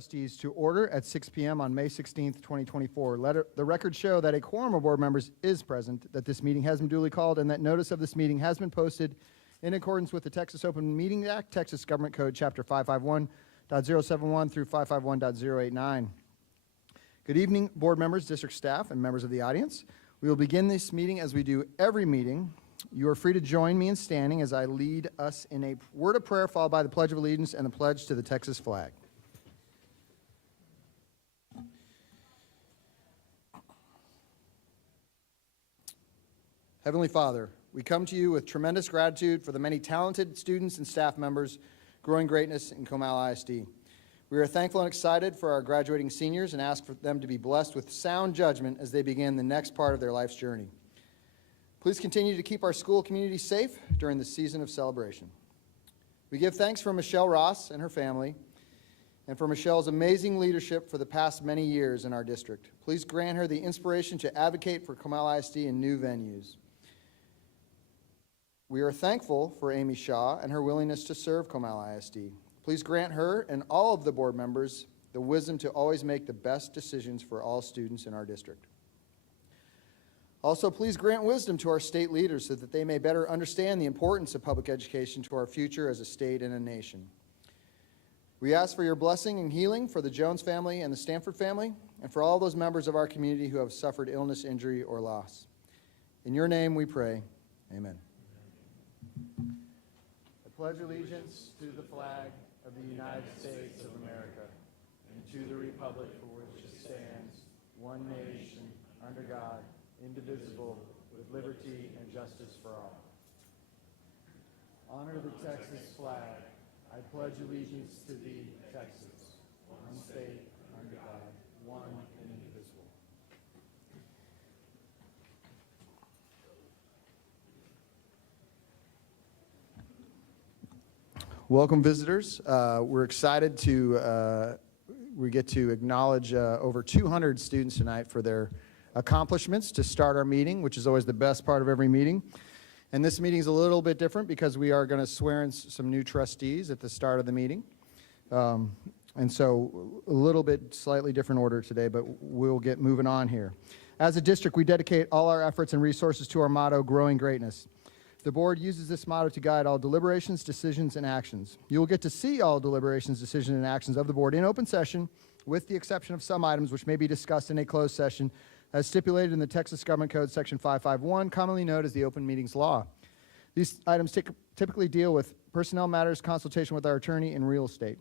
Trustees to order at 6 p.m. on May 16th, 2024. Let the record show that a quorum of board members is present, that this meeting has been duly called, and that notice of this meeting has been posted in accordance with the Texas Open Meeting Act, Texas Government Code, Chapter 551.071 through 551.089. Good evening, board members, district staff, and members of the audience. We will begin this meeting as we do every meeting. You are free to join me in standing as I lead us in a word of prayer followed by the Pledge of Allegiance and the pledge to the Texas flag. Heavenly Father, we come to you with tremendous gratitude for the many talented students and staff members growing greatness in Comal ISD. We are thankful and excited for our graduating seniors and ask for them to be blessed with sound judgment as they begin the next part of their life's journey. Please continue to keep our school community safe during the season of celebration. We give thanks for Michelle Ross and her family, and for Michelle's amazing leadership for the past many years in our district. Please grant her the inspiration to advocate for Comal ISD in new venues. We are thankful for Amy Shaw and her willingness to serve Comal ISD. Please grant her and all of the board members the wisdom to always make the best decisions for all students in our district. Also, please grant wisdom to our state leaders so that they may better understand the importance of public education to our future as a state and a nation. We ask for your blessing and healing for the Jones family and the Stanford family, and for all those members of our community who have suffered illness, injury, or loss. In your name we pray. Amen. I pledge allegiance to the flag of the United States of America and to the republic for which it stands, one nation, under God, indivisible, with liberty and justice for all. Honor the Texas flag. I pledge allegiance to thee, Texas, one state, under God, one and indivisible. Welcome, visitors. We're excited to we get to acknowledge over 200 students tonight for their accomplishments to start our meeting, which is always the best part of every meeting. And this meeting is a little bit different because we are going to swear in some new trustees at the start of the meeting. And so a little bit slightly different order today, but we'll get moving on here. As a district, we dedicate all our efforts and resources to our motto, growing greatness. The board uses this motto to guide all deliberations, decisions, and actions. You will get to see all deliberations, decisions, and actions of the board in open session, with the exception of some items which may be discussed in a closed session as stipulated in the Texas Government Code, Section 551, commonly known as the Open Meetings Law. These items typically deal with personnel matters, consultation with our attorney, and real estate.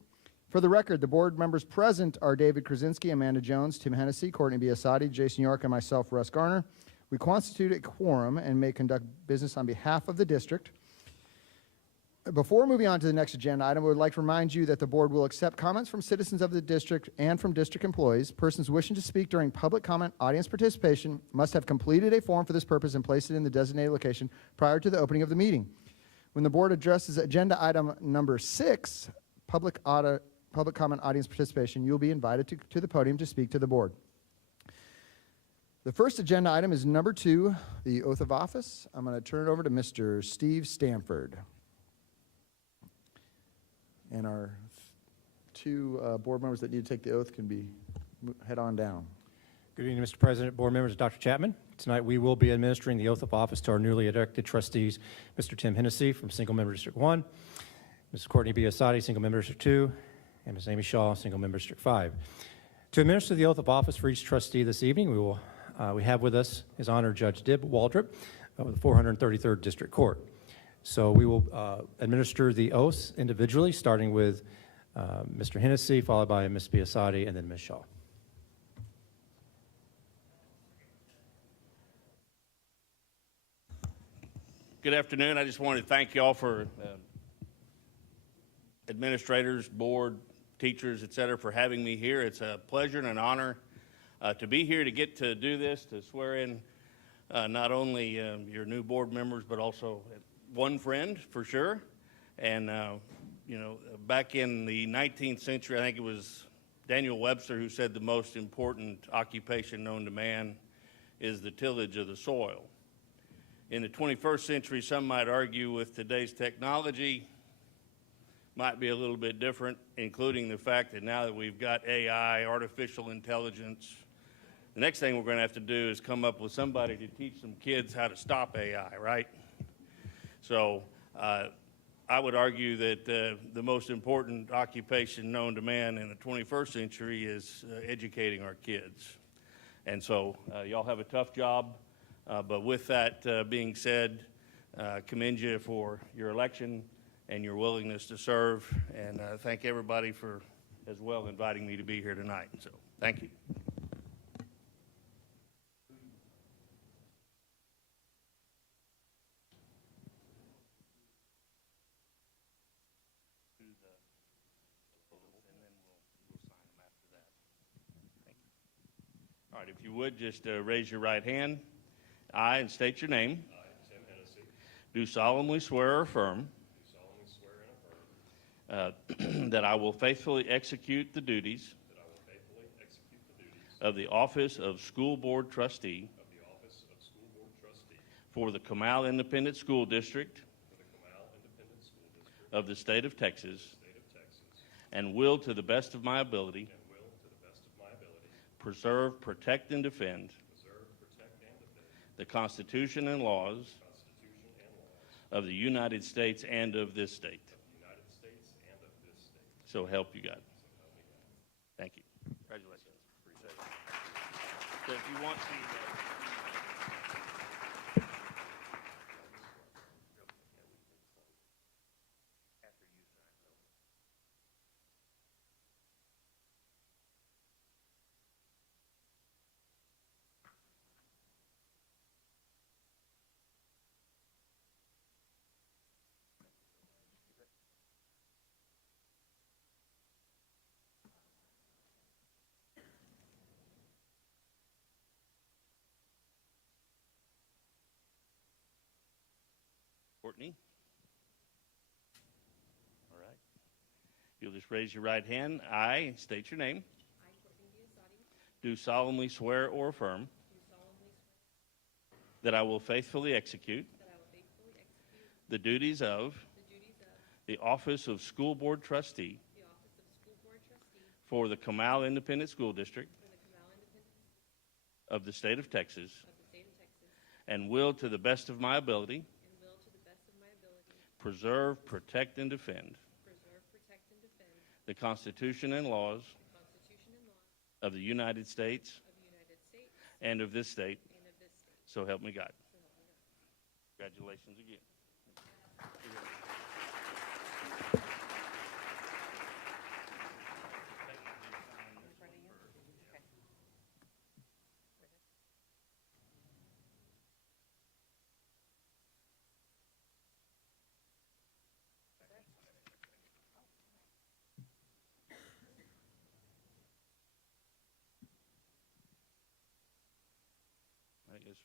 For the record, the board members present are David Krasinski, Amanda Jones, Tim Hennessy, Courtney Biasotti, Jason York, and myself, Russ Garner. We constitute a quorum and may conduct business on behalf of the district. Before moving on to the next agenda item, I would like to remind you that the board will accept comments from citizens of the district and from district employees. Persons wishing to speak during public comment audience participation must have completed a form for this purpose and placed it in the designated location prior to the opening of the meeting. When the board addresses agenda item number 6, public comment audience participation, you will be invited to the podium to speak to the board. The first agenda item is number 2, the oath of office. I'm going to turn it over to Mr. Steve Stanford. And our 2 board members that need to take the oath can head on down. Good evening, Mr. President, board members, Dr. Chapman. Tonight we will be administering the oath of office to our newly elected trustees, Mr. Tim Hennessy from Single Member District 1, Ms. Courtney Biasotti, Single Member District 2, and Ms. Amy Shaw, Single Member District 5. To administer the oath of office for each trustee this evening, we have with us His Honor Judge Dib Waldrop of the 433rd District Court. So we will administer the oaths individually, starting with Mr. Hennessy, followed by Ms. Biasotti, and then Ms. Shaw. Good afternoon. I just wanted to thank you all for administrators, board, teachers, et cetera, for having me here. It's a pleasure and an honor to be here, to get to do this, to swear in not only your new board members, but also one friend for sure. And back in the 19th century, I think it was Daniel Webster who said the most important occupation known to man is the tillage of the soil. In the 21st century, some might argue with today's technology, might be a little bit different, including the fact that now that we've got AI, artificial intelligence, the next thing we're going to have to do is come up with somebody to teach some kids how to stop AI, right? So I would argue that the most important occupation known to man in the 21st century is educating our kids. And so y'all have a tough job, but with that being said, commend you for your election and your willingness to serve, and thank everybody for, as well, inviting me to be here tonight. So, thank you. All right, if you would, just raise your right hand. I, and state your name. I, Tim Hennessy, Do solemnly swear or affirm do solemnly swear and affirm that I will faithfully execute the duties that I will faithfully execute the duties of the office of School Board Trustee of the office of School Board Trustee for the Comal Independent School District for the Comal Independent School District of the State of Texas, State of Texas, and will, to the best of my ability, and will, to the best of my ability, preserve, protect, and defend preserve, protect, and defend the Constitution and laws the Constitution and laws of the United States and of this state. of the United States and of this state. So help you God. So help me God. Thank you. Congratulations. Appreciate it. So if you want to. Courtney? All right. You'll just raise your right hand. I state your name. I, Courtney ISD, Do solemnly swear or affirm do solemnly swear that I will faithfully execute that I will faithfully execute the duties of the duties of the office of School Board Trustee the office of School Board Trustee for the Comal Independent School District for the Comal Independent of the State of Texas, of the State of Texas, and will, to the best of my ability, and will, to the best of my ability, preserve, protect, and defend preserve, protect, and defend the Constitution and laws the Constitution and laws of the United States of the United States and of this state. and of this state. So help me God. So help me God. Congratulations again. I guess.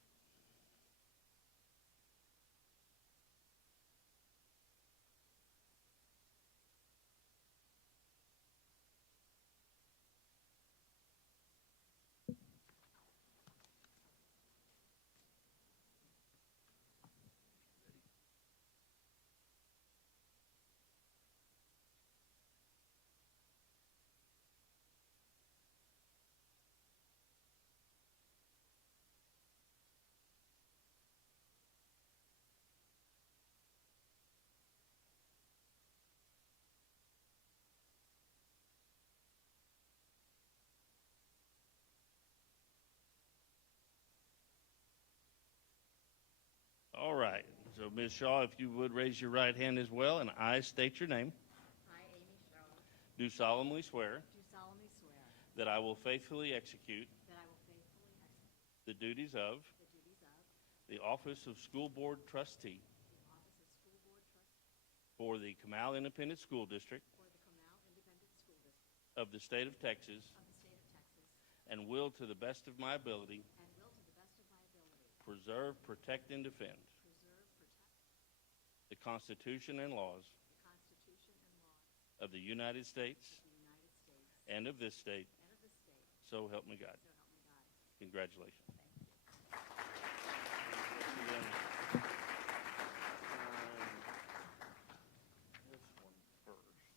All right. So, Ms. Shaw, if you would raise your right hand as well, and I state your name, I, Amy Shaw, do solemnly swear do solemnly swear that I will faithfully execute that I will faithfully execute the duties of the duties of the office of School Board Trustee the office of School Board Trustee for the Comal Independent School District for the Comal Independent School District of the State of Texas, of the State of Texas, and will, to the best of my ability, and will, to the best of my ability, preserve, protect, and defend preserve, protect the Constitution and laws the Constitution and laws of the United States of the United States and of this state. and of this state. So help me God. So help me God. Congratulations. Thank you. This one first.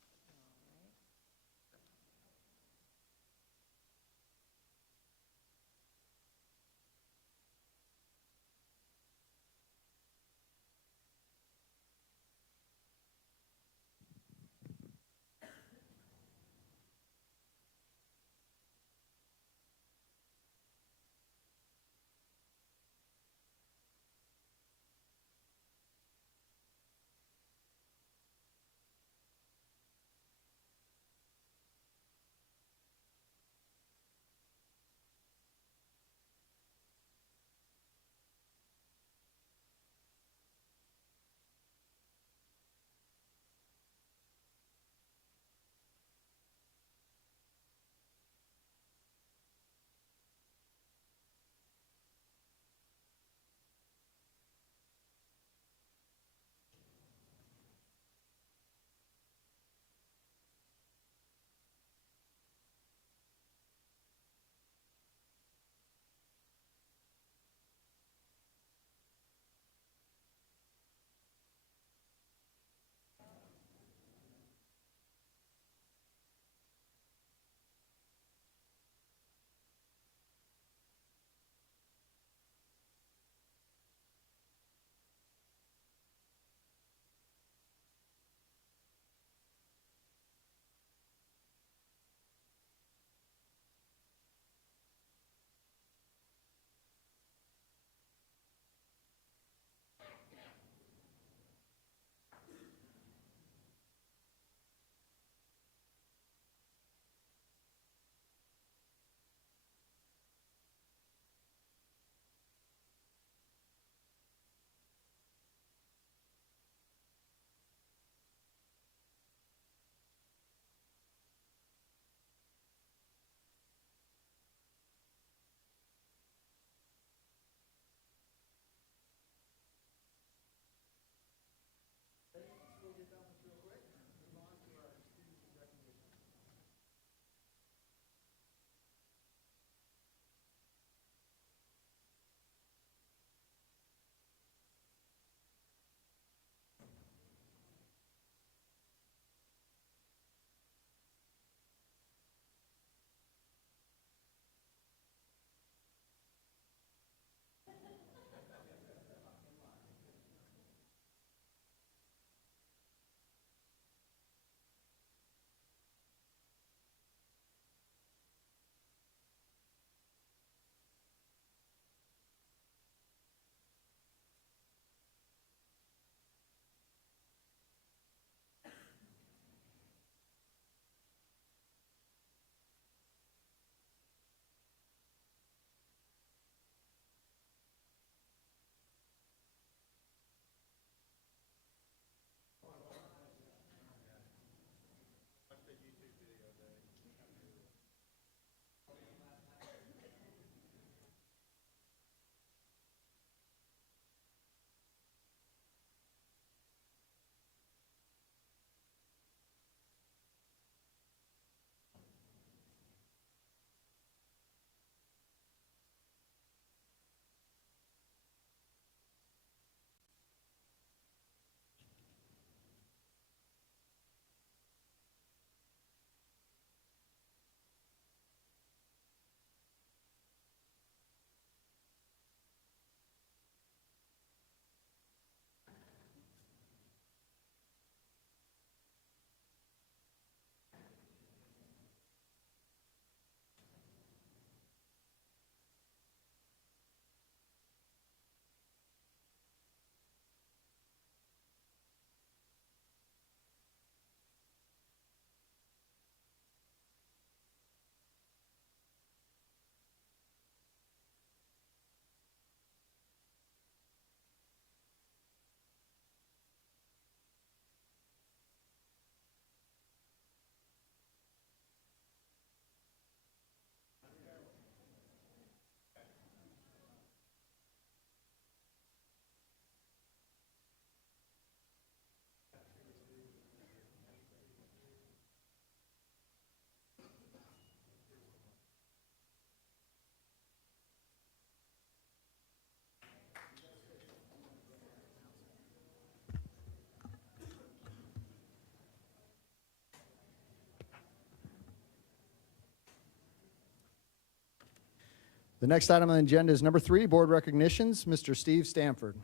The next item on the agenda is number 3, board recognitions. Mr. Steve Stanford.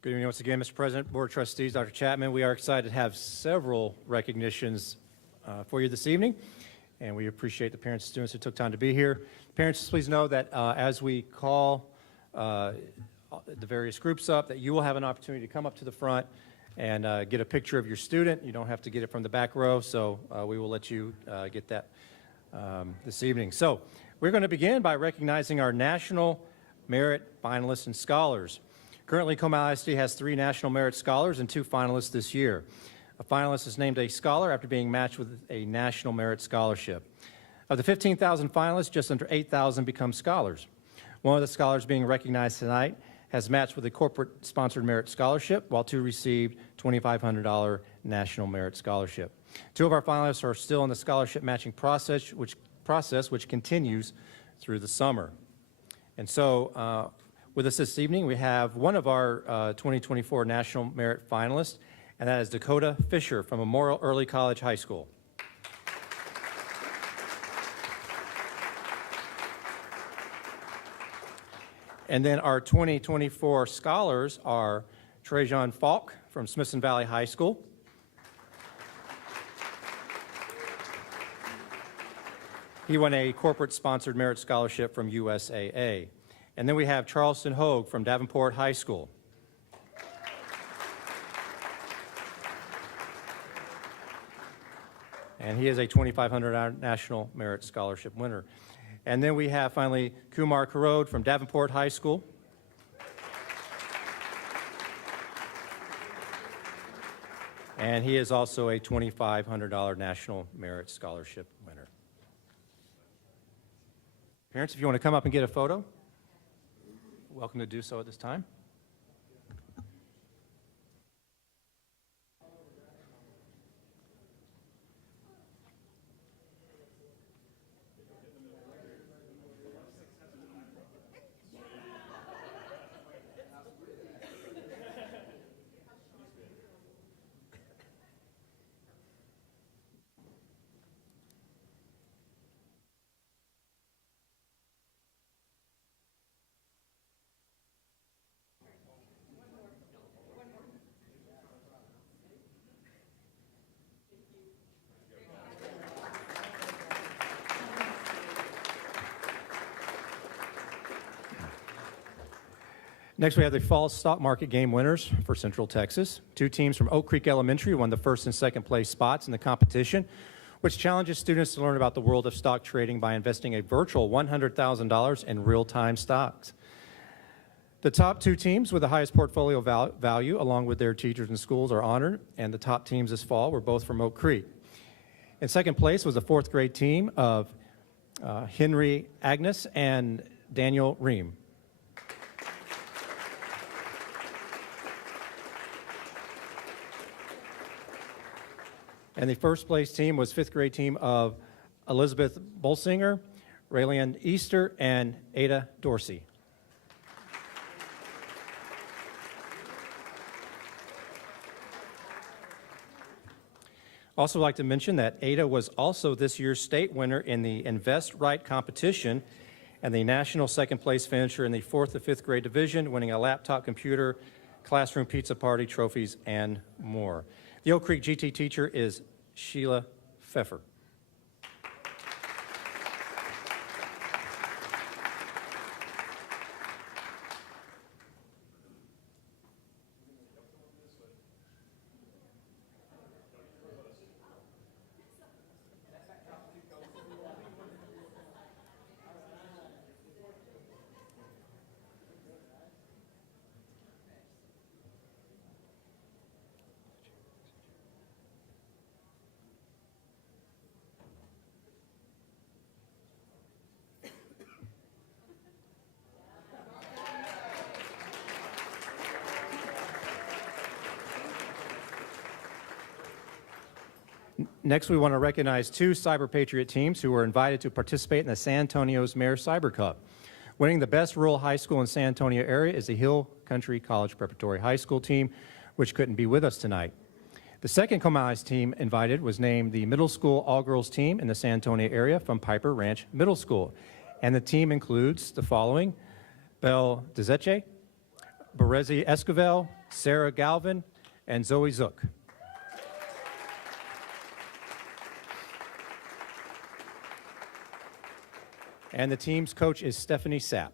Good evening once again, Mr. President, Board of Trustees, Dr. Chapman. We are excited to have several recognitions for you this evening, and we appreciate the parents and students who took time to be here. Parents, please know that as we call the various groups up, that you will have an opportunity to come up to the front and get a picture of your student. You don't have to get it from the back row, so we will let you get that this evening. So we're going to begin by recognizing our National Merit Finalists and Scholars. Currently, Comal ISD has 3 National Merit Scholars and 2 finalists this year. A finalist is named a scholar after being matched with a National Merit Scholarship. Of the 15,000 finalists, just under 8,000 become scholars. One of the scholars being recognized tonight has matched with a corporate-sponsored merit scholarship, while 2 received $2,500 National Merit Scholarship. 2 of our finalists are still in the scholarship matching process, which continues through the summer. And so, with us this evening, we have one of our 2024 National Merit finalists, and that is Dakota Fisher from Memorial Early College High School. And then our 2024 scholars are Trajan Falk from Smithson Valley High School. He won a corporate-sponsored merit scholarship from USAA. And then we have Charleston Hogue from Davenport High School. And he is a $2,500 National Merit Scholarship winner. And then we have finally Kumar Karode from Davenport High School. And he is also a $2,500 National Merit Scholarship winner. Parents, if you want to come up and get a photo, welcome to do so at this time. Next, we have the fall stock market game winners for Central Texas. 2 teams from Oak Creek Elementary won the first and second place spots in the competition, which challenges students to learn about the world of stock trading by investing a virtual $100,000 in real-time stocks. The top 2 teams with the highest portfolio value, along with their teachers and schools, are honored, and the top teams this fall were both from Oak Creek. In second place was the 4th grade team of Henry Agnes and Daniel Ream. And the first place team was 5th grade team of Elizabeth Bolsinger, Raylan Easter, and Ada Dorsey. Also like to mention that Ada was also this year's state winner in the Invest Right competition and the national second place finisher in the 4th to 5th grade division, winning a laptop computer, classroom pizza party, trophies, and more. The Oak Creek GT teacher is Sheila Pfeffer. Next, we want to recognize 2 Cyber Patriot teams who were invited to participate in the San Antonio's Mayor Cyber Cup. Winning the best rural high school in San Antonio area is the Hill Country College Preparatory High School team, which couldn't be with us tonight. The second Comal ISD team invited was named the middle school all-girls team in the San Antonio area from Piper Ranch Middle School. And the team includes the following: Belle Dezeche, Berezi Esquivel, Sarah Galvin, and Zoe Zook. And the team's coach is Stephanie Sapp.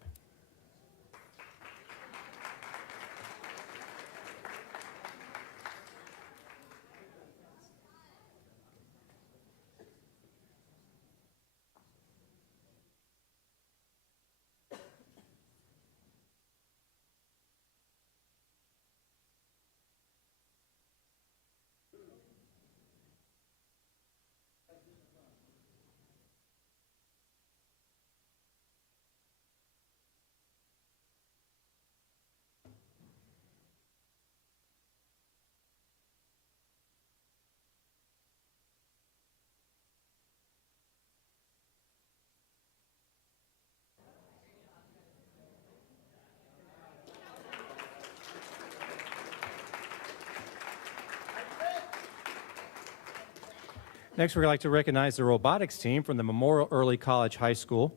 Next, we'd like to recognize the robotics team from the Memorial Early College High School,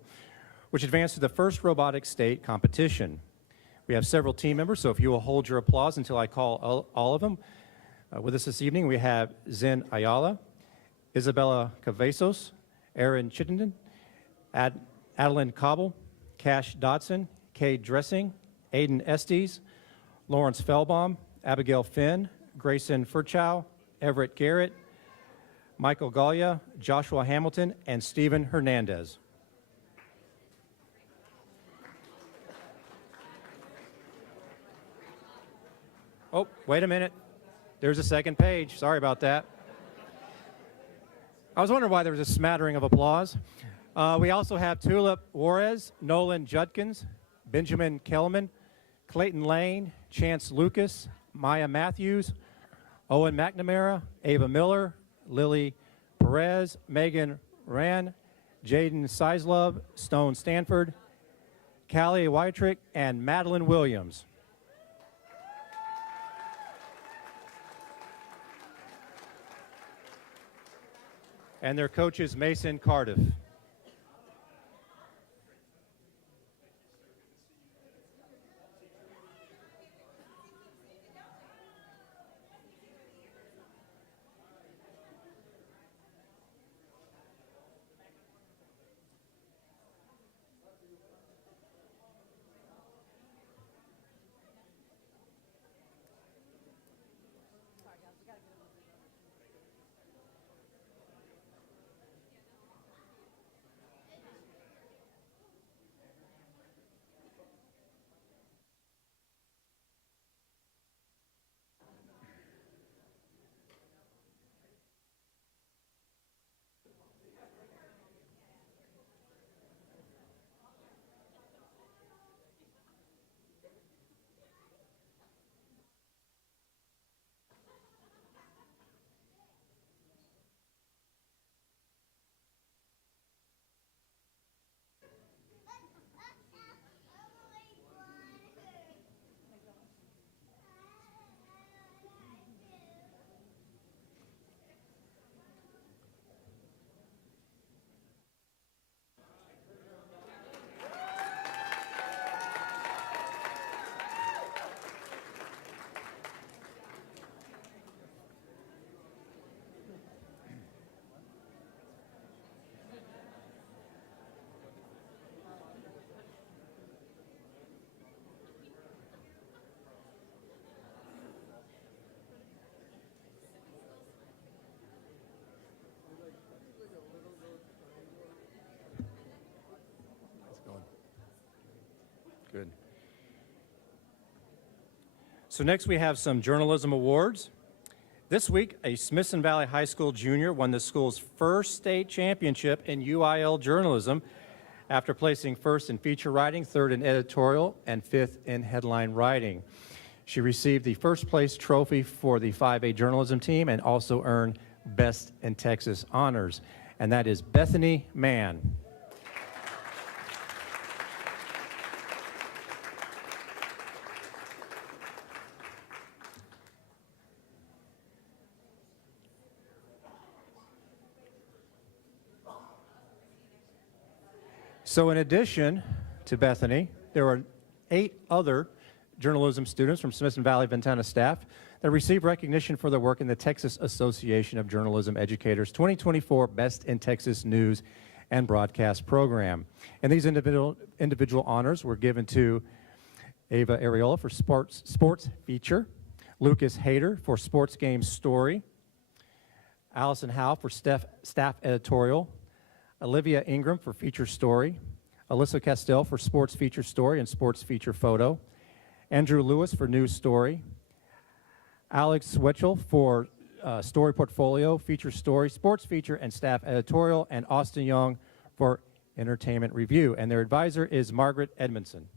which advanced to the first robotics state competition. We have several team members, so if you will hold your applause until I call all of them. With us this evening, we have Zen Ayala, Isabella Cavazos, Aaron Chittenden, Adeline Cobble, Cash Dodson, Kay Dressing, Aiden Estes, Lawrence Fellbaum, Abigail Finn, Grayson Furchow, Everett Garrett, Michael Gallia, Joshua Hamilton, and Stephen Hernandez. Oh, wait a minute. There's a second page. Sorry about that. I was wondering why there was a smattering of applause. We also have Tulip Juarez, Nolan Judkins, Benjamin Kelman, Clayton Lane, Chance Lucas, Maya Matthews, Owen McNamara, Ava Miller, Lily Perez, Megan Rand, Jaden Sizlove, Stone Stanford, Callie Wytrick, and Madeline Williams. And their coach is Mason Cardiff. Good. So next we have some journalism awards. This week, a Smithson Valley High School junior won the school's first state championship in UIL journalism after placing first in feature writing, third in editorial, and fifth in headline writing. She received the first place trophy for the 5A journalism team and also earned Best in Texas honors, and that is Bethany Mann. So in addition to Bethany, there were 8 other journalism students from Smithson Valley Ventana staff that received recognition for their work in the Texas Association of Journalism Educators 2024 Best in Texas News and Broadcast Program. And these individual honors were given to Ava Areola for sports feature, Lucas Hayter for sports game story, Allison Howe for staff editorial, Olivia Ingram for feature story, Alyssa Castell for sports feature story and sports feature photo, Andrew Lewis for news story, Alex Swetchel for story portfolio, feature story, sports feature, and staff editorial, and Austin Young for entertainment review. And their advisor is Margaret Edmondson.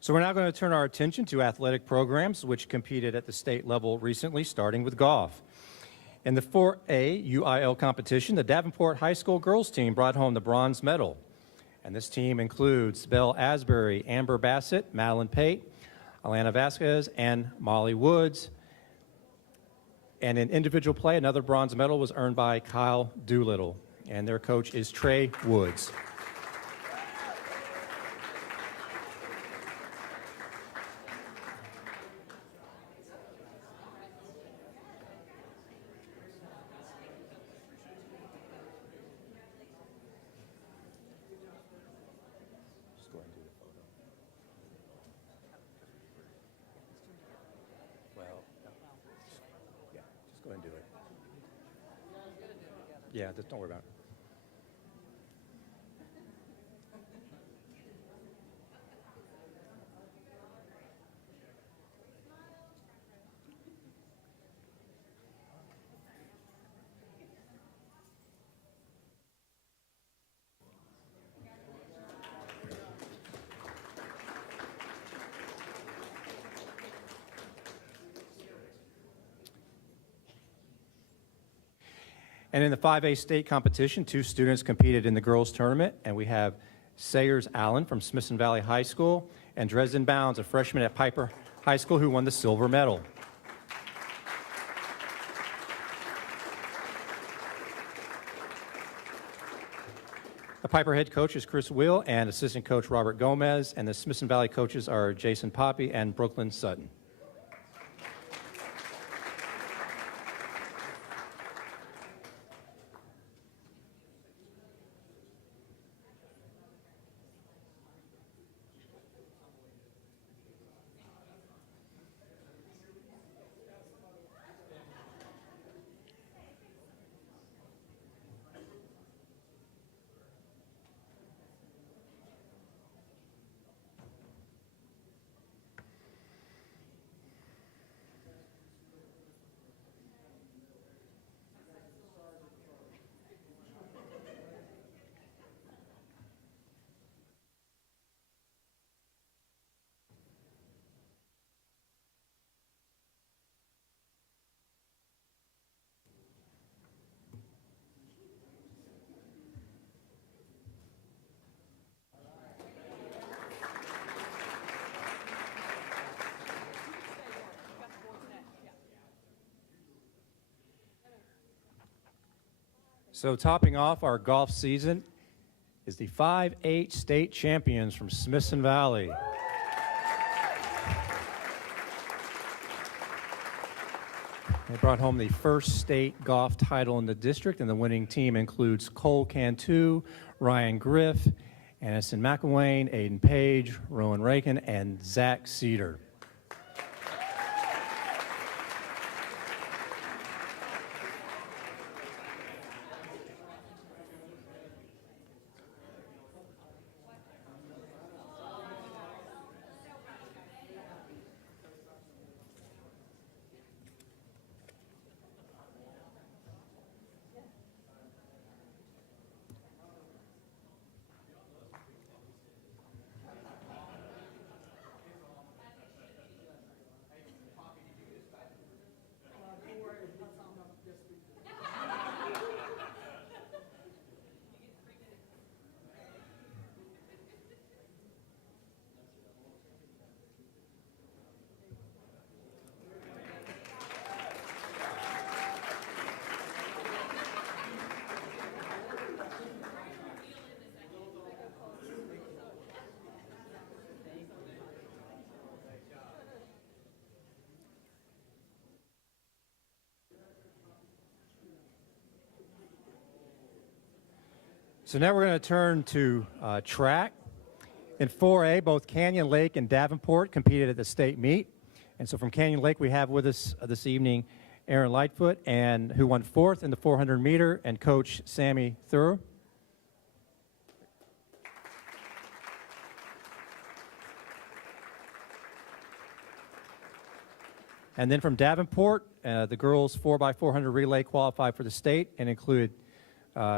So we're now going to turn our attention to athletic programs which competed at the state level recently, starting with golf. In the 4A UIL competition, the Davenport High School girls team brought home the bronze medal. And this team includes Belle Asbury, Amber Bassett, Madeline Pate, Alana Vasquez, and Molly Woods. And in individual play, another bronze medal was earned by Kyle Doolittle, and their coach is Trey Woods. Go ahead and do it. Yeah, just don't worry about it. And in the 5A state competition, 2 students competed in the girls tournament, and we have Sayers Allen from Smithson Valley High School and Dresden Bounds, a freshman at Piper High School, who won the silver medal. The Piper head coach is Chris Will and assistant coach Robert Gomez, and the Smithson Valley coaches are Jason Poppy and Brooklyn Sutton. So topping off our golf season is the 5H state champions from Smithson Valley. They brought home the first state golf title in the district, and the winning team includes Cole Cantu, Ryan Griff, Aniston McElwain, Aiden Page, Rowan Rakin, and Zach Cedar. So now we're going to turn to track. In 4A, both Canyon Lake and Davenport competed at the state meet. And so from Canyon Lake, we have with us this evening Aaron Lightfoot, and who won 4th in the 400 meter, and Coach Sammy Thur. And then from Davenport, the girls 4x400 relay qualified for the state and included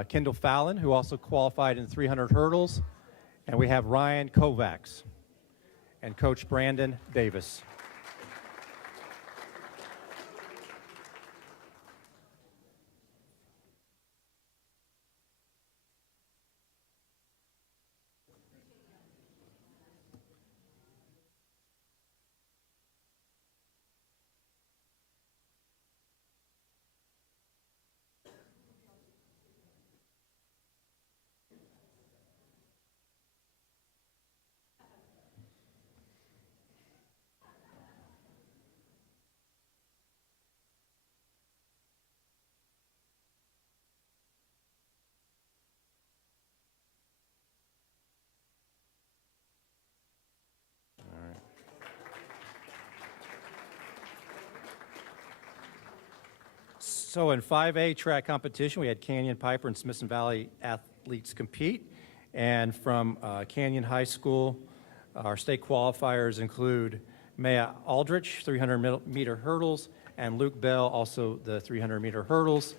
Kendall Fallon, who also qualified in the 300 hurdles. And we have Ryan Kovacs and Coach Brandon Davis. So in 5A track competition, we had Canyon, Piper, and Smithson Valley athletes compete. And from Canyon High School, our state qualifiers include Maya Aldrich, 300-meter hurdles, and Luke Bell, also the 300-meter hurdles.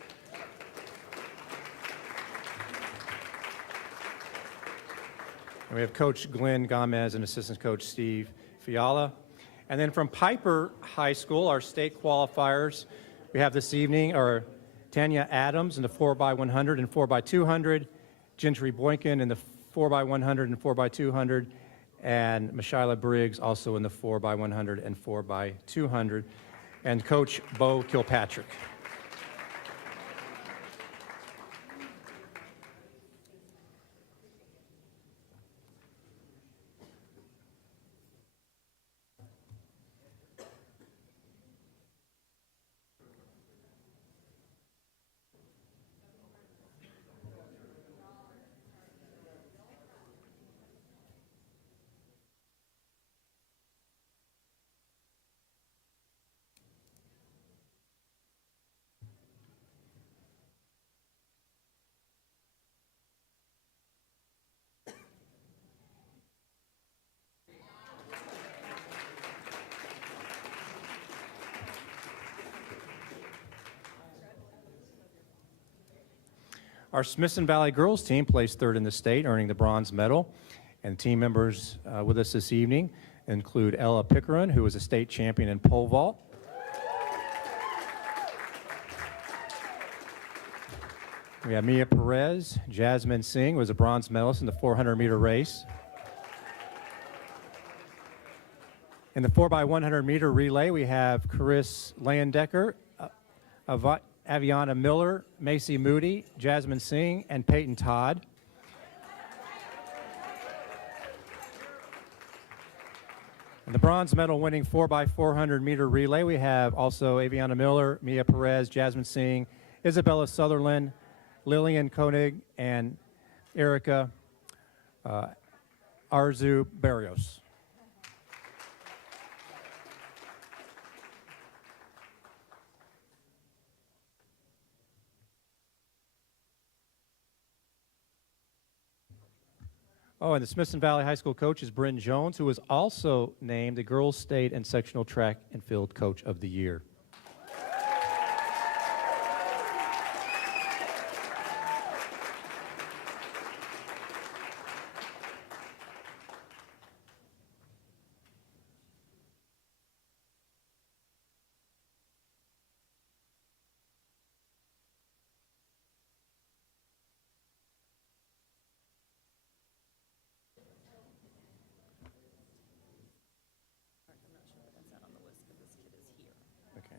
And we have Coach Glenn Gomez and Assistant Coach Steve Fiala. And then from Piper High School, our state qualifiers, we have this evening are Tanya Adams in the 4x100 and 4x200, Gentry Boykin in the 4x100 and 4x200, and Mishaila Briggs also in the 4x100 and 4x200, and Coach Bo Kilpatrick. Our Smithson Valley girls team placed 3rd in the state, earning the bronze medal. And team members with us this evening include Ella Pickering, who was a state champion in pole vault. We have Mia Perez. Jasmine Singh was a bronze medalist in the 400-meter race. In the 4x100-meter relay, we have Chris Landecker, Aviana Miller, Macy Moody, Jasmine Singh, and Peyton Todd. In the bronze medal winning 4x400 meter relay, we have also Aviana Miller, Mia Perez, Jasmine Singh, Isabella Sutherland, Lillian Koenig, and Erica Arzu Barrios. Oh, and the Smithson Valley High School coach is Bryn Jones, who was also named the Girls State and Sectional Track and Field Coach of the Year. Okay.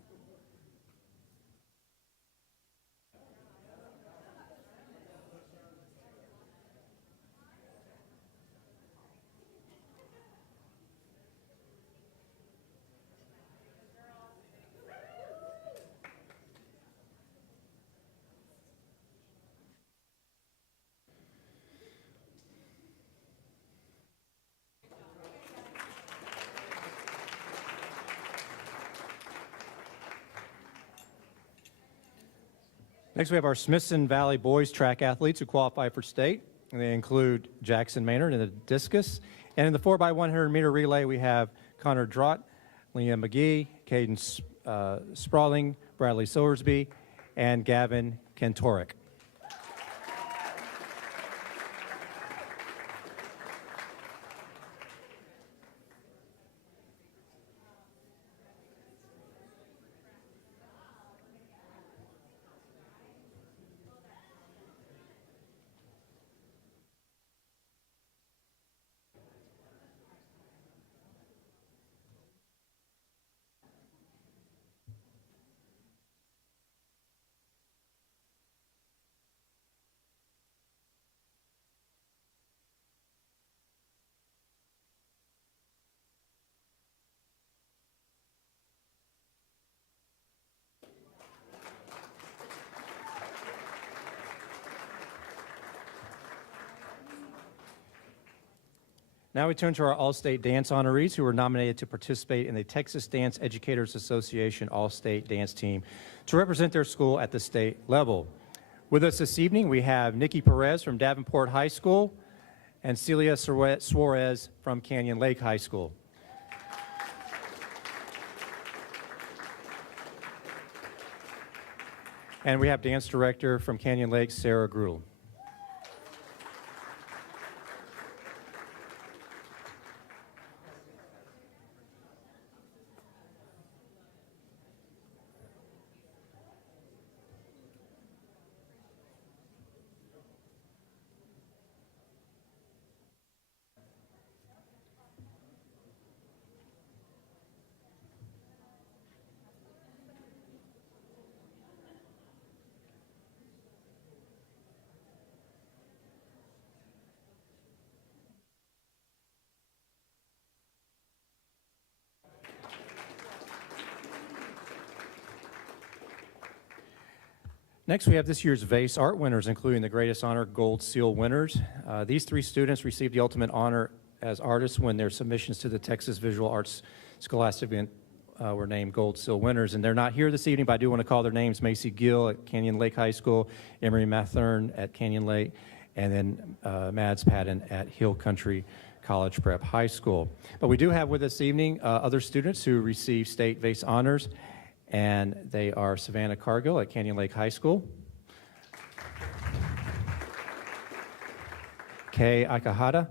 Next, we have our Smithson Valley boys track athletes who qualify for state. And they include Jackson Maynard in the discus. And in the 4x100 meter relay, we have Connor Drott, Liam McGee, Caden Sprawling, Bradley Sowersby, and Gavin Kantorek. Now we turn to our All-State Dance honorees who were nominated to participate in the Texas Dance Educators Association All-State Dance Team to represent their school at the state level. With us this evening, we have Nikki Perez from Davenport High School and Celia Suarez from Canyon Lake High School. And we have dance director from Canyon Lake, Sarah Grudel. Next, we have this year's VASE art winners, including the Greatest Honor Gold Seal winners. These three students received the ultimate honor as artists when their submissions to the Texas Visual Arts Scholastic event were named Gold Seal winners. And they're not here this evening, but I do want to call their names: Macy Gill at Canyon Lake High School, Emery Mathern at Canyon Lake, and then Mads Patton at Hill Country College Prep High School. But we do have with us this evening other students who received state VASE honors, and they are Savannah Cargill at Canyon Lake High School, Kay Akahata,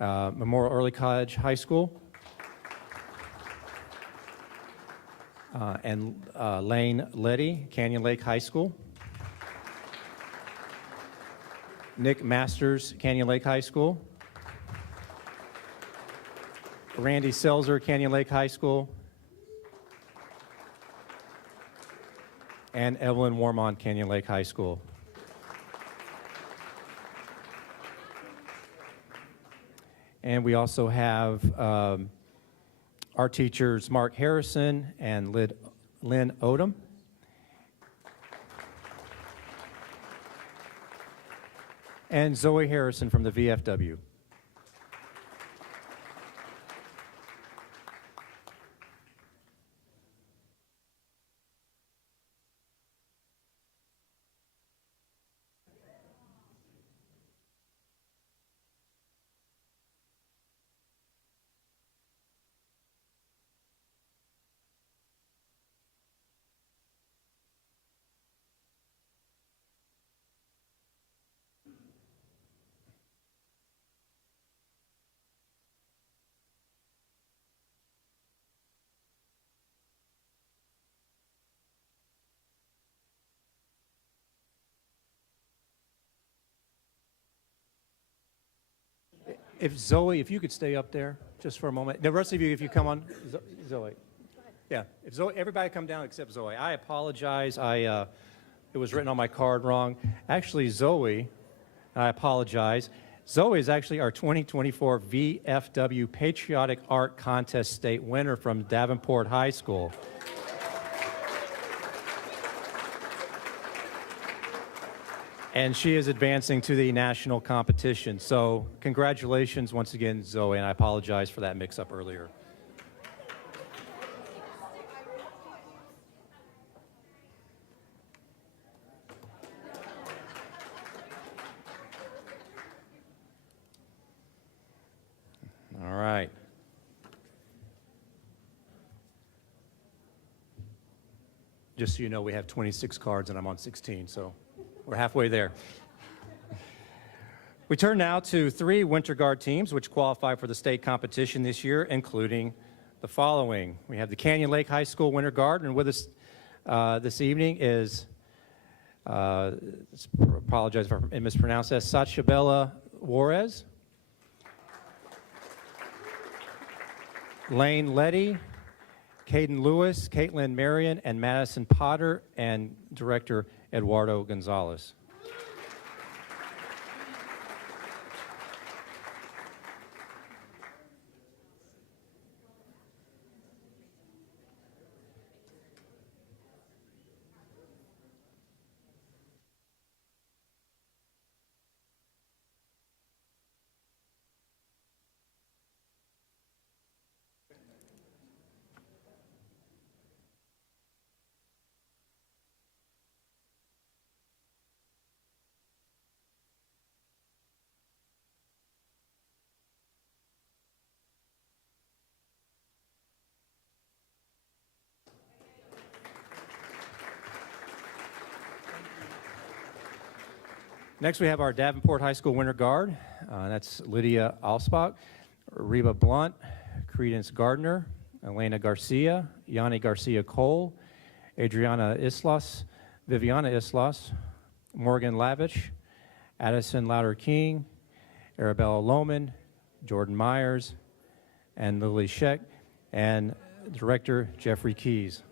Memorial Early College High School, and Lane Letty, Canyon Lake High School, Nick Masters, Canyon Lake High School, Randy Selzer, Canyon Lake High School, and Evelyn Warmont, Canyon Lake High School. And we also have Our teachers, Mark Harrison and Lynn Odom. And Zoe Harrison from the VFW. If Zoe, if you could stay up there just for a moment. The rest of you, if you come on, Zoe. Yeah, if Zoe, everybody come down except Zoe. I apologize. It was written on my card wrong. Actually, Zoe, I apologize. Zoe is actually our 2024 VFW Patriotic Art Contest state winner from Davenport High School. And she is advancing to the national competition. So congratulations once again, Zoe, and I apologize for that mix-up earlier. All right. Just so you know, we have 26 cards and I'm on 16, so we're halfway there. We turn now to 3 Winter Guard teams which qualify for the state competition this year, including the following. We have the Canyon Lake High School Winter Guard, and with us this evening is, apologize if I mispronounced that, Sachabella Juarez, Lane Letty, Caden Lewis, Caitlin Marion, and Madison Potter, and Director Eduardo Gonzalez. Next, we have our Davenport High School Winter Guard. That's Lydia Alsbach, Reba Blunt, Credence Gardner, Elena Garcia, Yanni Garcia Cole, Adriana Islas, Viviana Islas, Morgan Lavich, Addison Louder King, Arabella Lohman, Jordan Myers, and Lily Scheck, and Director Jeffrey Keys.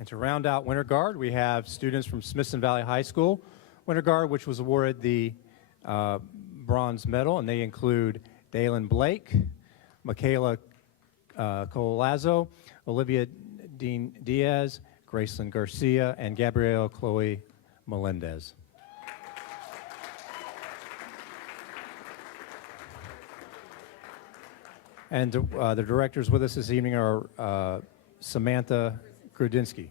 And to round out Winter Guard, we have students from Smithson Valley High School Winter Guard, which was awarded the bronze medal, and they include Dalen Blake, Michaela Colazzo, Olivia Dean Diaz, Gracelyn Garcia, and Gabrielle Chloe Melendez. And the directors with us this evening are Samantha Grudinsky.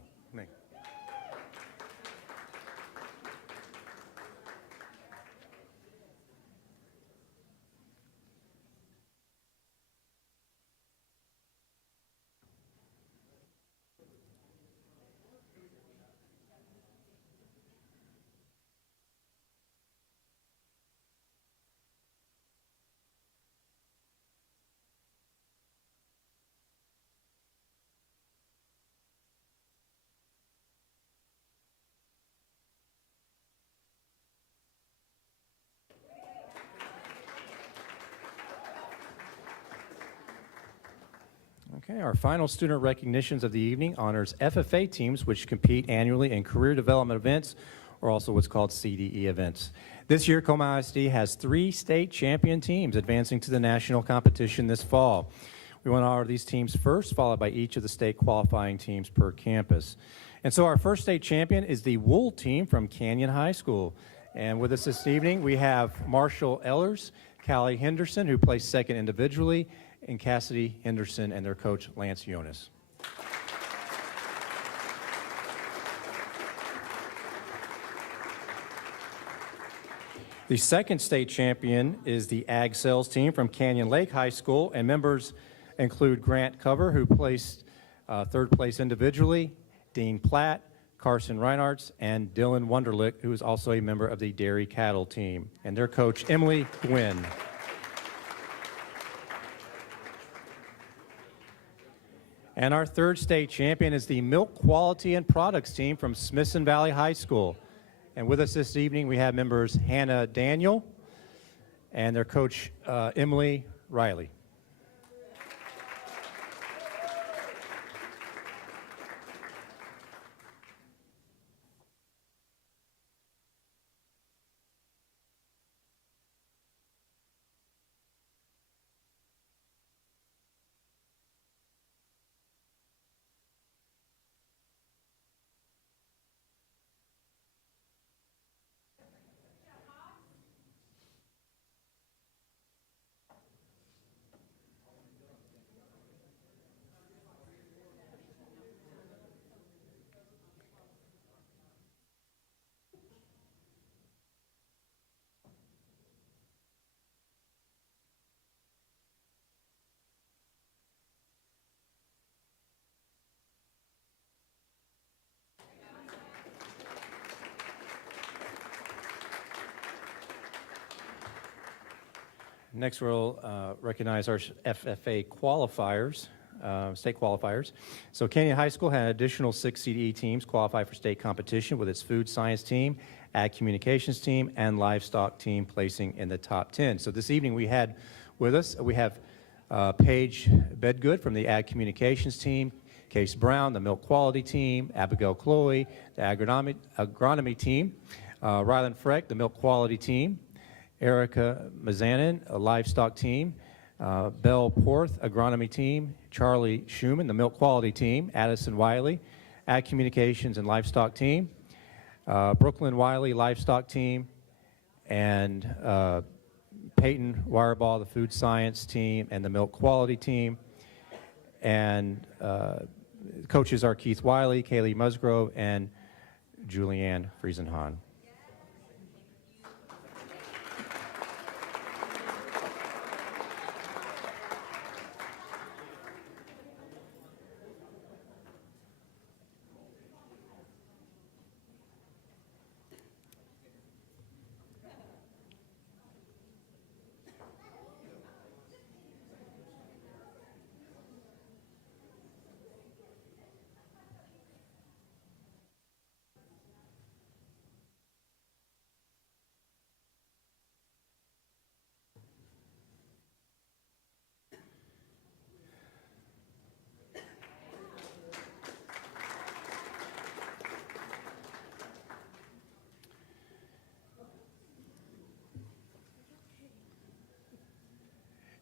Okay, our final student recognitions of the evening honors FFA teams which compete annually in career development events, or also what's called CDE events. This year, Comal ISD has 3 state champion teams advancing to the national competition this fall. We want to honor these teams first, followed by each of the state qualifying teams per campus. And so our first state champion is the Wool team from Canyon High School. And with us this evening, we have Marshall Ellers, Callie Henderson, who placed second individually, and Cassidy Henderson and their coach, Lance Jonas. The second state champion is the Ag Sales team from Canyon Lake High School, and members include Grant Cover, who placed third place individually, Dean Platt, Carson Reinhardt, and Dylan Wunderlich, who is also a member of the Dairy Cattle team, and their coach, Emily Gwynn. And our third state champion is the Milk Quality and Products team from Smithson Valley High School. And with us this evening, we have members Hannah Daniel and their coach, Emily Riley. Next, we'll recognize our FFA qualifiers, state qualifiers. So Canyon High School had an additional 6 CDE teams qualify for state competition with its food science team, ag communications team, and livestock team placing in the top 10. So this evening we had with us, we have Paige Bedgood from the ag communications team, Case Brown, the milk quality team, Abigail Chloe, the agronomy team, Rylan Freck, the milk quality team, Erica Mazanin, a livestock team, Belle Porth, agronomy team, Charlie Schumann, the milk quality team, Addison Wiley, ag communications and livestock team, Brooklyn Wiley, livestock team, and Peyton Wireball, the food science team, and the milk quality team. And coaches are Keith Wiley, Kaylee Musgrove, and Julianne Friesenhahn.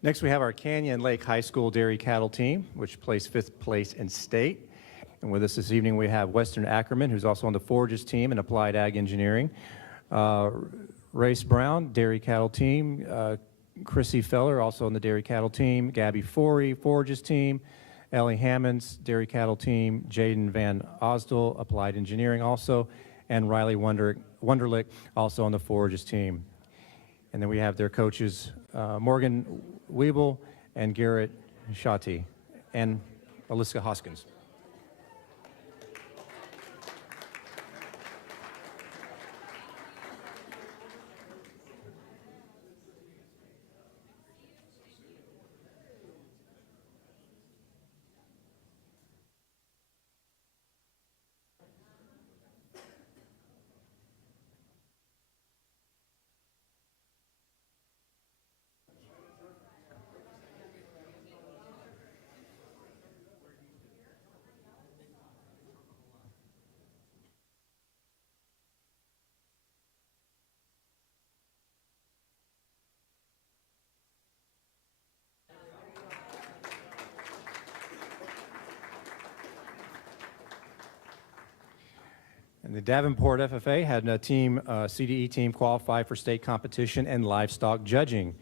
Next, we have our Canyon Lake High School Dairy Cattle team, which placed 5th place in state. And with us this evening, we have Western Ackerman, who's also on the Forages team in Applied Ag Engineering. Race Brown, Dairy Cattle team, Chrissy Feller, also on the dairy cattle team, Gabby Forey, forages team, Ellie Hammonds, dairy cattle team, Jaden Van Osdel, applied engineering also, and Riley Wunderlich, also on the forages team. And then we have their coaches, Morgan Wiebel and Garrett Shotty, and Alyssa Hoskins. And the Davenport FFA had a team, CDE team qualify for state competition and livestock judging.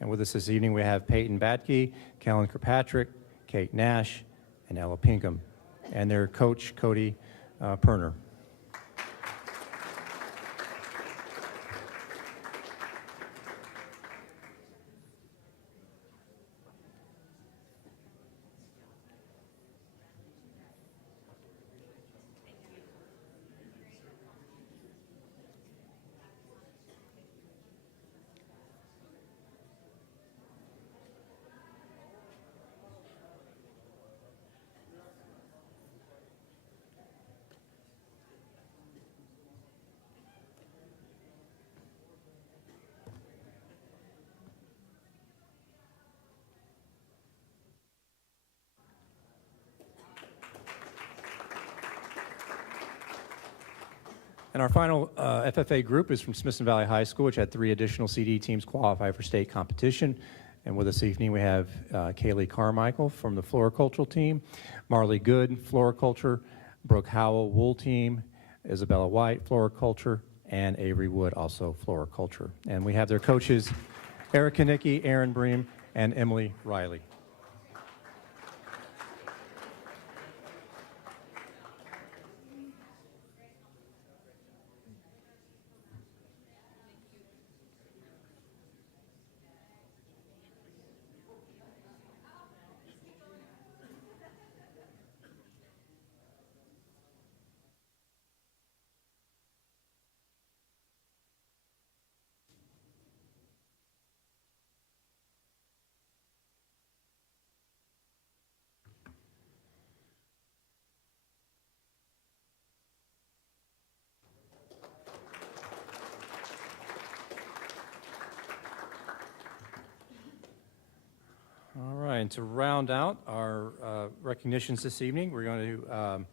And with us this evening, we have Peyton Batke, Kellen Kirkpatrick, Kate Nash, and Ella Pinkham, and their coach, Cody Perner. And our final FFA group is from Smithson Valley High School, which had 3 additional CD teams qualify for state competition. And with us this evening, we have Kaylee Carmichael from the floricultural team, Marley Good, floriculture, Brooke Howell, wool team, Isabella White, floriculture, and Avery Wood, also floriculture. And we have their coaches, Erica Nicky, Aaron Bream, and Emily Riley. All right, and to round out our recognitions this evening, we're going to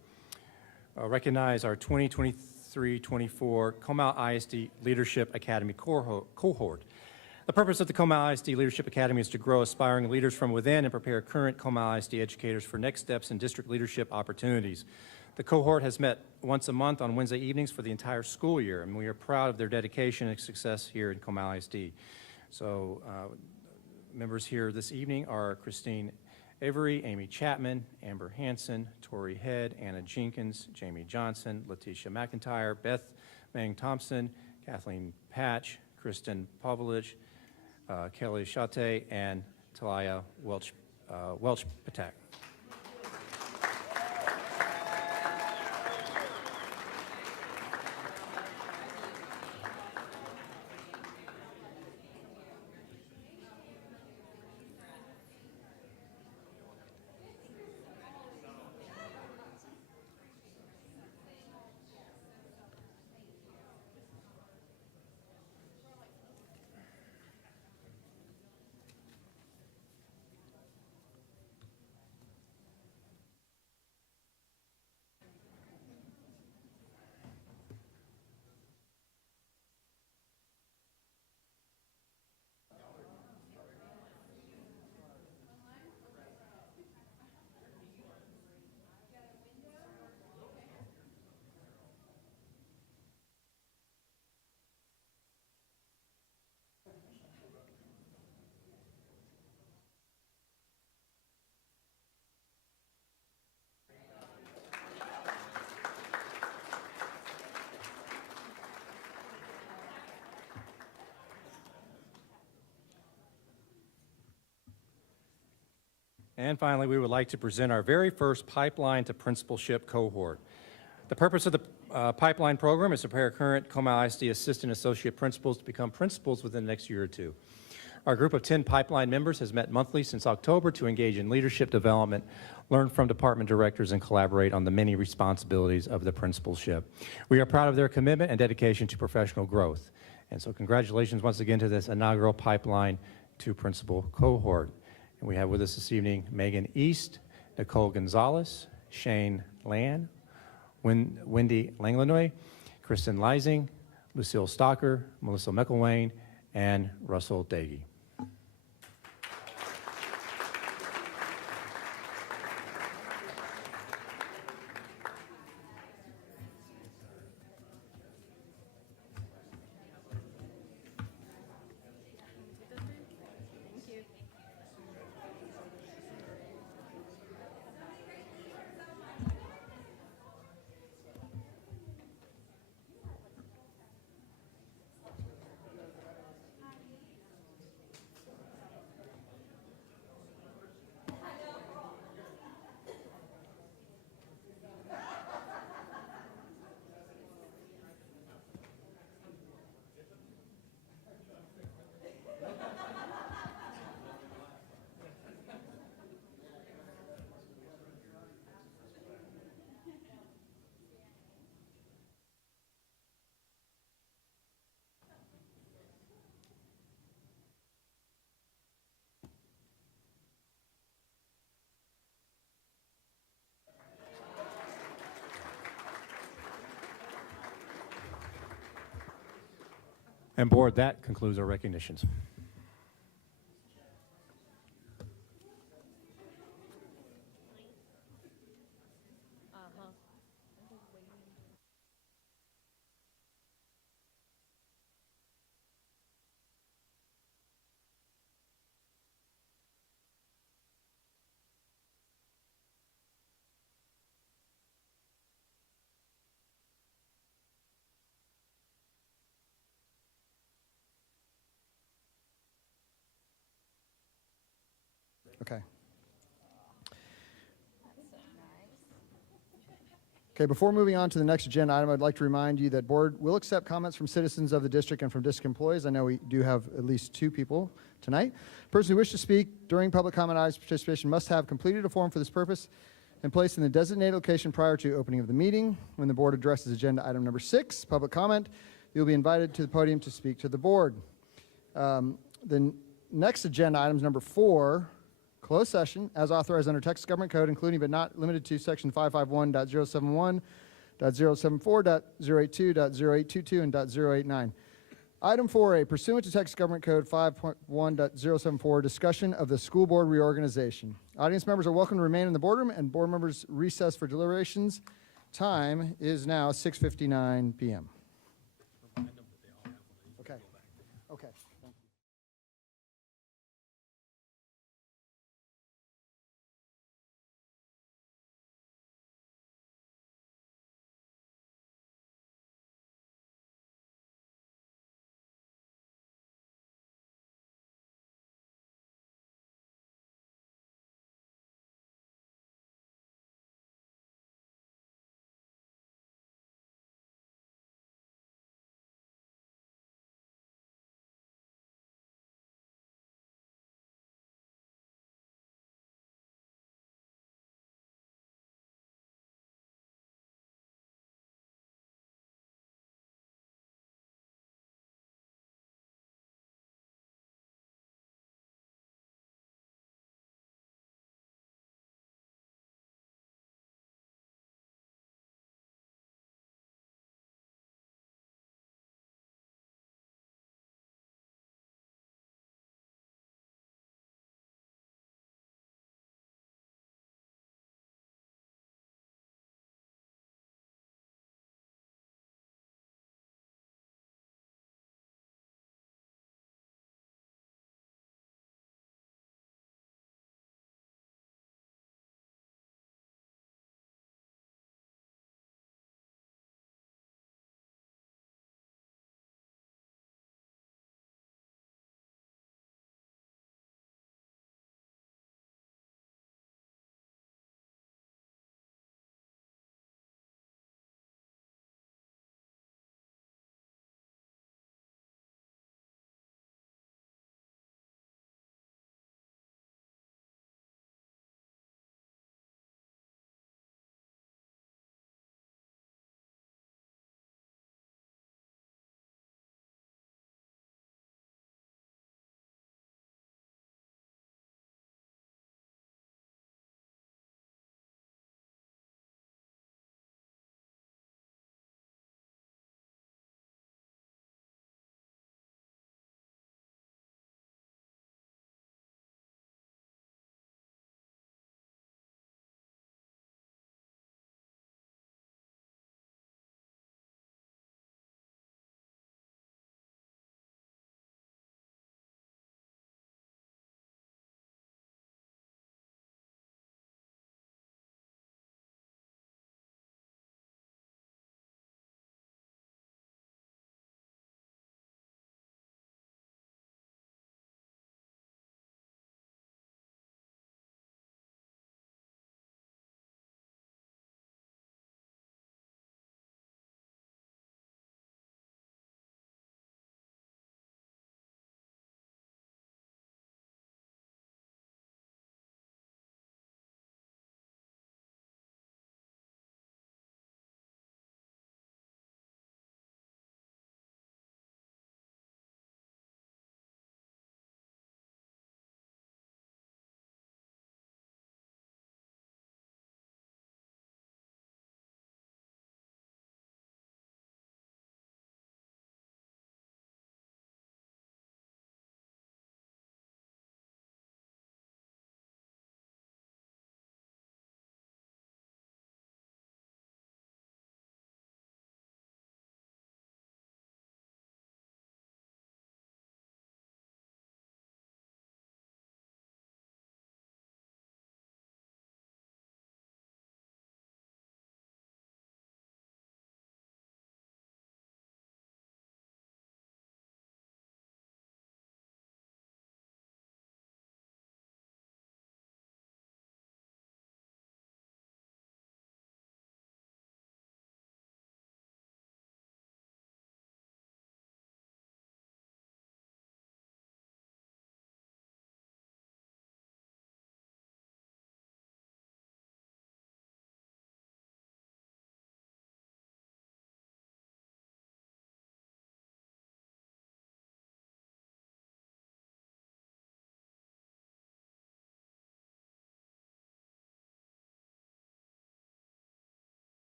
recognize our 2023-24 Comal ISD Leadership Academy cohort. The purpose of the Comal ISD Leadership Academy is to grow aspiring leaders from within and prepare current Comal ISD educators for next steps in district leadership opportunities. The cohort has met once a month on Wednesday evenings for the entire school year, and we are proud of their dedication and success here in Comal ISD. So, members here this evening are Christine Avery, Amy Chapman, Amber Hansen, Tori Head, Anna Jenkins, Jamie Johnson, Letitia McIntyre, Beth Mang Thompson, Kathleen Patch, Kristen Pavlich, Kelly Chate, and Talia Welch-Patak. And finally, we would like to present our very first pipeline to principalship cohort. The purpose of the pipeline program is to prepare current Comal ISD assistant associate principals to become principals within the next year or two. Our group of 10 pipeline members has met monthly since October to engage in leadership development, learn from department directors, and collaborate on the many responsibilities of the principalship. We are proud of their commitment and dedication to professional growth. And so congratulations once again to this inaugural pipeline to principal cohort. And we have with us this evening Megan East, Nicole Gonzalez, Shane Land, Wendy Langlenoy, Kristen Leising, Lucille Stocker, Melissa McElwain, and Russell Dagey. And board, that concludes our recognitions. Okay. Okay, before moving on to the next agenda item, I'd like to remind you that board will accept comments from citizens of the district and from district employees. I know we do have at least 2 people tonight. Person who wishes to speak during public comment participation must have completed a form for this purpose and placed in the designated location prior to opening of the meeting. When the board addresses agenda item number 6, public comment, you'll be invited to the podium to speak to the board. The next agenda item is number 4, closed session, as authorized under Texas Government Code, including but not limited to Section 551.071.074.082.0822 and .089. Item 4A, pursuant to Texas Government Code 5.1.074, discussion of the school board reorganization. Audience members are welcome to remain in the boardroom, and board members recess for deliberations. Time is now 6:59 p.m. Okay. Okay.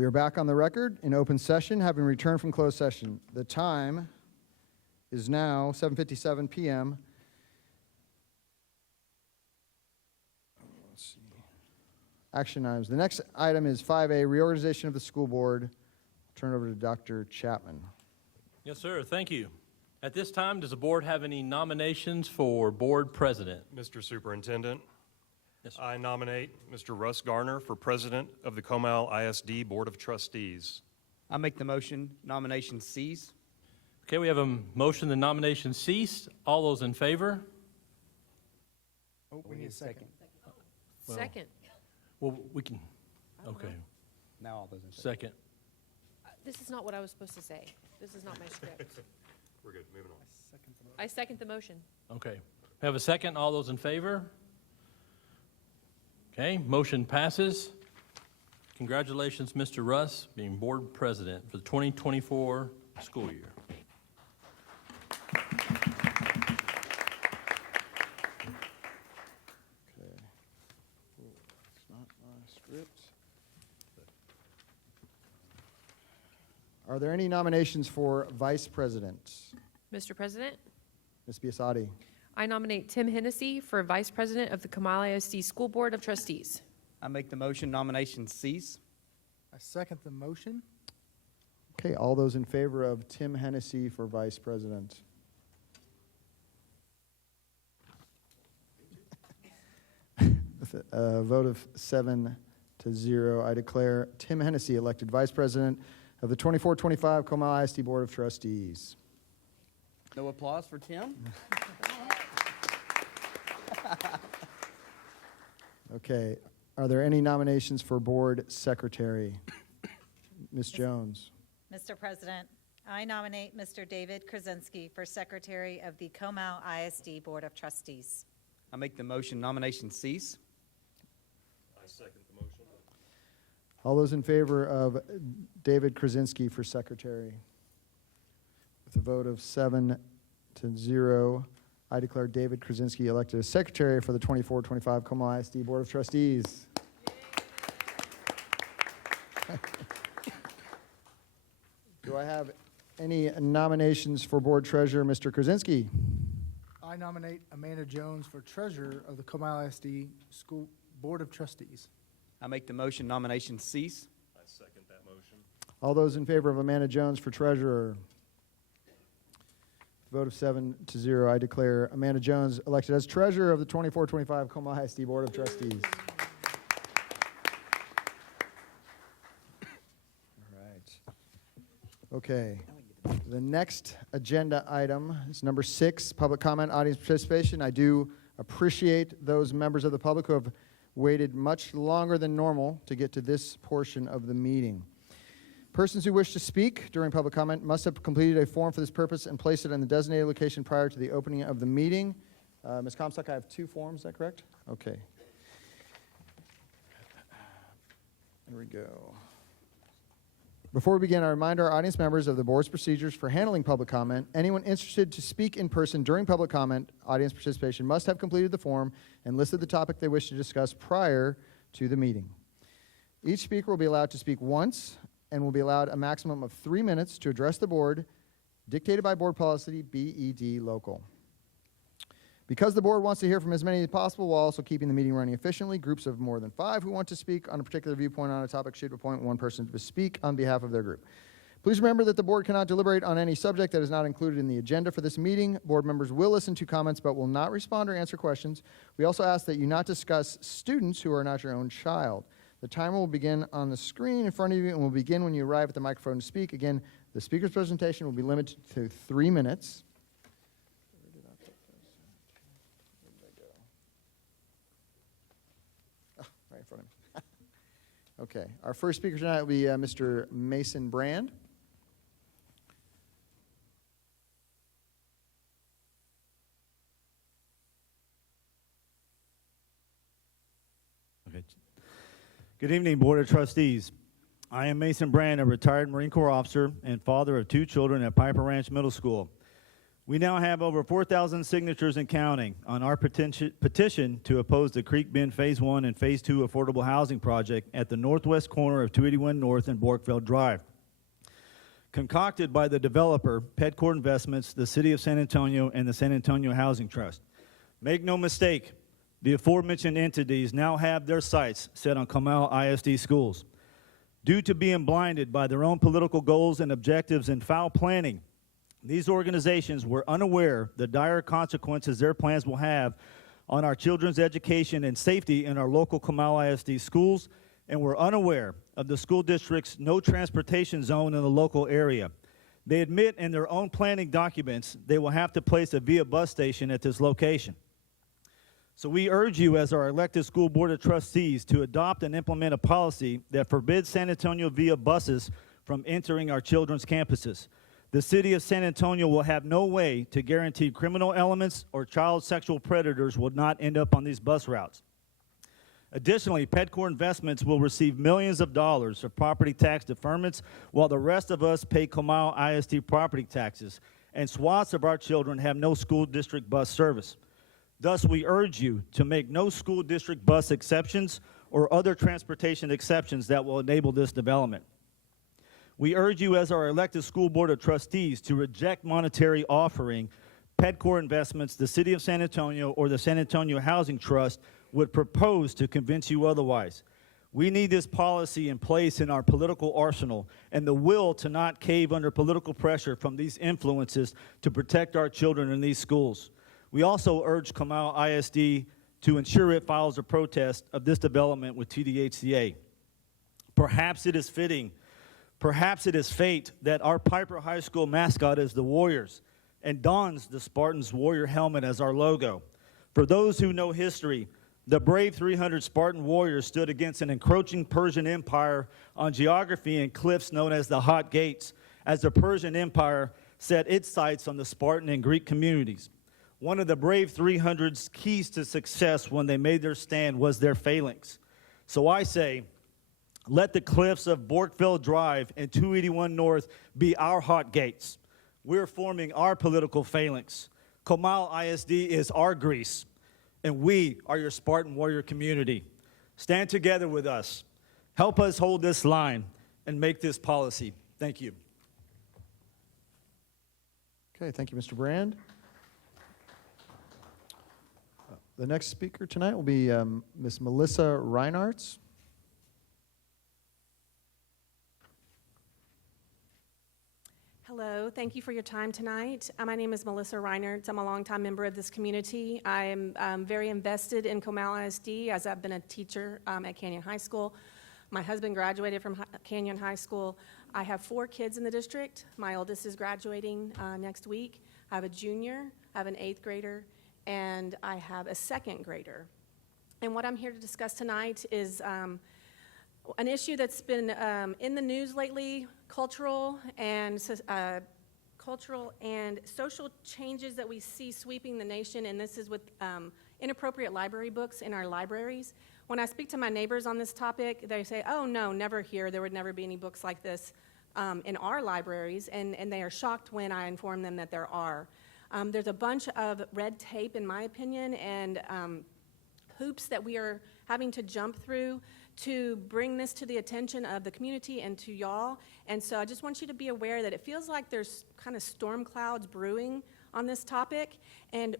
We are back on the record in open session, having returned from closed session. The time is now 7:57 p.m. Let's see. Action items. The next item is 5A, reorganization of the school board. I'll turn it over to Dr. Chapman. Yes, sir. Thank you. At this time, does the board have any nominations for board president? Mr. Superintendent, Yes, sir. I nominate Mr. Russ Garner for president of the Comal ISD Board of Trustees. I make the motion. Nomination cease. Okay, we have a motion. The nomination ceased. All those in favor? Oh, we need a second. Well- Second. Well, we can, okay, Now all those in favor. second. This is not what I was supposed to say. This is not my script. We're good, moving on. I second the motion. Okay. We have a second. All those in favor? Okay, motion passes. Congratulations, Mr. Russ, being board president for the 2024 school year. Okay. It's not my script. Are there any nominations for vice president? Mr. President, Ms. Biasotti. I nominate Tim Hennessy for Vice President of the Comal ISD School Board of Trustees. I make the motion. Nomination cease. I second the motion. Okay, all those in favor of Tim Hennessy for vice president? With a vote of 7-0, I declare Tim Hennessy elected vice president of the 24-25 Comal ISD Board of Trustees. No applause for Tim? Okay, are there any nominations for board secretary? Ms. Jones. Mr. President, I nominate Mr. David Krasinski for Secretary of the Comal ISD Board of Trustees. I make the motion. Nomination cease. I second the motion. All those in favor of David Krasinski for secretary? With a vote of 7-0, I declare David Krasinski elected as secretary for the 24-25 Comal ISD Board of Trustees. Do I have any nominations for board treasurer, Mr. Krasinski? I nominate Amanda Jones for treasurer of the Comal ISD School Board of Trustees. I make the motion. Nomination cease. I second that motion. All those in favor of Amanda Jones for treasurer? Vote of 7-0, I declare Amanda Jones elected as treasurer of the 24-25 Comal ISD Board of Trustees. All right. Okay. The next agenda item is number 6, public comment, audience participation. I do appreciate those members of the public who have waited much longer than normal to get to this portion of the meeting. Persons who wish to speak during public comment must have completed a form for this purpose and placed it in the designated location prior to the opening of the meeting. Ms. Comstock, I have 2 forms, is that correct? Okay. There we go. Before we begin, I remind our audience members of the board's procedures for handling public comment. Anyone interested to speak in person during public comment, audience participation, must have completed the form and listed the topic they wish to discuss prior to the meeting. Each speaker will be allowed to speak once and will be allowed a maximum of 3 minutes to address the board, dictated by board policy BED local. Because the board wants to hear from as many as possible while also keeping the meeting running efficiently, groups of more than 5 who want to speak on a particular viewpoint on a topic should appoint one person to speak on behalf of their group. Please remember that the board cannot deliberate on any subject that is not included in the agenda for this meeting. Board members will listen to comments but will not respond or answer questions. We also ask that you not discuss students who are not your own child. The timer will begin on the screen in front of you and will begin when you arrive at the microphone to speak. Again, the speaker's presentation will be limited to 3 minutes. Where did I put this? Where did I go? Oh, right in front of me. Okay, our first speaker tonight will be Mr. Mason Brand. Okay. Good evening, Board of Trustees. I am Mason Brand, a retired Marine Corps officer and father of 2 children at Piper Ranch Middle School. We now have over 4,000 signatures and counting on our petition to oppose the Creek Bend Phase 1 and Phase 2 affordable housing project at the northwest corner of 281 North and Borkfeld Drive. Concocted by the developer, Pedcore Investments, the City of San Antonio, and the San Antonio Housing Trust. Make no mistake, the aforementioned entities now have their sights set on Comal ISD schools. Due to being blinded by their own political goals and objectives and foul planning, these organizations were unaware the dire consequences their plans will have on our children's education and safety in our local Comal ISD schools, and were unaware of the school district's no transportation zone in the local area. They admit in their own planning documents they will have to place a VIA bus station at this location. So we urge you as our elected school board of trustees to adopt and implement a policy that forbids San Antonio VIA buses from entering our children's campuses. The city of San Antonio will have no way to guarantee criminal elements or child sexual predators will not end up on these bus routes. Additionally, Pedcore Investments will receive millions of dollars of property tax deferments while the rest of us pay Comal ISD property taxes, and swaths of our children have no school district bus service. Thus, we urge you to make no school district bus exceptions or other transportation exceptions that will enable this development. We urge you as our elected school board of trustees to reject monetary offering Pedcore Investments, the City of San Antonio, or the San Antonio Housing Trust would propose to convince you otherwise. We need this policy in place in our political arsenal and the will to not cave under political pressure from these influences to protect our children in these schools. We also urge Comal ISD to ensure it files a protest of this development with TDHCA. Perhaps it is fitting, perhaps it is fate that our Piper High School mascot is the Warriors and dons the Spartans' warrior helmet as our logo. For those who know history, the brave 300 Spartan warriors stood against an encroaching Persian Empire on geography and cliffs known as the Hot Gates, as the Persian Empire set its sights on the Spartan and Greek communities. One of the brave 300's keys to success when they made their stand was their phalanx. So I say, let the cliffs of Borkfeld Drive and 281 North be our hot gates. We're forming our political phalanx. Comal ISD is our Greece, and we are your Spartan warrior community. Stand together with us. Help us hold this line and make this policy. Thank you. Okay, thank you, Mr. Brand. The next speaker tonight will be Ms. Melissa Reinartz. Hello, thank you for your time tonight. My name is Melissa Reinartz. I'm a longtime member of this community. I am very invested in Comal ISD as I've been a teacher at Canyon High School. My husband graduated from Canyon High School. I have 4 kids in the district. My oldest is graduating next week. I have a junior, I have an 8th grader, and I have a 2nd grader. And what I'm here to discuss tonight is an issue that's been in the news lately, cultural and social changes that we see sweeping the nation, and this is with inappropriate library books in our libraries. When I speak to my neighbors on this topic, they say, oh no, never here, there would never be any books like this in our libraries, and they are shocked when I inform them that there are. There's a bunch of red tape, in my opinion, and hoops that we are having to jump through to bring this to the attention of the community and to y'all. And so I just want you to be aware that it feels like there's kind of storm clouds brewing on this topic, and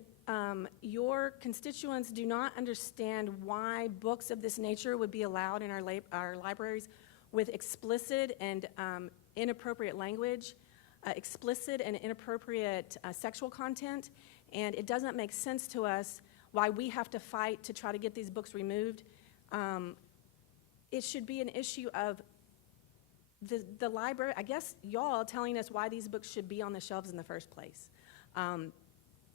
your constituents do not understand why books of this nature would be allowed in our libraries with explicit and inappropriate language, explicit and inappropriate sexual content, and it doesn't make sense to us why we have to fight to try to get these books removed. It should be an issue of the library, I guess y'all telling us why these books should be on the shelves in the first place.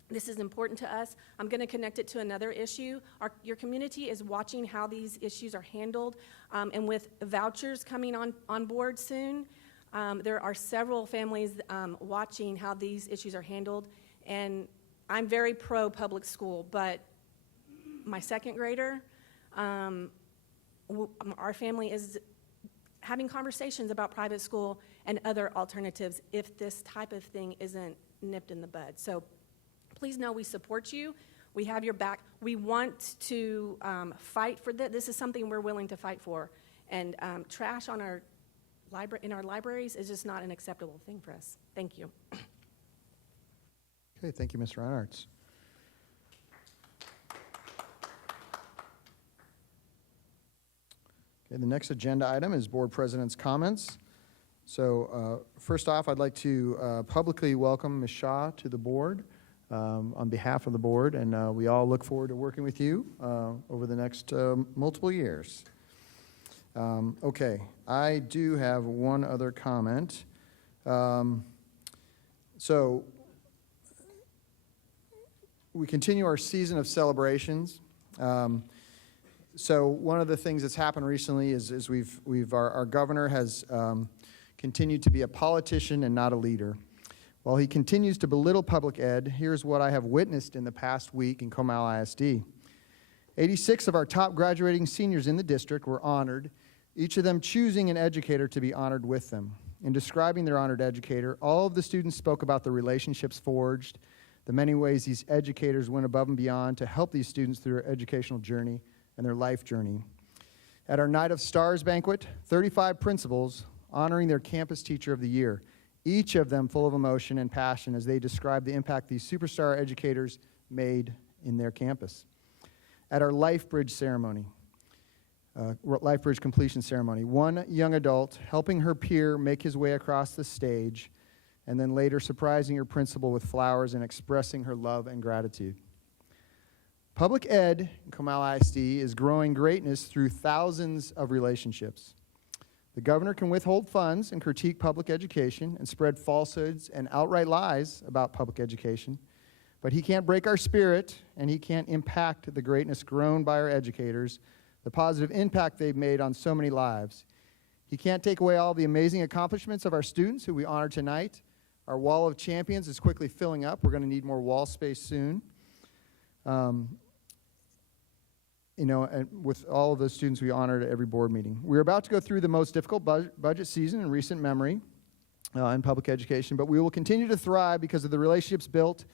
This is important to us. I'm going to connect it to another issue. Your community is watching how these issues are handled, and with vouchers coming on board soon, there are several families watching how these issues are handled, and I'm very pro public school, but my 2nd grader, our family is having conversations about private school and other alternatives if this type of thing isn't nipped in the bud. So please know we support you. We have your back. We want to fight for this. This is something we're willing to fight for. And trash on our in our libraries is just not an acceptable thing for us. Thank you. Okay, thank you, Mr. Reinhardt. Okay, the next agenda item is Board President's comments. So first off, I'd like to publicly welcome Ms. Shaw to the board on behalf of the board, and we all look forward to working with you over the next multiple years. Okay, I do have one other comment. So we continue our season of celebrations. So one of the things that's happened recently is our governor has continued to be a politician and not a leader. While he continues to belittle public ed, here's what I have witnessed in the past week in Comal ISD. 86 of our top graduating seniors in the district were honored, each of them choosing an educator to be honored with them. In describing their honored educator, all of the students spoke about the relationships forged, the many ways these educators went above and beyond to help these students through their educational journey and their life journey. At our Night of Stars banquet, 35 principals honoring their campus teacher of the year, each of them full of emotion and passion as they described the impact these superstar educators made in their campus. At our Life Bridge ceremony, Life Bridge completion ceremony, one young adult helping her peer make his way across the stage, and then later surprising her principal with flowers and expressing her love and gratitude. Public ed in Comal ISD is growing greatness through thousands of relationships. The governor can withhold funds and critique public education and spread falsehoods and outright lies about public education, but he can't break our spirit, and he can't impact the greatness grown by our educators, the positive impact they've made on so many lives. He can't take away all the amazing accomplishments of our students who we honor tonight. Our wall of champions is quickly filling up. We're going to need more wall space soon. And with all of those students we honored at every board meeting. We're about to go through the most difficult budget season in recent memory in public education, but we will continue to thrive because of the relationships built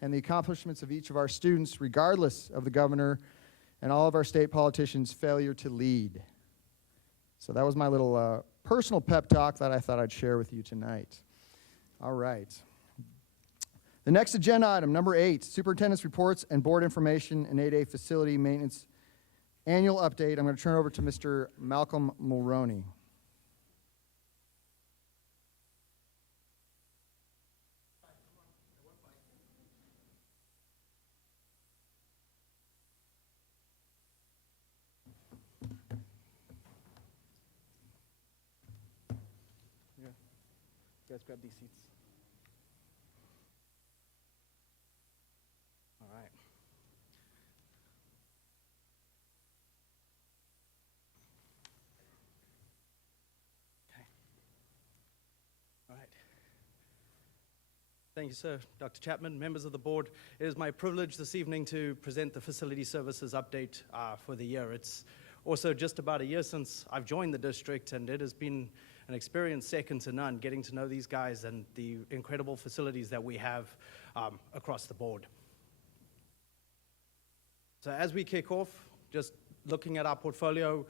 and the accomplishments of each of our students, regardless of the governor and all of our state politicians' failure to lead. So that was my little personal pep talk that I thought I'd share with you tonight. All right. The next agenda item, number 8, Superintendent's Reports and Board Information and 8A Facility Maintenance Annual Update. I'm going to turn it over to Mr. Malcolm Mulroney. You guys grab these seats. All right. Okay. All right. Thank you, sir. Dr. Chapman, members of the board, it is my privilege this evening to present the Facility Services Update for the year. It's also just about a year since I've joined the district, and it has been an experience second to none, getting to know these guys and the incredible facilities that we have across the board. So as we kick off, just looking at our portfolio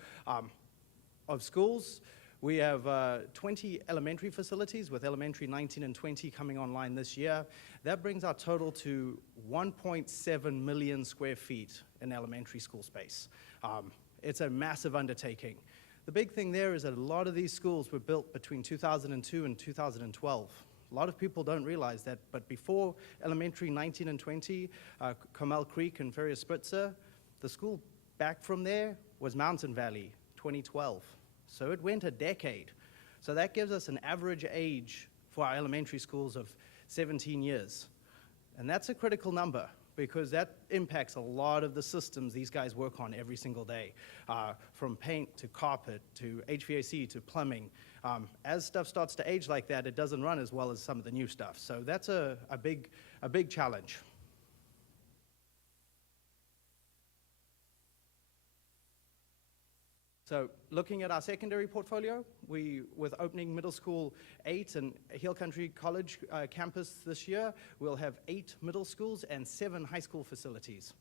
of schools, we have 20 elementary facilities, with elementary 19 and 20 coming online this year. That brings our total to 1.7 million square feet in elementary school space. It's a massive undertaking. The big thing there is that a lot of these schools were built between 2002 and 2012. A lot of people don't realize that, but before elementary 19 and 20, Comal Creek and Ferrier Spritzer, the school back from there was Mountain Valley, 2012. So it went a decade. So that gives us an average age for our elementary schools of 17 years. And that's a critical number, because that impacts a lot of the systems these guys work on every single day, from paint to carpet to HVAC to plumbing. As stuff starts to age like that, it doesn't run as well as some of the new stuff. So that's a big challenge. So looking at our secondary portfolio, with opening middle school 8 and Hill Country College campus this year, we'll have 8 middle schools and 7 high school facilities.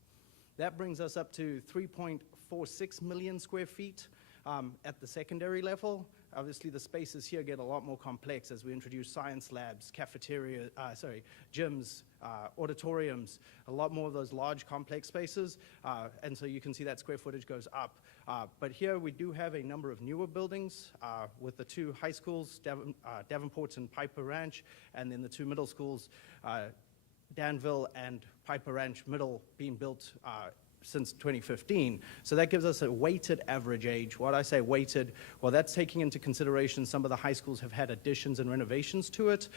That brings us up to 3.46 million square feet at the secondary level. Obviously, the spaces here get a lot more complex as we introduce science labs, gyms, auditoriums, a lot more of those large, complex spaces. And so you can see that square footage goes up. But here we do have a number of newer buildings with the 2 high schools, Davenport and Piper Ranch, and then the 2 middle schools, Danville and Piper Ranch Middle, being built since 2015. So that gives us a weighted average age. What I say weighted, well, that's taking into consideration some of the high schools have had additions and renovations to it.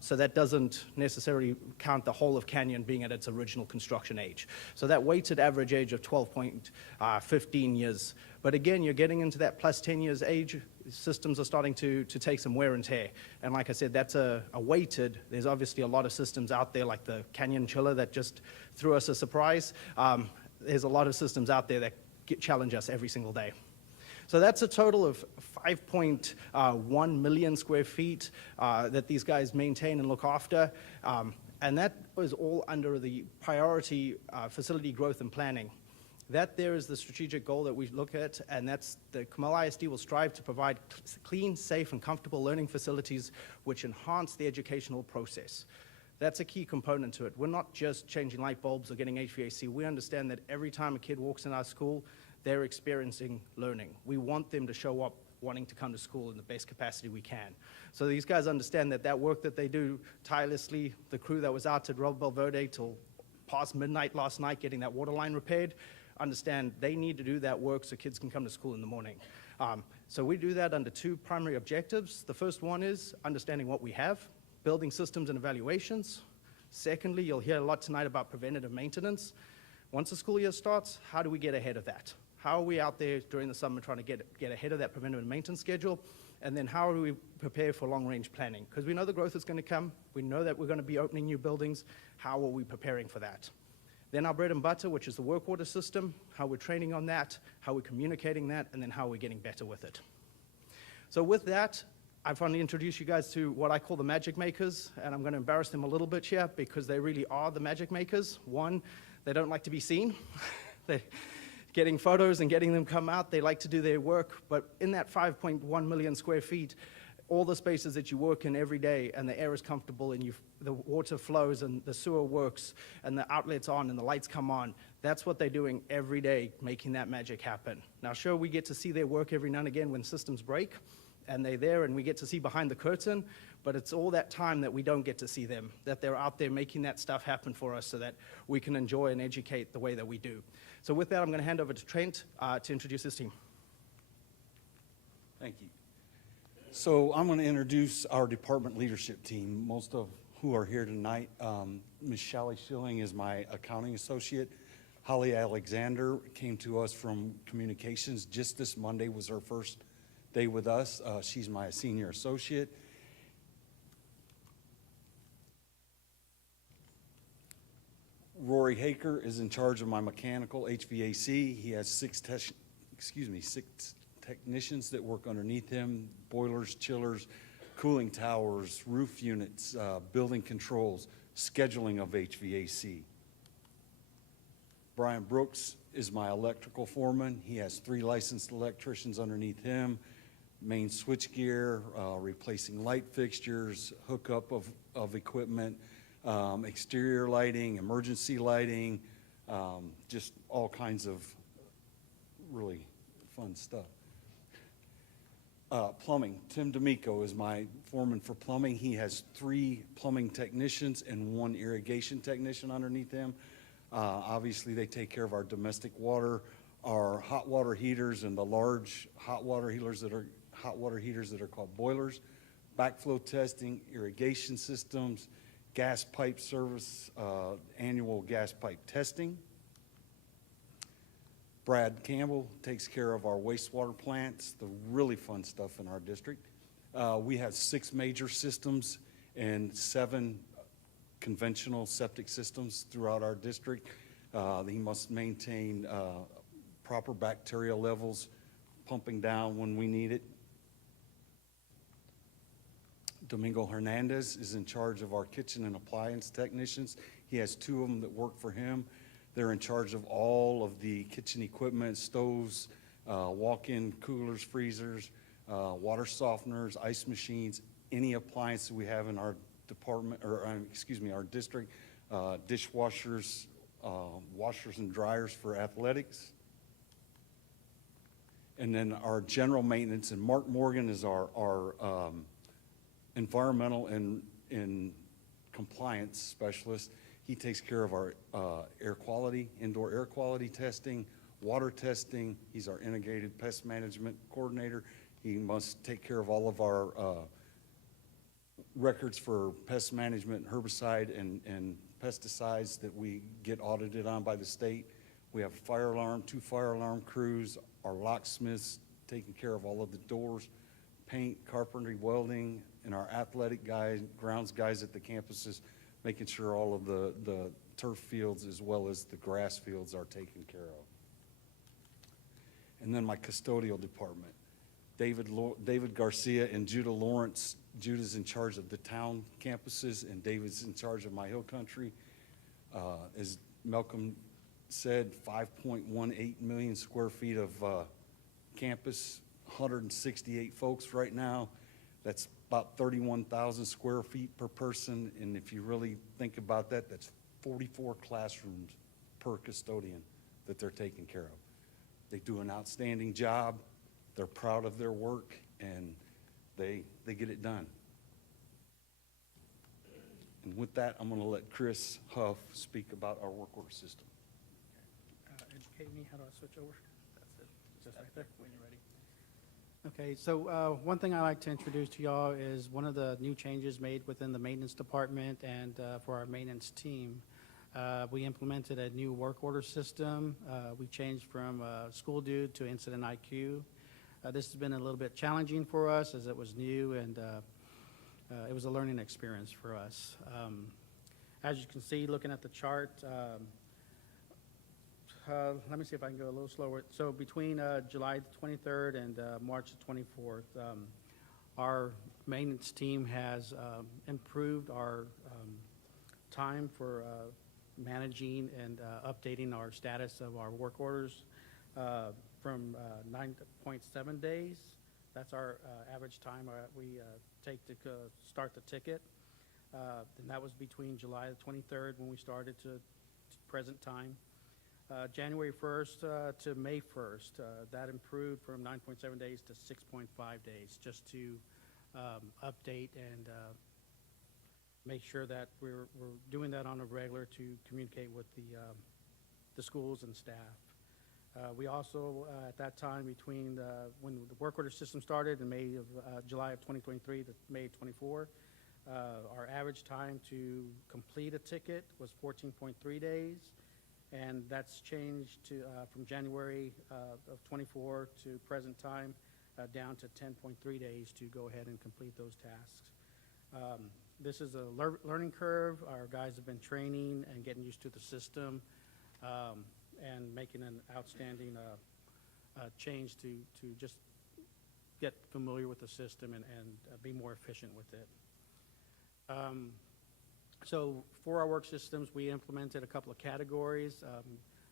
So that doesn't necessarily count the whole of Canyon being at its original construction age. So that weighted average age of 12.15 years. But again, you're getting into that plus 10 years age. Systems are starting to take some wear and tear. And like I said, that's a weighted. There's obviously a lot of systems out there like the Canyon Chiller that just threw us a surprise. There's a lot of systems out there that challenge us every single day. So that's a total of 5.1 million square feet that these guys maintain and look after. And that was all under the priority facility growth and planning. That there is the strategic goal that we look at, and that's the Comal ISD will strive to provide clean, safe, and comfortable learning facilities which enhance the educational process. That's a key component to it. We're not just changing light bulbs or getting HVAC. We understand that every time a kid walks in our school, they're experiencing learning. We want them to show up wanting to come to school in the best capacity we can. So these guys understand that that work that they do tirelessly, the crew that was out at Robert Verde till past midnight last night getting that water line repaired, understand they need to do that work so kids can come to school in the morning. So we do that under 2 primary objectives. The first one is understanding what we have, building systems and evaluations. Secondly, you'll hear a lot tonight about preventative maintenance. Once the school year starts, how do we get ahead of that? How are we out there during the summer trying to get ahead of that preventative maintenance schedule? And then how do we prepare for long-range planning? Because we know the growth is going to come. We know that we're going to be opening new buildings. How are we preparing for that? Then our bread and butter, which is the work order system, how we're training on that, how we're communicating that, and then how we're getting better with it. So with that, I finally introduce you guys to what I call the magic makers, and I'm going to embarrass them a little bit here because they really are the magic makers. One, they don't like to be seen. They're getting photos and getting them come out. They like to do their work, but in that 5.1 million square feet, all the spaces that you work in every day and the air is comfortable and the water flows and the sewer works and the outlets on and the lights come on, that's what they're doing every day, making that magic happen. Now, sure, we get to see their work every now and again when systems break, and they're there and we get to see behind the curtain, but it's all that time that we don't get to see them, that they're out there making that stuff happen for us so that we can enjoy and educate the way that we do. So with that, I'm going to hand over to Trent to introduce his team. Thank you. So I'm going to introduce our department leadership team, most of who are here tonight. Ms. Shelley Schilling is my accounting associate. Holly Alexander came to us from communications. Just this Monday was her first day with us. She's my senior associate. Rory Haker is in charge of my mechanical HVAC. He has six technicians that work underneath him: boilers, chillers, cooling towers, roof units, building controls, scheduling of HVAC. Brian Brooks is my electrical foreman. He has 3 licensed electricians underneath him: main switchgear, replacing light fixtures, hookup of equipment, exterior lighting, emergency lighting, just all kinds of really fun stuff. Plumbing. Tim D'Amico is my foreman for plumbing. He has 3 plumbing technicians and 1 irrigation technician underneath him. Obviously, they take care of our domestic water, our hot water heaters, and the large hot water heaters that are called boilers, backflow testing, irrigation systems, gas pipe service, annual gas pipe testing. Brad Campbell takes care of our wastewater plants, the really fun stuff in our district. We have 6 major systems and 7 conventional septic systems throughout our district. He must maintain proper bacterial levels, pumping down when we need it. Domingo Hernandez is in charge of our kitchen and appliance technicians. He has 2 of them that work for him. They're in charge of all of the kitchen equipment, stoves, walk-in coolers, freezers, water softeners, ice machines, any appliance that we have in our department, or our district, dishwashers, washers and dryers for athletics. And then our general maintenance, and Mark Morgan is our environmental and compliance specialist. He takes care of our air quality, indoor air quality testing, water testing. He's our integrated pest management coordinator. He must take care of all of our records for pest management, herbicide, and pesticides that we get audited on by the state. We have a fire alarm, 2 fire alarm crews, our locksmiths taking care of all of the doors, paint, carpentry, welding, and our athletic guys, grounds guys at the campuses, making sure all of the turf fields as well as the grass fields are taken care of. And then my custodial department, David Garcia and Judah Lawrence. Judah's in charge of the town campuses, and David's in charge of my hill country. As Malcolm said, 5.18 million square feet of campus, 168 folks right now. That's about 31,000 square feet per person, and if you really think about that, that's 44 classrooms per custodian that they're taking care of. They do an outstanding job. They're proud of their work, and they get it done. And with that, I'm going to let Chris Huff speak about our work order system. Educate me, how do I switch over? That's it, just right there, when you're ready. Okay, so one thing I like to introduce to y'all is one of the new changes made within the maintenance department and for our maintenance team. We implemented a new work order system. We changed from school due to incident IQ. This has been a little bit challenging for us as it was new, and it was a learning experience for us. As you can see, looking at the chart, let me see if I can go a little slower. So between July 23rd and March 24th, our maintenance team has improved our time for managing and updating our status of our work orders from 9.7 days. That's our average time we take to start the ticket. And that was between July 23rd when we started to present time. January 1st to May 1st, that improved from 9.7 days to 6.5 days, just to update and make sure that we're doing that on a regular to communicate with the schools and staff. We also, at that time, between when the work order system started in July of 2023 to May 24, our average time to complete a ticket was 14.3 days. And that's changed to from January of 24 to present time down to 10.3 days to go ahead and complete those tasks. This is a learning curve. Our guys have been training and getting used to the system and making an outstanding change to just get familiar with the system and be more efficient with it. So for our work systems, we implemented a couple of categories.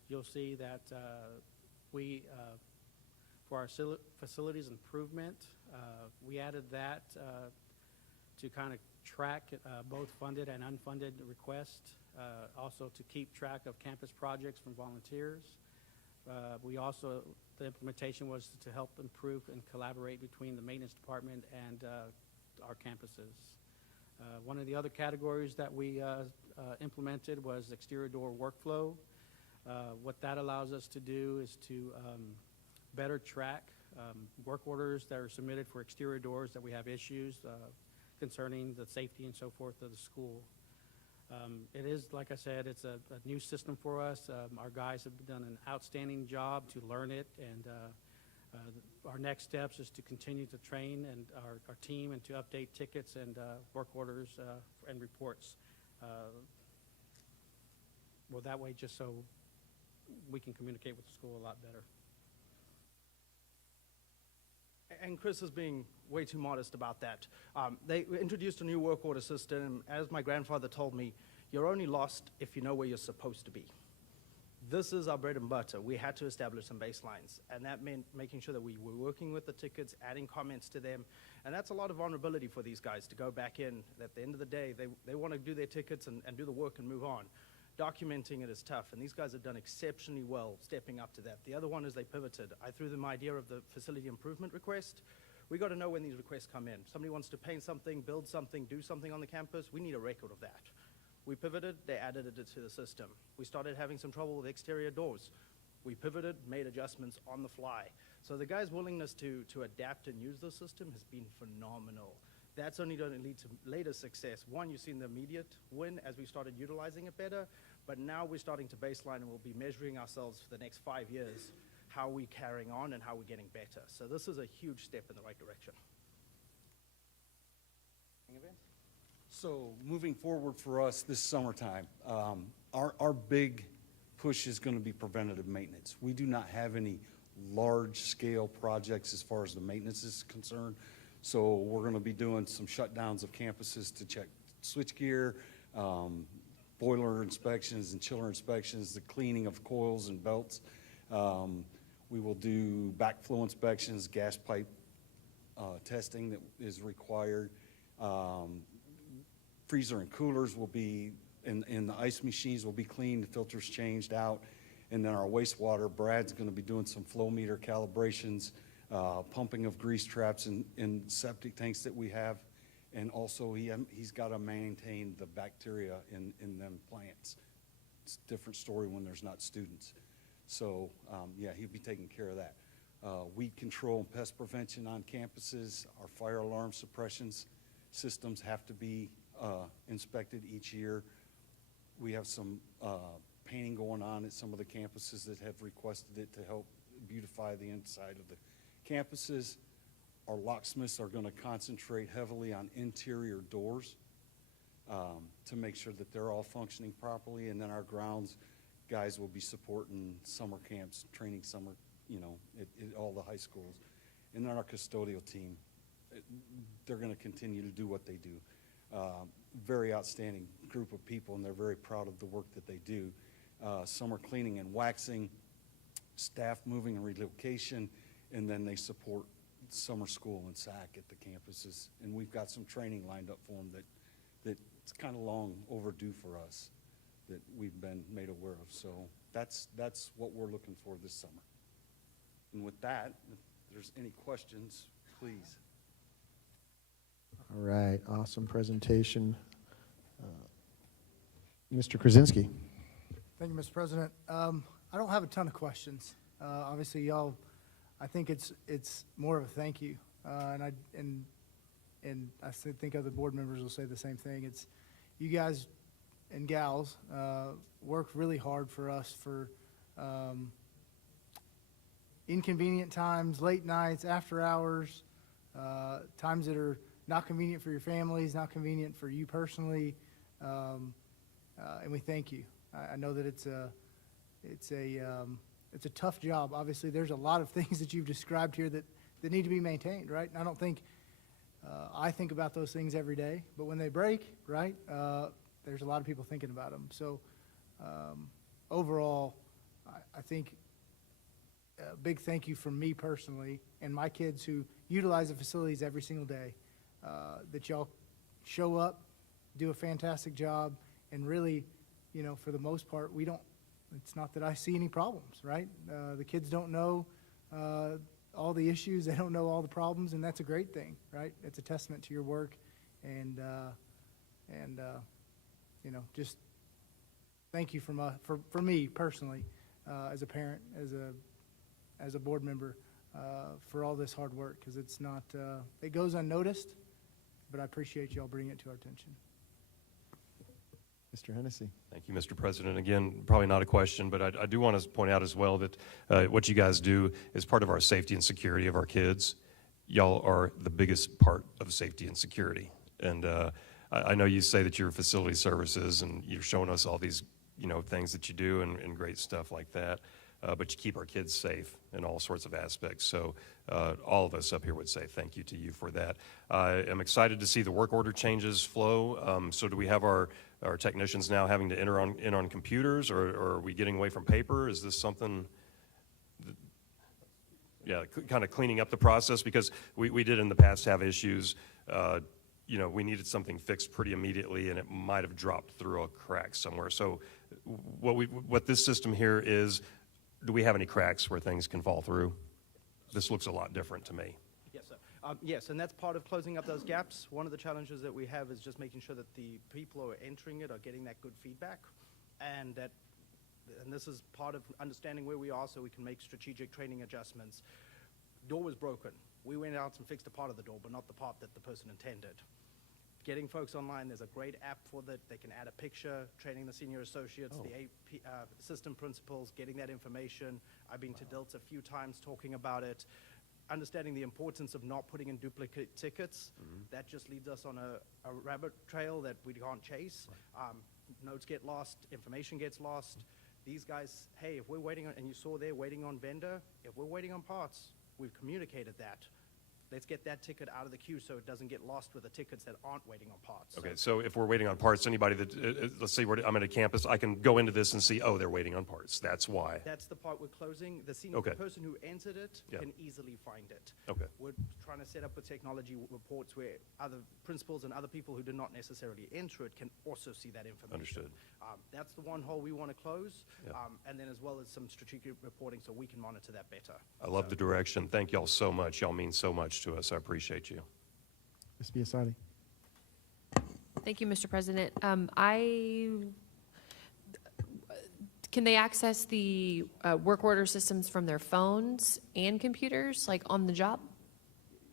You'll see that for our facilities improvement, we added that to kind of track both funded and unfunded requests, also to keep track of campus projects from volunteers. The implementation was to help improve and collaborate between the maintenance department and our campuses. One of the other categories that we implemented was exterior door workflow. What that allows us to do is to better track work orders that are submitted for exterior doors that we have issues concerning the safety and so forth of the school. It is, like I said, it's a new system for us. Our guys have done an outstanding job to learn it, and our next steps is to continue to train and our team and to update tickets and work orders and reports. Well, that way, just so we can communicate with the school a lot better. And Chris is being way too modest about that. They introduced a new work order system, and as my grandfather told me, you're only lost if you know where you're supposed to be. This is our bread and butter. We had to establish some baselines, and that meant making sure that we were working with the tickets, adding comments to them, and that's a lot of vulnerability for these guys to go back in. At the end of the day, they want to do their tickets and do the work and move on. Documenting it is tough, and these guys have done exceptionally well stepping up to that. The other one is they pivoted. I threw them the idea of the facility improvement request. We got to know when these requests come in. Somebody wants to paint something, build something, do something on the campus. We need a record of that. We pivoted, they added it to the system. We started having some trouble with exterior doors. We pivoted, made adjustments on the fly. So the guys' willingness to adapt and use the system has been phenomenal. That's only going to lead to later success. One, you've seen the immediate win as we started utilizing it better, but now we're starting to baseline and we'll be measuring ourselves for the next 5 years, how we're carrying on and how we're getting better. So this is a huge step in the right direction. So moving forward for us this summertime, our big push is going to be preventative maintenance. We do not have any large-scale projects as far as the maintenance is concerned. So we're going to be doing some shutdowns of campuses to check switchgear, boiler inspections and chiller inspections, the cleaning of coils and belts. We will do backflow inspections, gas pipe testing that is required. Freezer and coolers will be, and the ice machines will be cleaned, the filters changed out. And then our wastewater, Brad's going to be doing some flow meter calibrations, pumping of grease traps in septic tanks that we have. And also he's got to maintain the bacteria in them plants. It's a different story when there's not students. So yeah, he'll be taking care of that. Weed control and pest prevention on campuses. Our fire alarm suppressions systems have to be inspected each year. We have some painting going on at some of the campuses that have requested it to help beautify the inside of the campuses. Our locksmiths are going to concentrate heavily on interior doors to make sure that they're all functioning properly. And then our grounds guys will be supporting summer camps, training summer, at all the high schools. And then our custodial team, they're going to continue to do what they do. Very outstanding group of people, and they're very proud of the work that they do. Summer cleaning and waxing, staff moving and relocation, and then they support summer school and SAC at the campuses. And we've got some training lined up for them that's kind of long overdue for us that we've been made aware of. So that's what we're looking for this summer. And with that, if there's any questions, please. All right, awesome presentation. Mr. Krasinski. Thank you, Mr. President. I don't have a ton of questions. Obviously, y'all, I think it's more of a thank you, and I think other board members will say the same thing. It's you guys and gals work really hard for us for inconvenient times, late nights, after hours, times that are not convenient for your families, not convenient for you personally, and we thank you. I know that it's a tough job. Obviously, there's a lot of things that you've described here that need to be maintained, right? And I don't think I think about those things every day, but when they break, right, there's a lot of people thinking about them. So overall, I think a big thank you from me personally and my kids who utilize the facilities every single day, that y'all show up, do a fantastic job, and really, for the most part, it's not that I see any problems, right? The kids don't know all the issues, they don't know all the problems, and that's a great thing, right? It's a testament to your work, and just thank you for me personally, as a parent, as a board member, for all this hard work, because it's not, it goes unnoticed, but I appreciate y'all bringing it to our attention. Mr. Hennessy. Thank you, Mr. President. Again, probably not a question, but I do want to point out as well that what you guys do is part of our safety and security of our kids. Y'all are the biggest part of safety and security. And I know you say that you're facility services, and you're showing us all these, things that you do and great stuff like that. but you keep our kids safe in all sorts of aspects. So all of us up here would say thank you to you for that. I am excited to see the work order changes flow. So do we have our technicians now having to enter in on computers, or are we getting away from paper? Is this something? Yeah, kind of cleaning up the process, because we did in the past have issues. You know, we needed something fixed pretty immediately, and it might have dropped through a crack somewhere. So what this system here is, do we have any cracks where things can fall through? This looks a lot different to me. Yes, sir. Yes, and that's part of closing up those gaps. One of the challenges that we have is just making sure that the people who are entering it are getting that good feedback, and this is part of understanding where we are so we can make strategic training adjustments. Door was broken. We went out and fixed a part of the door, but not the part that the person intended. Getting folks online, there's a great app for that. They can add a picture, training the senior associates, the AP, assistant principals, getting that information. I've been to DILT a few times talking about it. Understanding the importance of not putting in duplicate tickets. That just leads us on a rabbit trail that we can't chase. Notes get lost, information gets lost. These guys, hey, if we're waiting on, and you saw they're waiting on vendor, if we're waiting on parts, we've communicated that. Let's get that ticket out of the queue so it doesn't get lost with the tickets that aren't waiting on parts. Okay, so if we're waiting on parts, anybody that, let's say I'm at a campus, I can go into this and see, oh, they're waiting on parts. That's why. That's the part we're closing. The senior person who entered it can easily find it. Okay. We're trying to set up with technology reports where other principals and other people who did not necessarily enter it can also see that information. Understood. That's the one hole we want to close, Yeah. and then as well as some strategic reporting so we can monitor that better. I love the direction. Thank y'all so much. Y'all mean so much to us. I appreciate you. Ms. Biasotti. Thank you, Mr. President. Can they access the work order systems from their phones and computers, like on the job?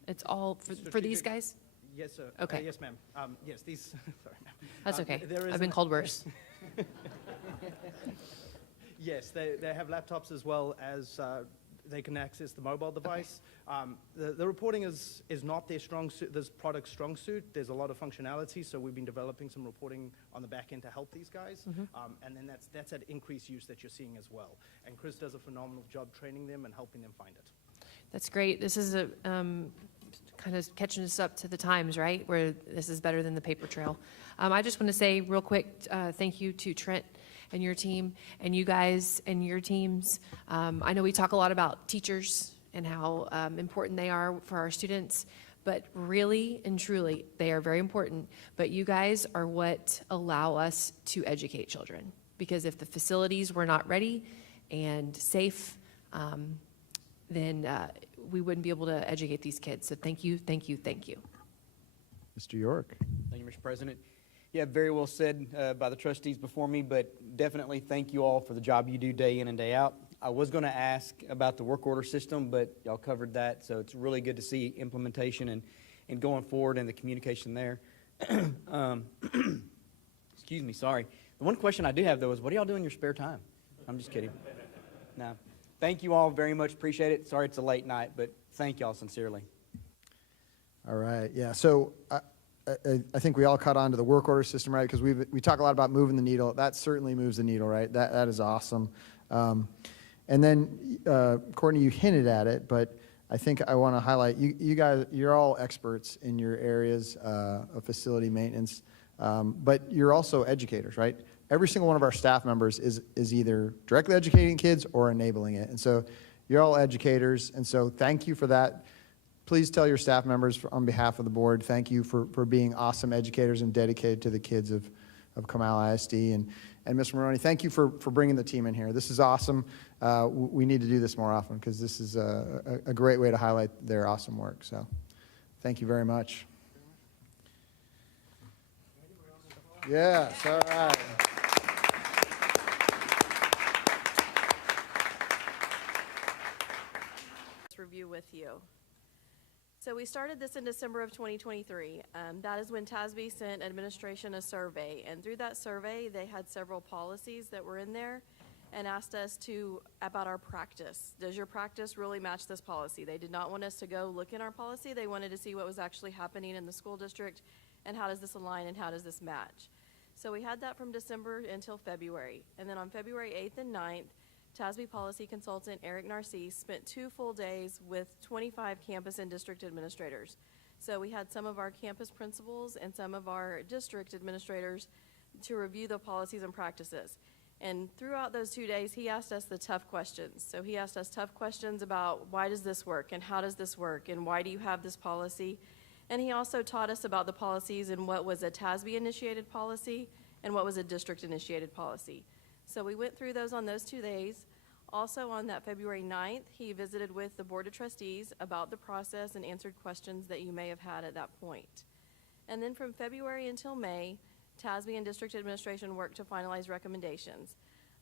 It's all for these guys? Yes, sir. Okay. Yes, ma'am. Yes, these, sorry, ma'am. That's okay. There is I've been called worse. Yes, they have laptops as well as they can access the mobile device. The reporting is not their strong suit, this product's strong suit. There's a lot of functionality, so we've been developing some reporting on the back end to help these guys. And then that's that increased use that you're seeing as well. And Chris does a phenomenal job training them and helping them find it. That's great. This is a kind of catching us up to the times, right? Where this is better than the paper trail. I just want to say real quick, thank you to Trent and your team, and you guys and your teams. I know we talk a lot about teachers and how important they are for our students, but really and truly, they are very important. But you guys are what allow us to educate children. Because if the facilities were not ready and safe, then we wouldn't be able to educate these kids. So thank you, thank you, thank you. Mr. York. Thank you, Mr. President. Yeah, very well said by the trustees before me, but definitely thank you all for the job you do day in and day out. I was going to ask about the work order system, but y'all covered that, so it's really good to see implementation and going forward and the communication there. Excuse me, sorry. The one question I do have, though, is what do y'all do in your spare time? I'm just kidding. No. Thank you all very much. Appreciate it. Sorry it's a late night, but thank y'all sincerely. All right, yeah, so I think we all caught on to the work order system, right? Because we talk a lot about moving the needle. That certainly moves the needle, right? That is awesome. And then, Courtney, you hinted at it, but I think I want to highlight, you guys, you're all experts in your areas of facility maintenance, but you're also educators, right? Every single one of our staff members is either directly educating kids or enabling it. And so you're all educators, and so thank you for that. Please tell your staff members on behalf of the board, thank you for being awesome educators and dedicated to the kids of Comal ISD. And Mr. Maroney, thank you for bringing the team in here. This is awesome. We need to do this more often because this is a great way to highlight their awesome work. So thank you very much. Yes, all right. Review with you. So we started this in December of 2023. That is when TASB sent administration a survey, and through that survey they had several policies that were in there and asked us about our practice. Does your practice really match this policy? They did not want us to go look in our policy. They wanted to see what was actually happening in the school district and how does this align and how does this match. So we had that from December until February, and then on February 8th and 9th TASB policy consultant Eric Narcisse spent 2 full days with 25 campus and district administrators. So we had some of our campus principals and some of our district administrators to review the policies and practices. And throughout those 2 days, he asked us the tough questions. So he asked us tough questions about why does this work and how does this work and why do you have this policy? And he also taught us about the policies and what was a TASB-initiated policy and what was a district-initiated policy. So we went through those on those 2 days. Also on that February 9th, he visited with the Board of Trustees about the process and answered questions that you may have had at that point. And then from February until May, TASB and district administration worked to finalize recommendations.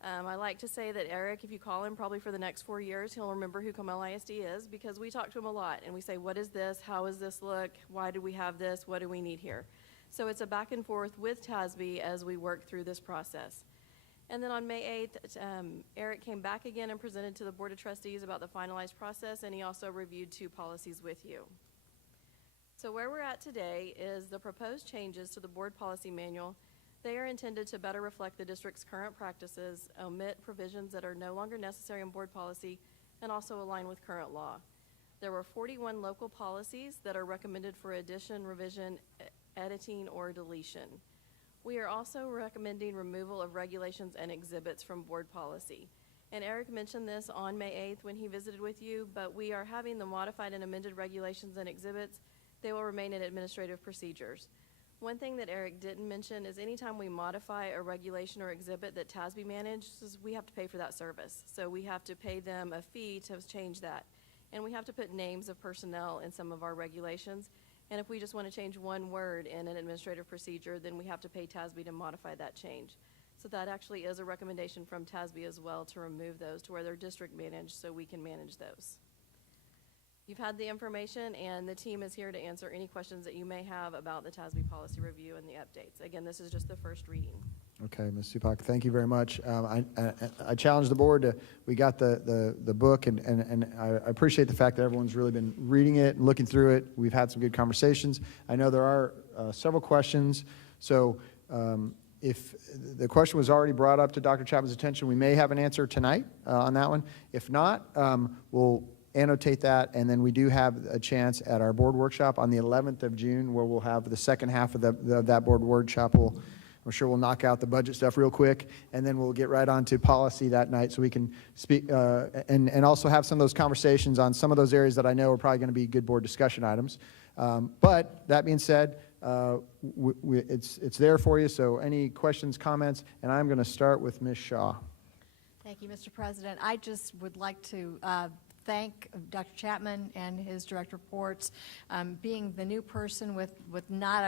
I like to say that Eric, if you call him probably for the next 4 years, he'll remember who Comal ISD is because we talk to him a lot and we say, what is this? How does this look? Why do we have this? What do we need here? So it's a back and forth with TASB as we work through this process. And then on May 8th, Eric came back again and presented to the Board of Trustees about the finalized process, and he also reviewed 2 policies with you. So where we're at today is the proposed changes to the board policy manual. They are intended to better reflect the district's current practices, omit provisions that are no longer necessary in board policy, and also align with current law. There were 41 local policies that are recommended for addition, revision, editing, or deletion. We are also recommending removal of regulations and exhibits from board policy. And Eric mentioned this on May 8th when he visited with you, but we are having the modified and amended regulations and exhibits. They will remain in administrative procedures. One thing that Eric didn't mention is anytime we modify a regulation or exhibit that TASB manages, we have to pay for that service. So we have to pay them a fee to change that. And we have to put names of personnel in some of our regulations. And if we just want to change one word in an administrative procedure, then we have to pay TASB to modify that change. So that actually is a recommendation from TASB as well to remove those to where they're district managed so we can manage those. You've had the information, and the team is here to answer any questions that you may have about the TASB policy review and the updates. Again, this is just the first reading. Okay, Ms. Supak, thank you very much. I challenge the board to, we got the book, and I appreciate the fact that everyone's really been reading it and looking through it. We've had some good conversations. I know there are several questions, so if the question was already brought up to Dr. Chapman's attention, we may have an answer tonight on that one. If not, we'll annotate that, and then we do have a chance at our board workshop on the 11th of June where we'll have the second half of that board workshop. I'm sure we'll knock out the budget stuff real quick, and then we'll get right on to policy that night so we can speak and also have some of those conversations on some of those areas that I know are probably going to be good board discussion items. But that being said, it's there for you, so any questions, comments, and I'm going to start with Ms. Shaw. Thank you, Mr. President. I just would like to thank Dr. Chapman and his direct reports. Being the new person with not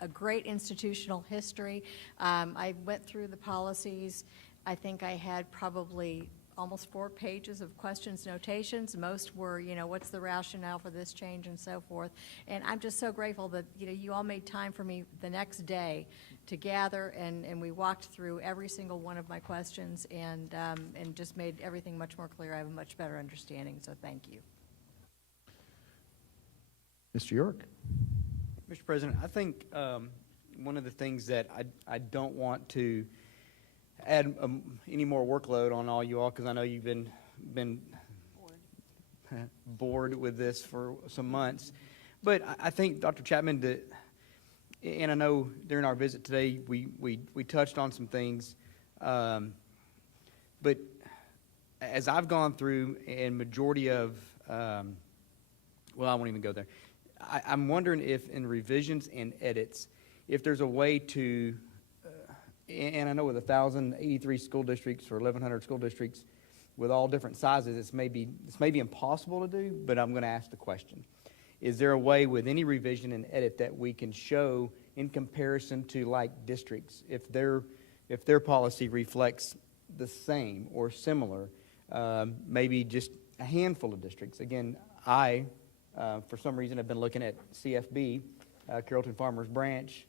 a great institutional history, I went through the policies. I think I had probably almost 4 pages of questions, notations. Most were, what's the rationale for this change and so forth. And I'm just so grateful that, you all made time for me the next day to gather, and we walked through every single one of my questions and just made everything much more clear. I have a much better understanding, so thank you. Mr. York. Mr. President, I think one of the things that I don't want to add any more workload on all you all, because I know you've been bored with this for some months. But I think, Dr. Chapman, and I know during our visit today we touched on some things, but as I've gone through and majority of, well, I won't even go there. I'm wondering if in revisions and edits, if there's a way to, and I know with 1,083 school districts or 1,100 school districts with all different sizes, this may be impossible to do, but I'm going to ask the question. Is there a way with any revision and edit that we can show in comparison to like districts, if their policy reflects the same or similar, maybe just a handful of districts? Again, for some reason, have been looking at CFB, Carrollton Farmers Branch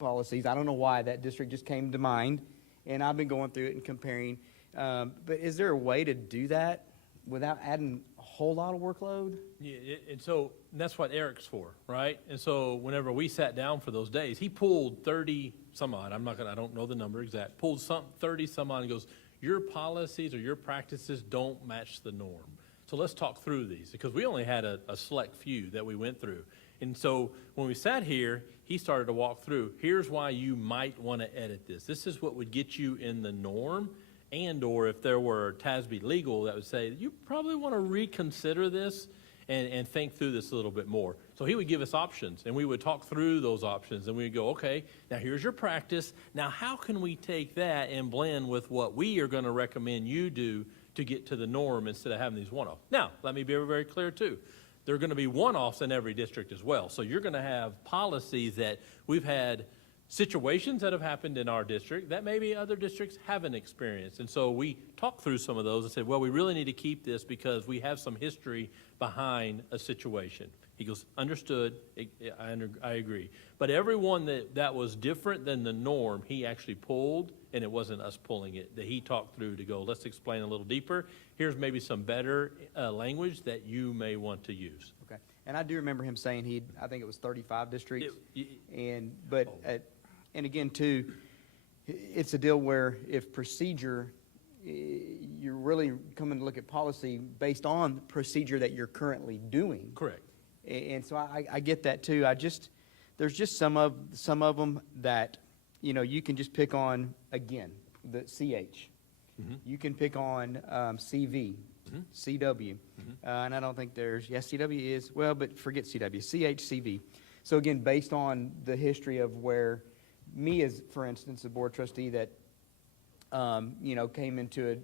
policies. I don't know why that district just came to mind, and I've been going through it and comparing. But is there a way to do that without adding a whole lot of workload? Yeah, and so that's what Eric's for, right? And so whenever we sat down for those days, he pulled 30 some odd. I don't know the number exact. Pulled 30 some odd and goes, your policies or your practices don't match the norm. So let's talk through these, because we only had a select few that we went through. And so when we sat here, he started to walk through, here's why you might want to edit this. This is what would get you in the norm, and or if there were TASB legal that would say, you probably want to reconsider this and think through this a little bit more. So he would give us options, and we would talk through those options, and we'd go, okay, now here's your practice. Now how can we take that and blend with what we are going to recommend you do to get to the norm instead of having these one-offs? Now, let me be very, very clear too. There are going to be one-offs in every district as well. So you're going to have policies that we've had situations that have happened in our district that maybe other districts haven't experienced. And so we talked through some of those and said, well, we really need to keep this because we have some history behind a situation. He goes, understood, I agree. But everyone that was different than the norm, he actually pulled, and it wasn't us pulling it, that he talked through to go, let's explain a little deeper. Here's maybe some better language that you may want to use. Okay. And I do remember him saying I think it was 35 districts. And again, too, it's a deal where if procedure, you're really coming to look at policy based on procedure that you're currently doing. Correct. And so I get that too. There's just some of them that, you can just pick on, again, the CH. Mm-hmm. You can pick on CV, CW. And I don't think CW is, well, but forget CW, CH, CV. So again, based on the history of where me as, for instance, a board trustee that, came into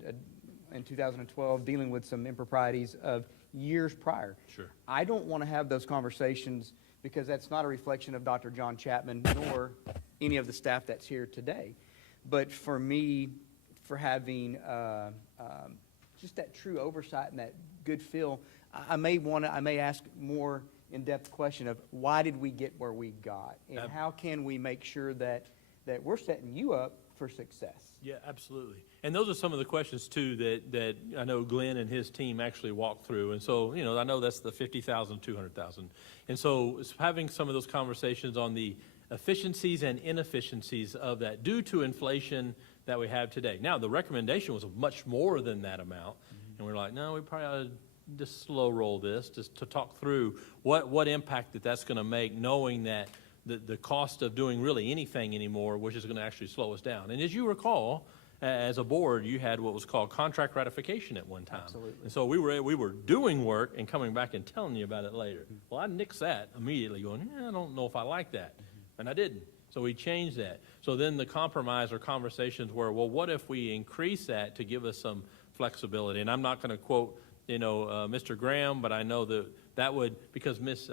in 2012 dealing with some improprieties of years prior. Sure. I don't want to have those conversations because that's not a reflection of Dr. John Chapman nor any of the staff that's here today. But for me, for having just that true oversight and that good feel, I may ask more in-depth question of why did we get where we got, and how can we make sure that we're setting you up for success. Yeah, absolutely. And those are some of the questions, too, that I know Glenn and his team actually walked through. And so, I know that's the 50,000, 200,000. And so it's having some of those conversations on the efficiencies and inefficiencies of that due to inflation that we have today. Now, the recommendation was much more than that amount. And we're like, no, we probably ought to just slow roll this, just to talk through what impact that's going to make, knowing that the cost of doing really anything anymore, which is going to actually slow us down. And as you recall, as a board, you had what was called contract ratification at one time. Absolutely. And so we were doing work and coming back and telling you about it later. Well, I nixed that immediately, going, I don't know if I like that. And I didn't. So we changed that. So then the compromise or conversations were, well, what if we increase that to give us some flexibility? And I'm not going to quote, Mr. Graham, but I know that would, because Ms.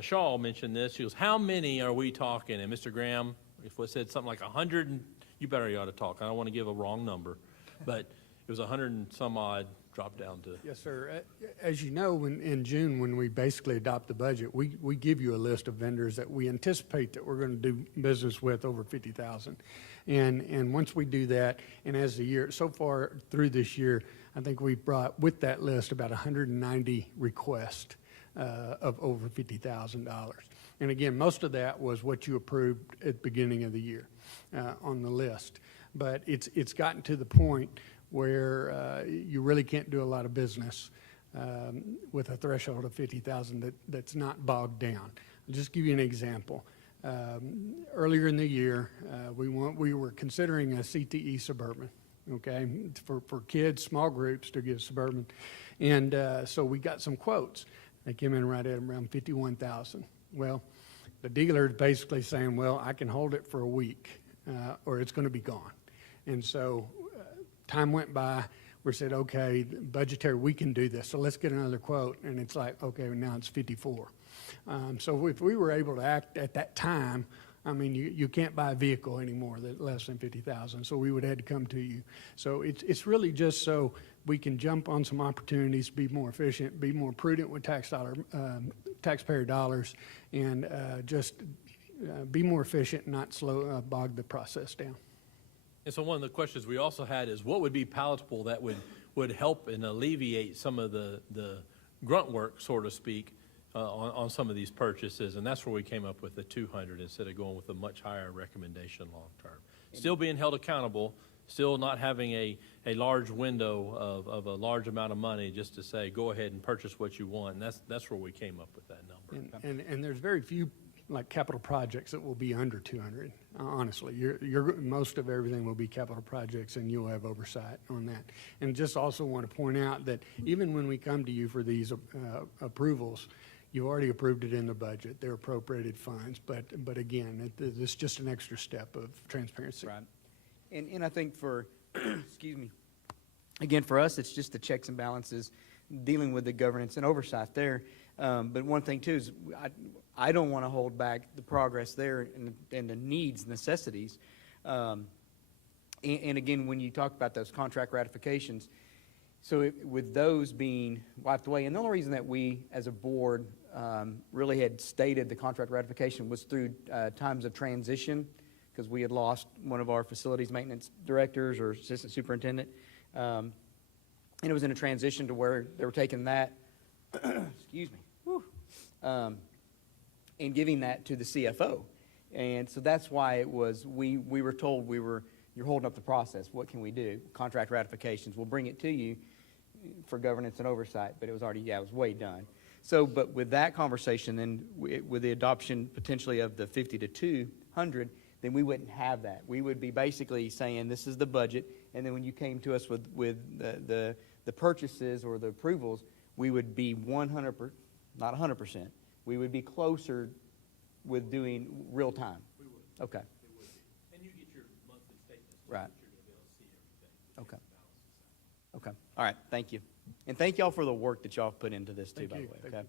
Shaw mentioned this. She goes, how many are we talking? And Mr. Graham, if we said something like 100, you better ought to talk. I don't want to give a wrong number, but it was 100 and some odd dropped down to. Yes, sir. As you know, in June, when we basically adopt the budget, we give you a list of vendors that we anticipate that we're going to do business with over 50,000. And once we do that, and as the year, so far through this year, I think we brought with that list about 190 requests of over $50,000. And again, most of that was what you approved at the beginning of the year on the list. But it's gotten to the point where you really can't do a lot of business with a threshold of 50,000 that's not bogged down. I'll just give you an example. Earlier in the year, we were considering a CTE Suburban, okay, for kids, small groups to give Suburban. And so we got some quotes. They came in right at around 51,000. Well, the dealer is basically saying, well, I can hold it for a week or it's going to be gone. And so time went by. We said, okay, budgetary, we can do this. So let's get another quote. And it's like, okay, now it's 54. So if we were able to act at that time, I mean, you can't buy a vehicle anymore that's less than 50,000. So we would have had to come to you. So it's really just so we can jump on some opportunities, be more efficient, be more prudent with taxpayer dollars, and just be more efficient, not bog the process down. And so one of the questions we also had is what would be palatable that would help and alleviate some of the grunt work, so to speak, on some of these purchases, and that's where we came up with the 200 instead of going with a much higher recommendation long term. Still being held accountable still not having a large window of a large amount of money just to say, go ahead and purchase what you want. And that's where we came up with that number. And there's very few, like, capital projects that will be under 200, honestly. Most of everything will be capital projects, and you'll have oversight on that. And just also want to point out that even when we come to you for these approvals, you already approved it in the budget. They're appropriated funds, but again, it's just an extra step of transparency. Right. And I think for, excuse me, again, for us, it's just the checks and balances, dealing with the governance and oversight there. But one thing too is I don't want to hold back the progress there and the needs, necessities. And again, when you talk about those contract ratifications, so with those being wiped away, and the only reason that we as a board really had stated the contract ratification was through times of transition, because we had lost one of our facilities maintenance directors or assistant superintendent. And it was in a transition to where they were taking that, excuse me, and giving that to the CFO. And so that's why it was, we were told you're holding up the process. What can we do? Contract ratifications. We'll bring it to you for governance and oversight, but it was already, it was way done. So, but with that conversation, then with the adoption potentially of the 50 to 200, then we wouldn't have that. We would be basically saying, this is the budget, and then when you came to us with the purchases or the approvals, we would be 100%, not 100%. We would be closer with doing real time. We would. Okay. We would. And you get your monthly statements. Right. You're going to be able to see everything. Okay. Okay. All right. Thank you. And thank y'all for the work that y'all have put into this too, by the way. Thank Okay.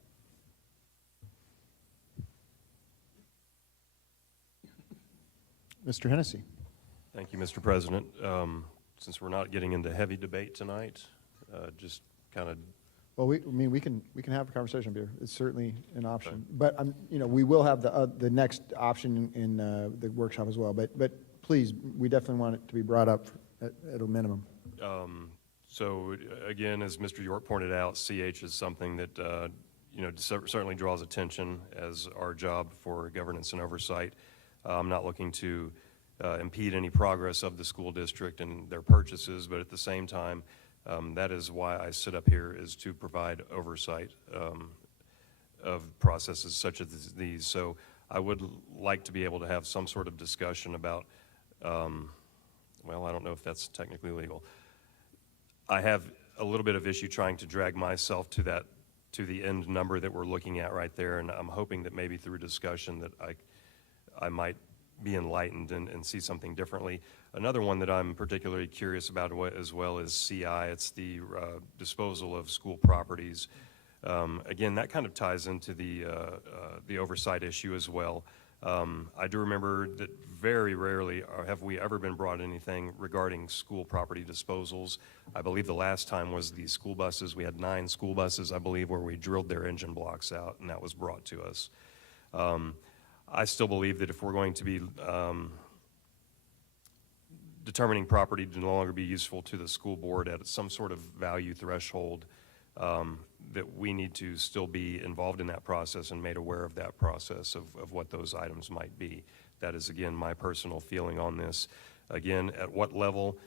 Mr. Hennessy. Thank you, Mr. President. Since we're not getting into heavy debate tonight, just kind of. Well, we can have a conversation up here. It's certainly an option. But, we will have the next option in the workshop as well. But please, we definitely want it to be brought up at a minimum. So again, as Mr. York pointed out, CH is something that, certainly draws attention as our job for governance and oversight. I'm not looking to impede any progress of the school district and their purchases, but at the same time, that is why I sit up here, is to provide oversight of processes such as these. So I would like to be able to have some sort of discussion about, well, I don't know if that's technically legal. I have a little bit of issue trying to drag myself to the end number that we're looking at right there, and I'm hoping that maybe through discussion that I might be enlightened and see something differently. Another one that I'm particularly curious about as well is CI. It's the disposal of school properties. Again, that kind of ties into the oversight issue as well. I do remember that very rarely have we ever been brought anything regarding school property disposals. I believe the last time was the school buses. We had 9 school buses, I believe, where we drilled their engine blocks out, and that was brought to us. I still believe that if we're going to be determining property to no longer be useful to the school board at some sort of value threshold, that we need to still be involved in that process and made aware of that process of what those items might be. That is, again, my personal feeling on this. Again, at what level,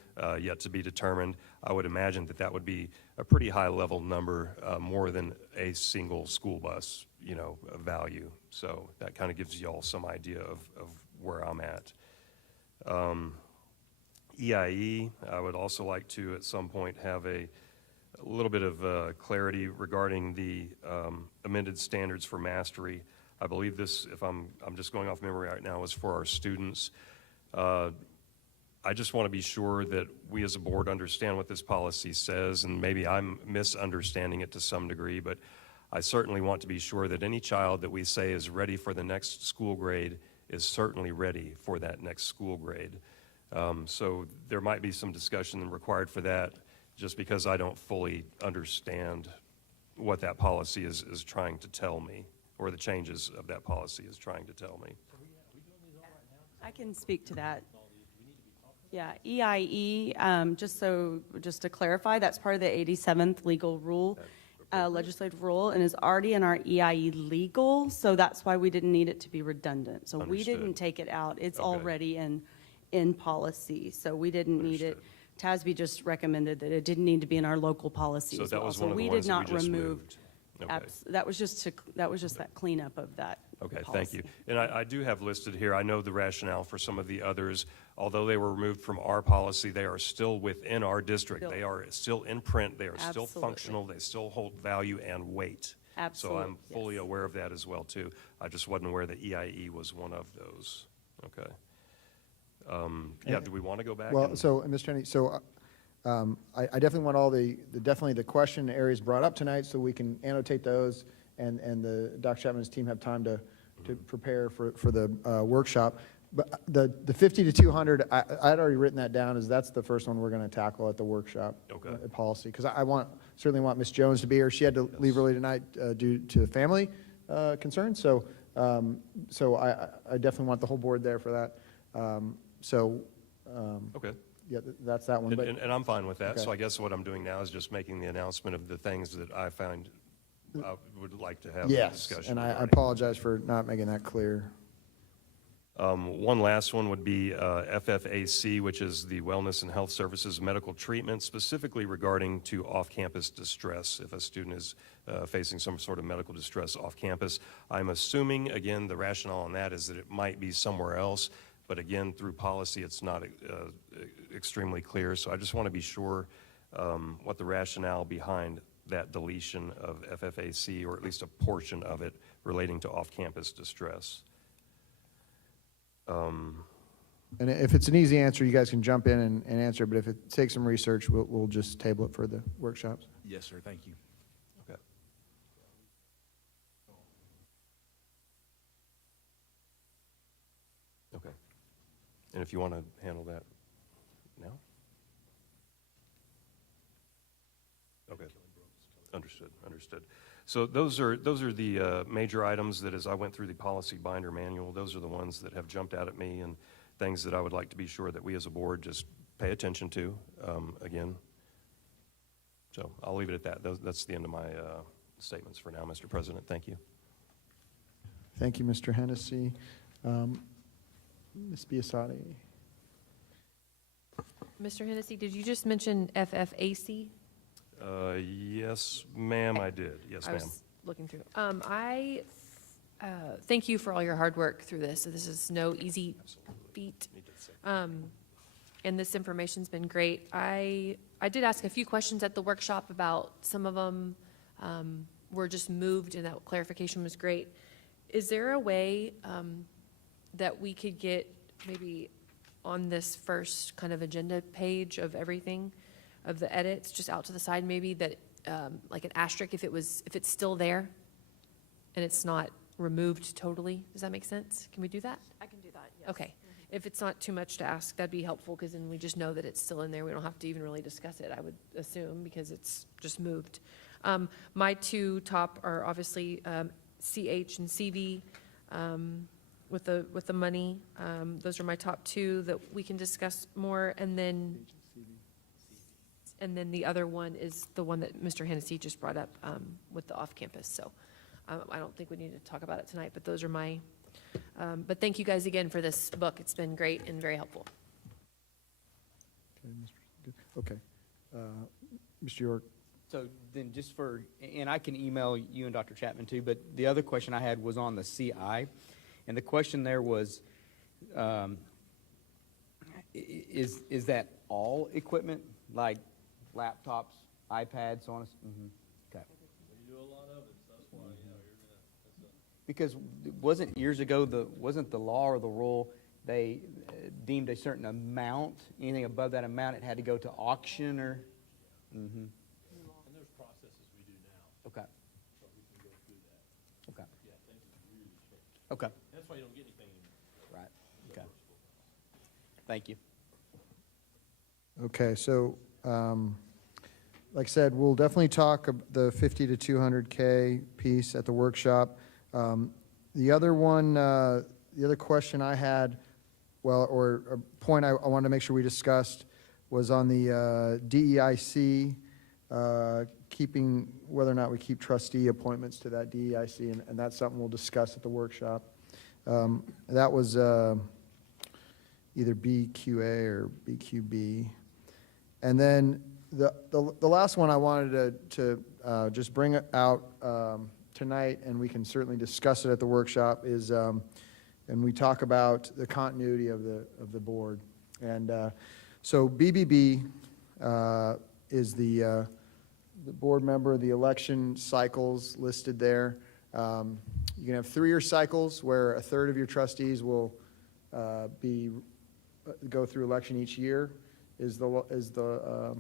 yet to be determined. I would imagine that would be a pretty high level number, more than a single school bus, value. So that kind of gives y'all some idea of where I'm at. EIE, I would also like to at some point have a little bit of clarity regarding the amended standards for mastery. I believe this, if I'm just going off memory right now, is for our students. I just want to be sure that we as a board understand what this policy says, and maybe I'm misunderstanding it to some degree, but I certainly want to be sure that any child that we say is ready for the next school grade is certainly ready for that next school grade. So there might be some discussion required for that, just because I don't fully understand what that policy is trying to tell me, or the changes of that policy is trying to tell me. I can speak to that. Yeah, EIE, just to clarify, that's part of the 87th legal rule, legislative rule, and is already in our EIE legal, so that's why we didn't need it to be redundant. So we didn't take it out. It's already in in policy, so we didn't need it. TASB just recommended that it didn't need to be in our local policy So as that well. was So one of the we ones did that we not just remove. moved. Okay. That was just that cleanup of that Okay, thank policy. you. And I do have listed here, I know the rationale for some of the others. Although they were removed from our policy, they are still within our district. Still. They are still in print, they are still Absolutely. functional, they still hold value and weight. Absolutely, So I'm fully yes. aware of that as well, too. I just wasn't aware that EIE was one of those. Okay. Yeah, do we want to go back? Well, and- so, Mr. Henry, so I definitely want all definitely the question areas brought up tonight, so we can annotate those, and the Dr. Chapman's team have time to prepare for the workshop. But the 50 to 200, I'd already written that down, as that's the first one we're going to tackle at the workshop. Okay. Policy, because certainly want Ms. Jones to be here. She had to leave early tonight due to family concerns, so I definitely want the whole board there for that. Okay. Yeah, that's that one. But And I'm fine with that, Okay. so I guess what I'm doing now is just making the announcement of the things that I find I would like to have a yes, discussion and I regarding. apologize for not making that clear. One last one would be FFAC, which is the Wellness and Health Services Medical Treatment, specifically regarding to off-campus distress. If a student is facing some sort of medical distress off-campus, I'm assuming, again, the rationale on that is that it might be somewhere else, but again, through policy, it's not extremely clear. So I just want to be sure what the rationale behind that deletion of FFAC, or at least a portion of it, relating to off-campus distress. And if it's an easy answer, you guys can jump in and answer, but if it takes some research, we'll just table it for the workshops. Yes, sir, thank you. Okay. Okay. And if you want to handle that now? Okay. Understood. So those are the major items that, as I went through the policy binder manual, those are the ones that have jumped out at me, and things that I would like to be sure that we as a board just pay attention to, again. So I'll leave it at that. That's the end of my statements for now, Mr. President. Thank you. Thank you, Mr. Hennessy. Ms. Biasotti. Mr. Hennessy, did you just mention FFAC? Yes, ma'am, I did. Yes, I ma'am. was looking through. I thank you for all your hard work through this. This is no easy feat. And this information's been great. I did ask a few questions at the workshop about some of them were just moved, and that clarification was great. Is there a way that we could get maybe on this first kind of agenda page of everything, of the edits, just out to the side maybe, that like an asterisk if it's still there and it's not removed totally? Does that make sense? Can we do that? I can do that, yes. Okay. If it's not too much to ask, that'd be helpful, because then we just know that it's still in there. We don't have to even really discuss it, I would assume, because it's just moved. My two top are obviously CH and CV with the money. Those are my top two that we can discuss more. And then the other one is the one that Mr. Hennessy just brought up with the off-campus. So I don't think we need to talk about it tonight, but those are my, but thank you guys again for this book. It's been great and very helpful. Okay. Mr. York. So then just and I can email you and Dr. Chapman too, but the other question I had was on the CI. And the question there was, is that all equipment, like laptops, iPads, so on? Okay. You do a lot of it, so that's why, Because wasn't years ago, wasn't the law or the rule, they deemed a certain amount, anything above that amount, it had to go to auction or? And there's processes we do now, Okay, so we can go through that. okay, Yeah, things are really strict. okay, That's why you don't get anything anymore. right, okay. Thank you. Okay, so, like I said, we'll definitely talk the 50 to 200K piece at the workshop. The other one, the other question I had, or a point I wanted to make sure we discussed, was on the DEIC, keeping, whether or not we keep trustee appointments to that DEIC, and that's something we'll discuss at the workshop. That was, either BQA or BQB. And then the last one I wanted to just bring out tonight, and we can certainly discuss it at the workshop, is, and we talk about the continuity of the board. And so BBB is the board member, the election cycles listed there. You can have 3-year cycles where a third of your trustees will go through election each year, is the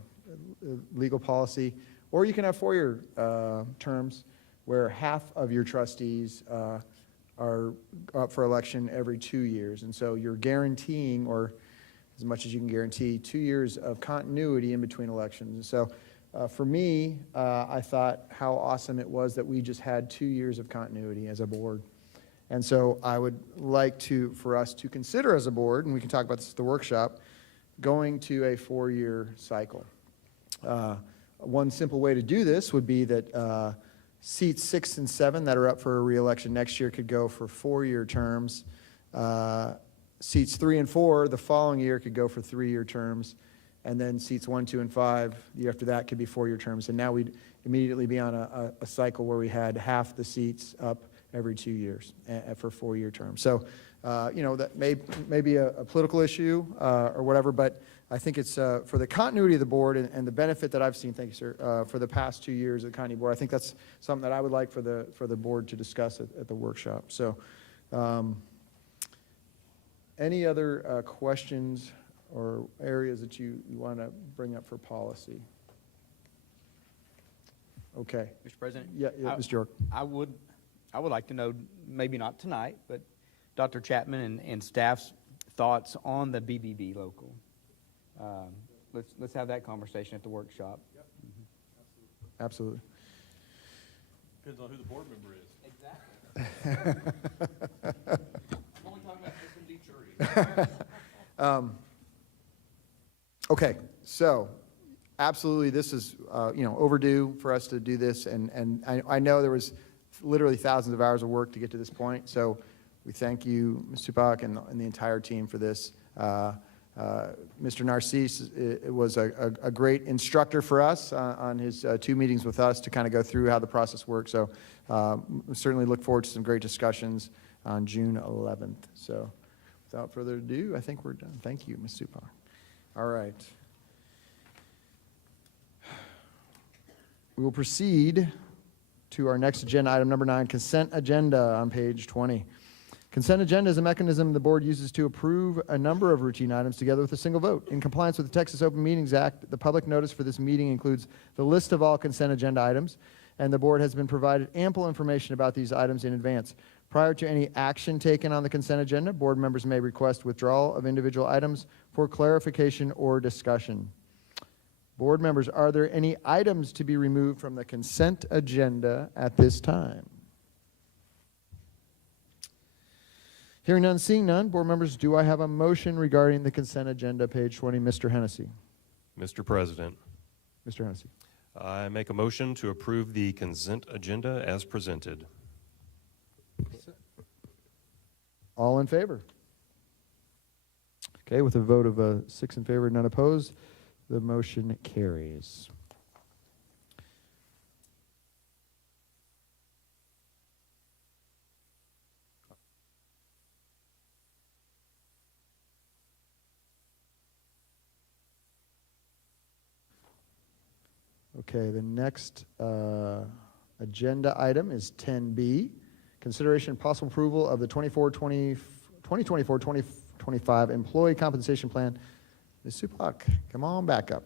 legal policy. Or you can have 4-year terms where half of your trustees are up for election every 2 years. And so you're guaranteeing, or as much as you can guarantee, 2 years of continuity in between elections. And so for me, I thought how awesome it was that we just had 2 years of continuity as a board. And so I would like for us to consider as a board, and we can talk about this at the workshop, going to a 4-year cycle. One simple way to do this would be that seats 6 and 7 that are up for a re-election next year could go for 4-year terms. Seats 3 and 4 the following year could go for 3-year terms. And then seats 1, 2, and 5, the year after that, could be 4-year terms. And now we'd immediately be on a cycle where we had half the seats up every 2 years for 4-year terms. So, that may be a political issue or whatever, but I think it's for the continuity of the board and the benefit that I've seen, thank you, sir, for the past 2 years of the continuity board. I think that's something that I would like for the board to discuss at the workshop. So, any other questions or areas that you want to bring up for policy? Okay. Mr. President? Yeah, Mr. York. I would like to know, maybe not tonight, but Dr. Chapman and staff's thoughts on the BBB local. Let's have that conversation at the workshop. Yep. Absolutely. Depends on who the board member is. Exactly. I'm only talking about this in Detroit. Okay, so absolutely, this is overdue for us to do this, and I know there was literally thousands of hours of work to get to this point. So we thank you, Ms. Tupac, and the entire team for this. Mr. Narcisse was a great instructor for us on his 2 meetings with us to kind of go through how the process works. So we certainly look forward to some great discussions on June 11th. So without further ado, I think we're done. Thank you, Ms. Tupac. All right. We will proceed to our next agenda item, number 9, consent agenda on page 20. Consent agenda is a mechanism the board uses to approve a number of routine items together with a single vote. In compliance with the Texas Open Meetings Act, the public notice for this meeting includes the list of all consent agenda items, and the board has been provided ample information about these items in advance. Prior to any action taken on the consent agenda, board members may request withdrawal of individual items for clarification or discussion. Board members, are there any items to be removed from the consent agenda at this time? Hearing none, seeing none, board members, do I have a motion regarding the consent agenda, page 20? Mr. Hennessy. Mr. President, Mr. Hennessy. I make a motion to approve the consent agenda as presented. All in favor? Okay, with a vote of 6 in favor, none opposed, the motion carries. Okay, the next agenda item is 10B, consideration and possible approval of the 2024-2025 employee compensation plan. Ms. Supak, come on back up.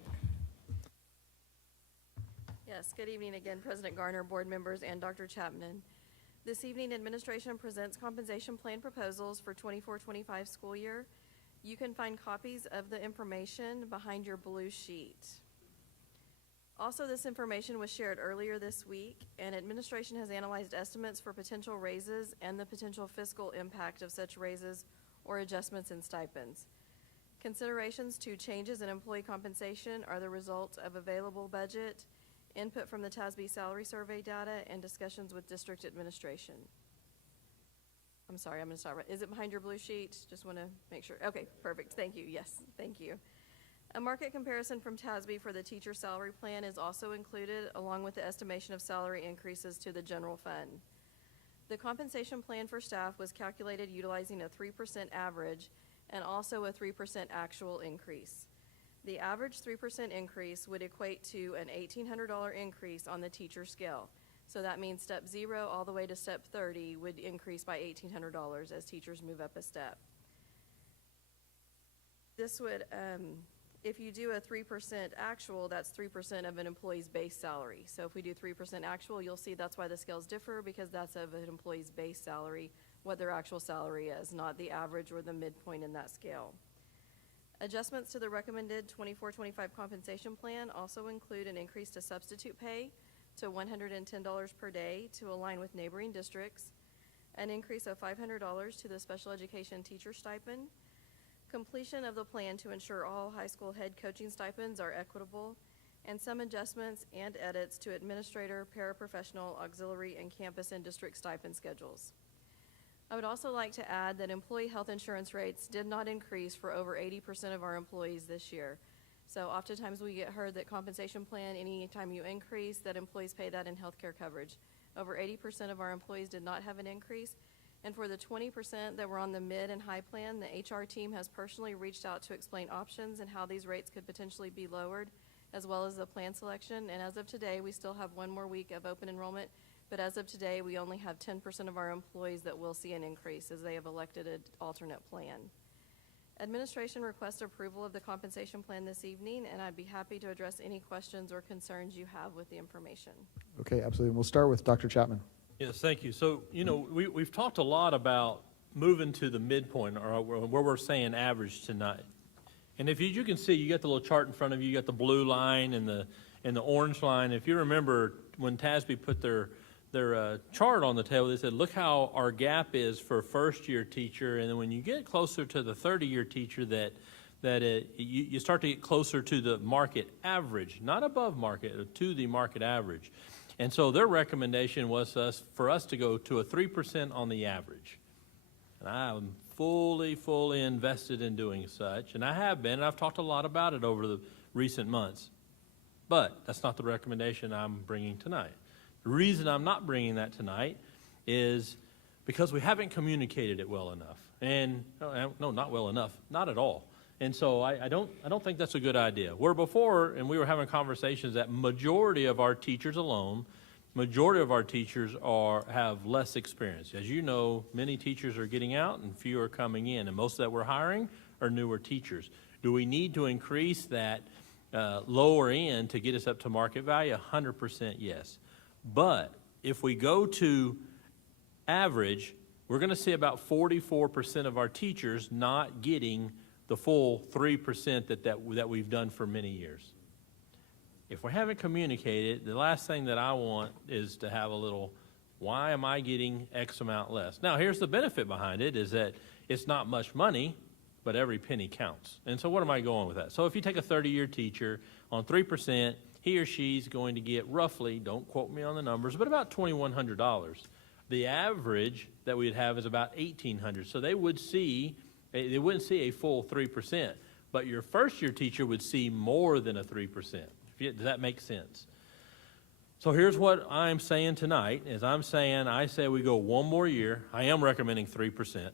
Yes, good evening again, President Garner, board members, and Dr. Chapman. This evening, administration presents compensation plan proposals for 24-25 school year. You can find copies of the information behind your blue sheet. Also, this information was shared earlier this week, and administration has analyzed estimates for potential raises and the potential fiscal impact of such raises or adjustments in stipends. Considerations to changes in employee compensation are the result of available budget, input from the TASB salary survey data, and discussions with district administration. I'm sorry, I'm going to start. Is it behind your blue sheet? Just want to make sure. Okay, perfect. Thank you. Yes, thank you. A market comparison from TASB for the teacher salary plan is also included, along with the estimation of salary increases to the general fund. The compensation plan for staff was calculated utilizing a 3% average and also a 3% actual increase. The average 3% increase would equate to an $1,800 increase on the teacher scale. So that means step 0 all the way to step 30 would increase by $1,800 as teachers move up a step. This would, if you do a 3% actual, that's 3% of an employee's base salary. So if we do 3% actual, you'll see that's why the scales differ, because that's of an employee's base salary, what their actual salary is, not the average or the midpoint in that scale. Adjustments to the recommended 24-25 compensation plan also include an increase to substitute pay to $110 per day to align with neighboring districts, an increase of $500 to the special education teacher stipend, completion of the plan to ensure all high school head coaching stipends are equitable, and some adjustments and edits to administrator, paraprofessional, auxiliary, and campus and district stipend schedules. I would also like to add that employee health insurance rates did not increase for over 80% of our employees this year. So oftentimes we get heard that compensation plan, anytime you increase, that employees pay that in healthcare coverage. Over 80% of our employees did not have an increase. And for the 20% that were on the mid and high plan, the HR team has personally reached out to explain options and how these rates could potentially be lowered, as well as the plan selection. And as of today, we still have one more week of open enrollment. But as of today, we only have 10% of our employees that will see an increase as they have elected an alternate plan. Administration requests approval of the compensation plan this evening, and I'd be happy to address any questions or concerns you have with the information. Okay, absolutely. We'll start with Dr. Chapman. Yes, thank you. So, we've talked a lot about moving to the midpoint, or where we're saying average tonight. And if you can see, you got the little chart in front of you, you got the blue line and the orange line. If you remember when TASB put their chart on the table, they said, look how our gap is for first-year teacher, and then when you get closer to the 30-year teacher, you start to get closer to the market average, not above market, to the market average. And so their recommendation was for us to go to a 3% on the average. And I'm fully invested in doing such, and I have been, and I've talked a lot about it over the recent months. But that's not the recommendation I'm bringing tonight. The reason I'm not bringing that tonight is because we haven't communicated it well enough. And no, not well enough, not at all. And so I don't think that's a good idea. Where before, and we were having conversations that majority of our teachers have less experience. As you know, many teachers are getting out and few are coming in, and most that we're hiring are newer teachers. Do we need to increase that lower end to get us up to market value? 100% yes. But if we go to average, we're going to see about 44% of our teachers not getting the full 3% that we've done for many years. If we haven't communicated, the last thing that I want is to have a little, why am I getting X amount less? Now, here's the benefit behind it, is that it's not much money, but every penny counts. And so what am I going with that? So if you take a 30-year teacher on 3%, he or she's going to get roughly, don't quote me on the numbers, but about $2,100. The average that we'd have is about $1,800. So they wouldn't see a full 3%, but your first-year teacher would see more than a 3%. Does that make sense? So here's what I'm saying tonight, I say we go one more year. I am recommending 3%.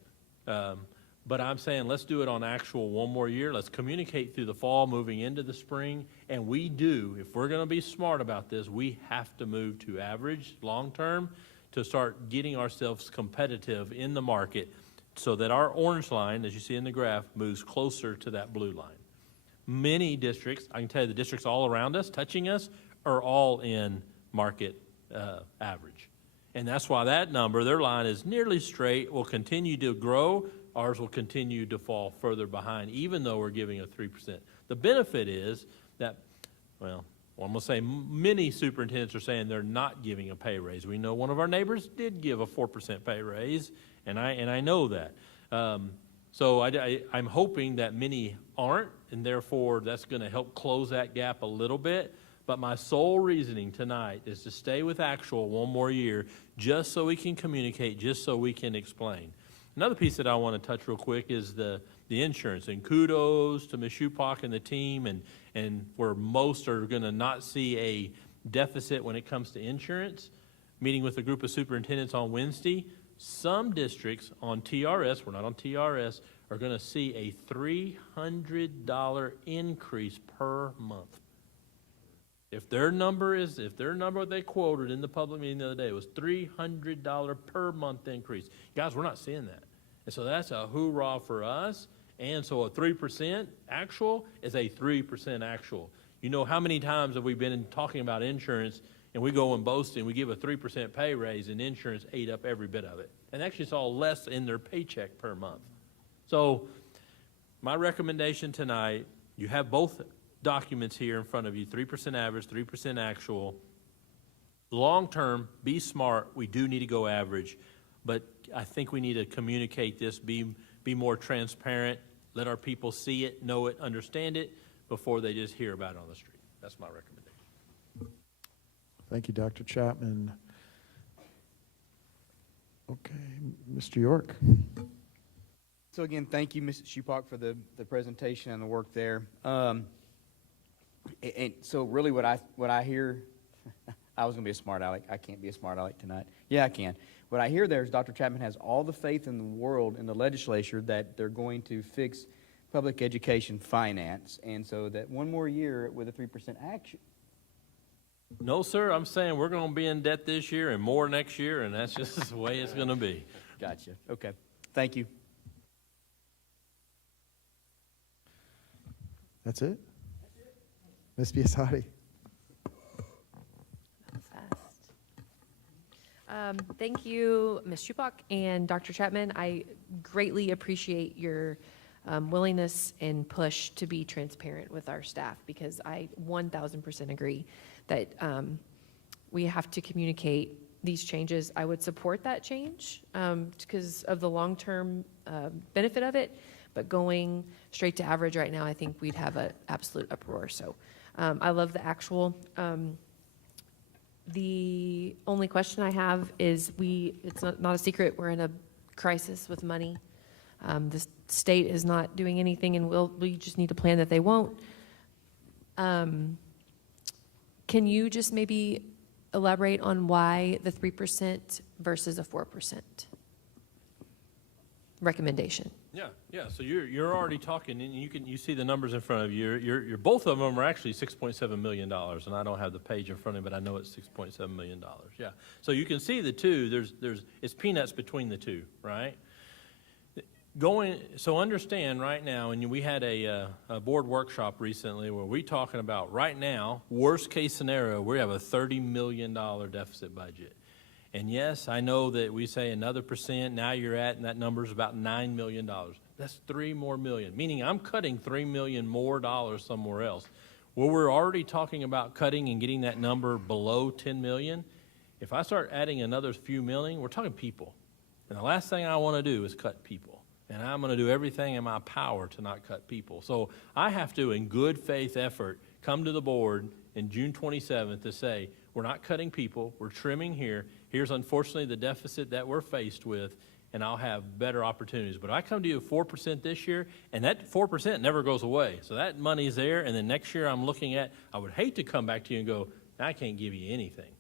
But I'm saying let's do it on actual one more year. Let's communicate through the fall, moving into the spring. And we do, if we're going to be smart about this, we have to move to average long-term to start getting ourselves competitive in the market so that our orange line, as you see in the graph, moves closer to that blue line. Many districts, I can tell you the districts all around us, touching us, are all in market average. And that's why that number, their line is nearly straight, will continue to grow. Ours will continue to fall further behind, even though we're giving a 3%. The benefit is that, well, I'm going to say many superintendents are saying they're not giving a pay raise. We know one of our neighbors did give a 4% pay raise, and I know that. So I'm hoping that many aren't, and therefore that's going to help close that gap a little bit. But my sole reasoning tonight is to stay with actual one more year, just so we can communicate, just so we can explain. Another piece that I want to touch real quick is the insurance. And kudos to Ms. Shupak and the team, and where most are going to not see a deficit when it comes to insurance. Meeting with a group of superintendents on Wednesday, some districts on TRS, we're not on TRS, are going to see a $300 increase per month. If their number they quoted in the public meeting the other day was $300 per month increase. Guys, we're not seeing that. And so that's a hoorah for us. And so a 3% actual is a 3% actual. You know, how many times have we been talking about insurance and we go and boast and we give a 3% pay raise and insurance ate up every bit of it? And actually saw less in their paycheck per month. So my recommendation tonight, you have both documents here in front of you, 3% average, 3% actual. Long term, be smart. We do need to go average, but I think we need to communicate this, be more transparent, let our people see it, know it, understand it, before they just hear about it on the street. That's my recommendation. Thank you, Dr. Chapman. Okay, Mr. York. So again, thank you, Mrs. Shupak, for the presentation and the work there. And so really what I hear, I was going to be a smart aleck. I can't be a smart aleck tonight. Yeah, I can. What I hear there is Dr. Chapman has all the faith in the world in the legislature that they're going to fix public education finance, and so that one more year with a 3% action. No, sir, I'm saying we're going to be in debt this year and more next year, and that's just the way it's going to be. Gotcha. Okay. Thank you. That's it? Ms. Biasotti. Thank you, Ms. Shupak and Dr. Chapman. I greatly appreciate your willingness and push to be transparent with our staff, because I 1,000% agree that we have to communicate these changes. I would support that change because of the long-term benefit of it, but going straight to average right now, I think we'd have an absolute uproar. So I love the actual. The only question I have is it's not a secret, we're in a crisis with money. The state is not doing anything, and we just need to plan that they won't. Can you just maybe elaborate on why the 3% versus a 4% recommendation? Yeah. So you're already talking, and you see the numbers in front of you. You're both of them are actually $6.7 million, and I don't have the page in front of me, but I know it's $6.7 million. Yeah. So you can see the two. It's peanuts between the two, right? So understand right now, and we had a board workshop recently where we're talking about right now, worst case scenario, we have a $30 million deficit budget. And yes, I know that we say another percent, now you're at, and that number's about $9 million. That's $3 more million, meaning I'm cutting $3 million more dollars somewhere else. Well, we're already talking about cutting and getting that number below 10 million. If I start adding another few million, we're talking people. And the last thing I want to do is cut people. And I'm going to do everything in my power to not cut people. So I have to, in good faith effort, come to the board in June 27th to say, we're not cutting people, we're trimming here. Here's unfortunately the deficit that we're faced with, and I'll have better opportunities. But I come to you with 4% this year, and that 4% never goes away. So that money's there, and then next year I'm looking at, I would hate to come back to you and go, I can't give you anything.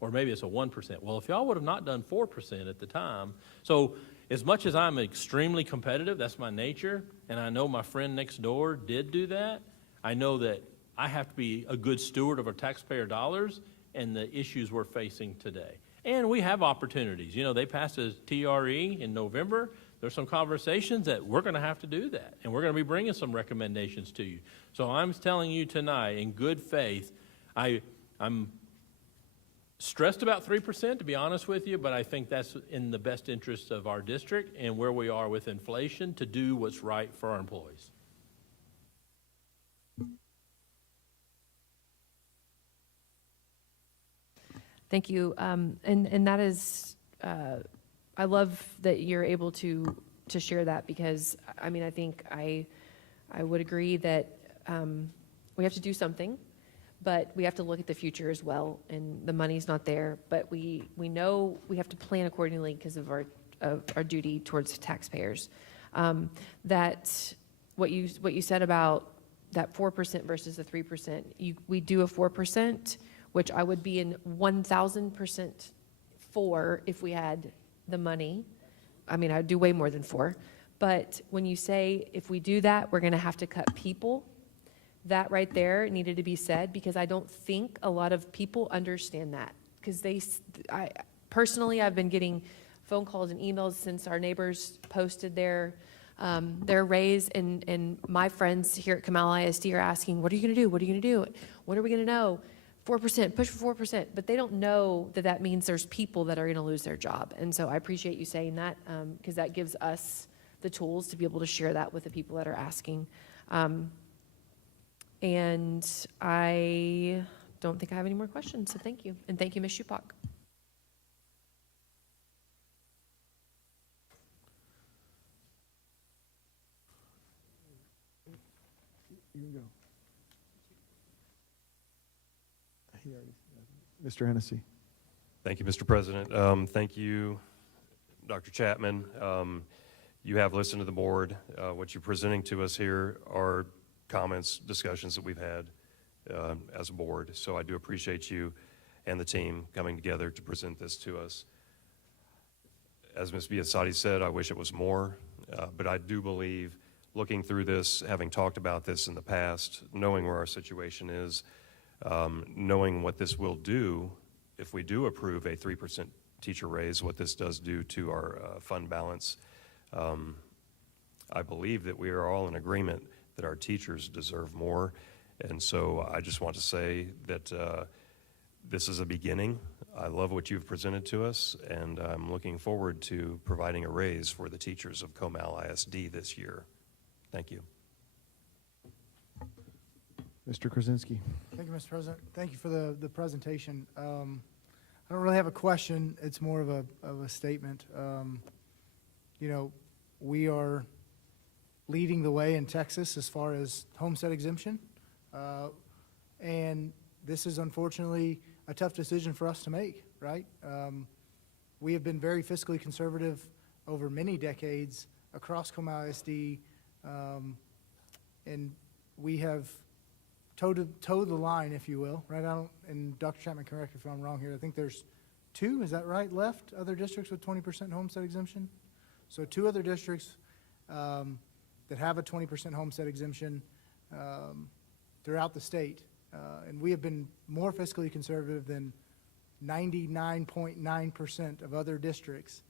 Or maybe it's a 1%. Well, if y'all would have not done 4% at the time. So as much as I'm extremely competitive, that's my nature, and I know my friend next door did do that, I know that I have to be a good steward of our taxpayer dollars and the issues we're facing today. And we have opportunities. You know, they passed a TRE in November. There's some conversations that we're going to have to do that, and we're going to be bringing some recommendations to you. So I'm telling you tonight, in good faith, I'm stressed about 3%, to be honest with you, but I think that's in the best interest of our district and where we are with inflation to do what's right for our employees. Thank you. And that is, I love that you're able to share that, because, I mean, I think I would agree that we have to do something, but we have to look at the future as well, and the money's not there, but we know we have to plan accordingly because of our of our duty towards taxpayers. That what you said about that 4% versus the 3%, we do a 4%, which I would be in 1,000% for if we had the money. I mean, I'd do way more than 4. But when you say if we do that, we're going to have to cut people, that right there needed to be said, because I don't think a lot of people understand that. Because personally, I've been getting phone calls and emails since our neighbors posted their raise, and my friends here at Comal ISD are asking, what are you going to do? What are you going to do? When are we going to know? 4%, push for 4%, but they don't know that that means there's people that are going to lose their job. And so I appreciate you saying that, because that gives us the tools to be able to share that with the people that are asking. And I don't think I have any more questions, so thank you. And thank you, Ms. Shupak. You can go. Mr. Hennessy. Thank you, Mr. President. Thank you, Dr. Chapman. You have listened to the board. What you're presenting to us here are comments, discussions that we've had as a board. So I do appreciate you and the team coming together to present this to us. As Ms. Biasotti said, I wish it was more, but I do believe, looking through this, having talked about this in the past, knowing where our situation is, knowing what this will do if we do approve a 3% teacher raise, what this does do to our fund balance, I believe that we are all in agreement that our teachers deserve more. And so I just want to say that this is a beginning. I love what you've presented to us, and I'm looking forward to providing a raise for the teachers of Comal ISD this year. Thank you. Mr. Krasinski. Thank you, Mr. President. Thank you for the presentation. I don't really have a question. It's more of a statement. You know, we are leading the way in Texas as far as homestead exemption. And this is unfortunately a tough decision for us to make, right? We have been very fiscally conservative over many decades across Comal ISD, and we have towed the line, if you will, right? And Dr. Chapman, correct if I'm wrong here, I think there's 2, is that right, left, other districts with 20% homestead exemption? So 2 other districts that have a 20% homestead exemption throughout the state. And we have been more fiscally conservative than 99.9% of other districts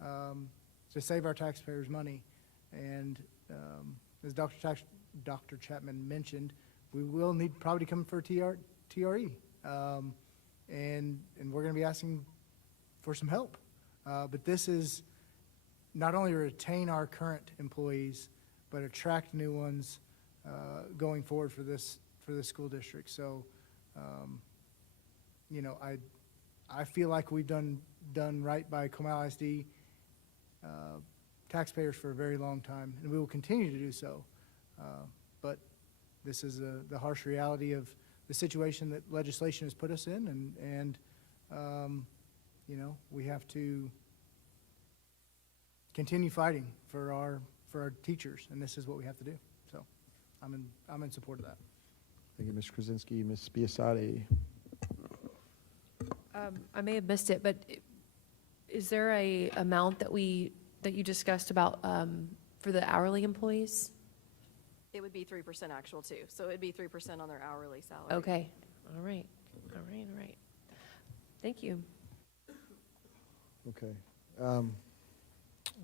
to save our taxpayers money. And as Dr. Chapman mentioned, we will need probably to come for TRE. And we're going to be asking for some help. But this is not only to retain our current employees, but attract new ones going forward for this school district. So, you know, I feel like we've done right by Comal ISD taxpayers for a very long time, and we will continue to do so. But this is the harsh reality of the situation that legislation has put us in, and you know, we have to continue fighting for our teachers, and this is what we have to do. So, I'm in support of that. Thank you, Mr. Krasinski. Ms. Biasotti. I may have missed it, but is there a amount that you discussed about for the hourly employees? It would be 3% actual too, so it'd be 3% on their hourly salary. Okay, all right. Thank you. Okay.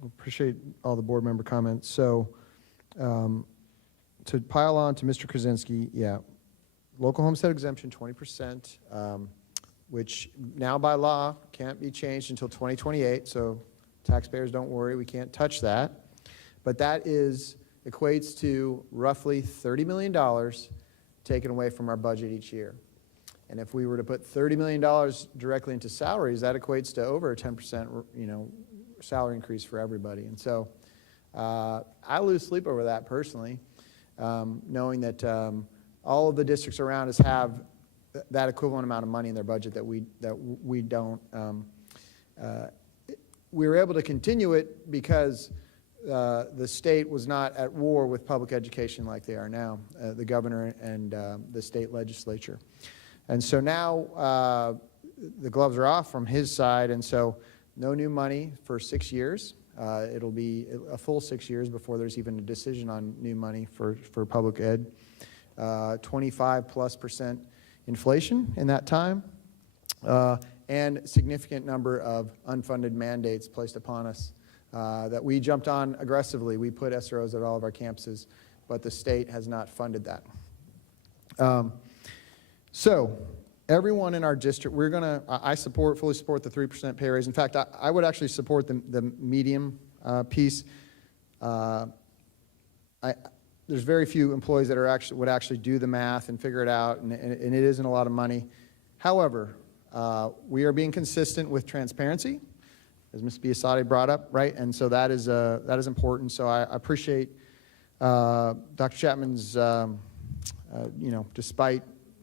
Appreciate all the board member comments. So to pile on to Mr. Krasinski, yeah, local homestead exemption 20%, which now by law can't be changed until 2028. So taxpayers, don't worry, we can't touch that. But that equates to roughly $30 million taken away from our budget each year. And if we were to put $30 million directly into salaries, that equates to over a 10%, you know, salary increase for everybody. And so I lose sleep over that personally, knowing that all of the districts around us have that equivalent amount of money in their budget that we don't. we were able to continue it because the state was not at war with public education like they are now, the governor and the state legislature. And so now the gloves are off from his side, and so no new money for 6 years. It'll be a full 6 years before there's even a decision on new money for public ed. 25+% inflation in that time, and significant number of unfunded mandates placed upon us that we jumped on aggressively. We put SROs at all of our campuses, but the state has not funded that. So everyone in our district, I fully support the 3% pay raise. In fact, I would actually support the medium piece. There's very few employees that would actually do the math and figure it out, and it isn't a lot of money. However, we are being consistent with transparency, as Ms. Biasotti brought up, right? And so that is important. So I appreciate Dr. Chapman's, despite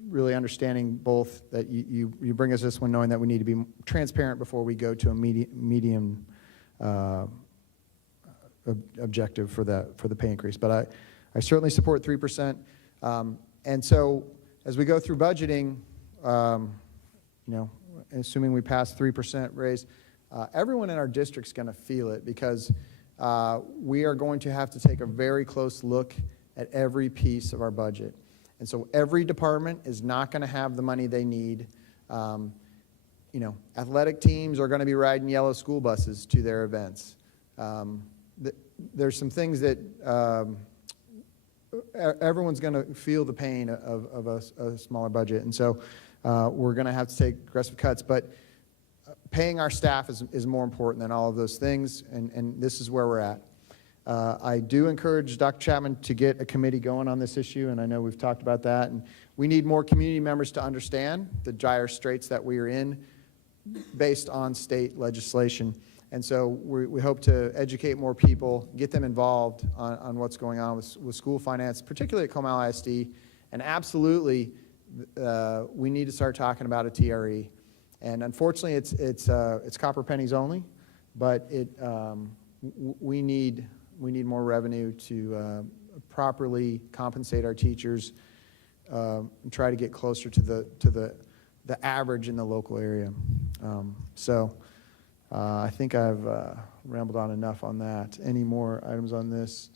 really understanding both, that you bring us this one knowing that we need to be transparent before we go to a medium objective for the pay increase. But I certainly support 3%. And so as we go through budgeting, assuming we pass 3% raise, everyone in our district's going to feel it, because we are going to have to take a very close look at every piece of our budget. And so every department is not going to have the money they need. Athletic teams are going to be riding yellow school buses to their events. There's some things that everyone's going to feel the pain of a smaller budget. And so we're going to have to take aggressive cuts. But paying our staff is more important than all of those things, and this is where we're at. I do encourage Dr. Chapman to get a committee going on this issue, and I know we've talked about that. And we need more community members to understand the dire straits that we are in based on state legislation. And so we hope to educate more people, get them involved on what's going on with school finance, particularly at Comal ISD. And absolutely, we need to start talking about a TRE. And unfortunately, it's copper pennies only, but we need more revenue to properly compensate our teachers and try to get closer to the average in the local area. I think I've rambled on enough on that. Any more items on this?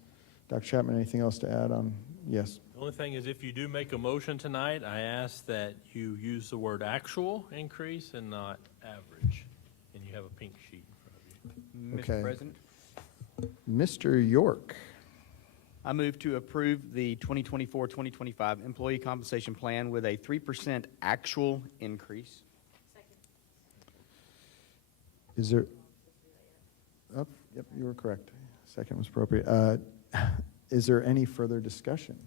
Dr. Chapman, anything else to add on? Yes. The only thing is, if you do make a motion tonight, I ask that you use the word actual increase and not average. And you have a pink sheet in front of you. Mr. President, Mr. York. I move to approve the 2024-2025 employee compensation plan with a 3% actual increase. Is there? Oh, yep, you were correct. Second was appropriate. Is there any further discussion?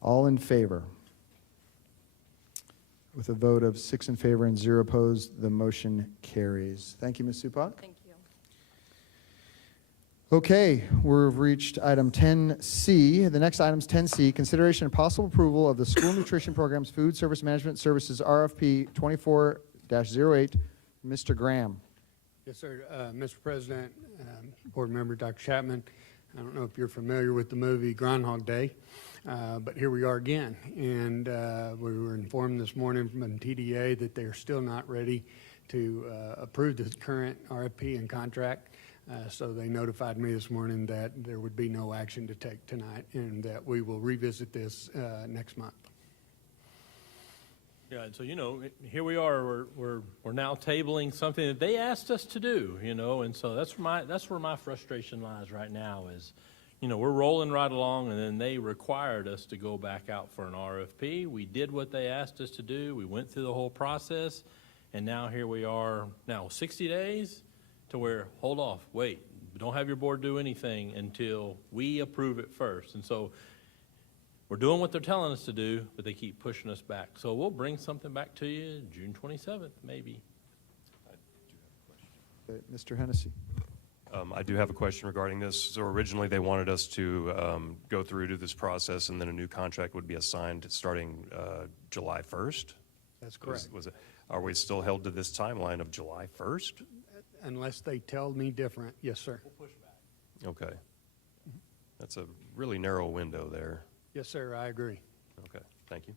All in favor? With a vote of 6 in favor and 0 opposed, the motion carries. Thank you, Ms. Supak. Thank you. Okay, we've reached item 10C. The next item is 10C, consideration and possible approval of the school nutrition program's food service management services RFP 24-08. Mr. Graham. Yes, sir. Mr. President, Board Member Dr. Chapman, I don't know if you're familiar with the movie Groundhog Day, but here we are again. And we were informed this morning from TDA that they're still not ready to approve the current RFP and contract. So they notified me this morning that there would be no action to take tonight and that we will revisit this next month. Yeah, so here we are. We're now tabling something that they asked us to do, and so that's where my frustration lies right now. Is, we're rolling right along, and then they required us to go back out for an RFP. We did what they asked us to do. We went through the whole process, and now here we are. Now 60 days to where hold off, wait, don't have your board do anything until we approve it first, and so. We're doing what they're telling us to do, but they keep pushing us back. So we'll bring something back to you June 27th, maybe. Mr. Hennessy. I do have a question regarding this. So originally they wanted us to go through to this process, and then a new contract would be assigned starting July 1st? That's correct. Are we still held to this timeline of July 1st? unless they tell me different. Yes, sir. Okay. That's a really narrow window there. Yes, sir, I agree. Okay, thank you.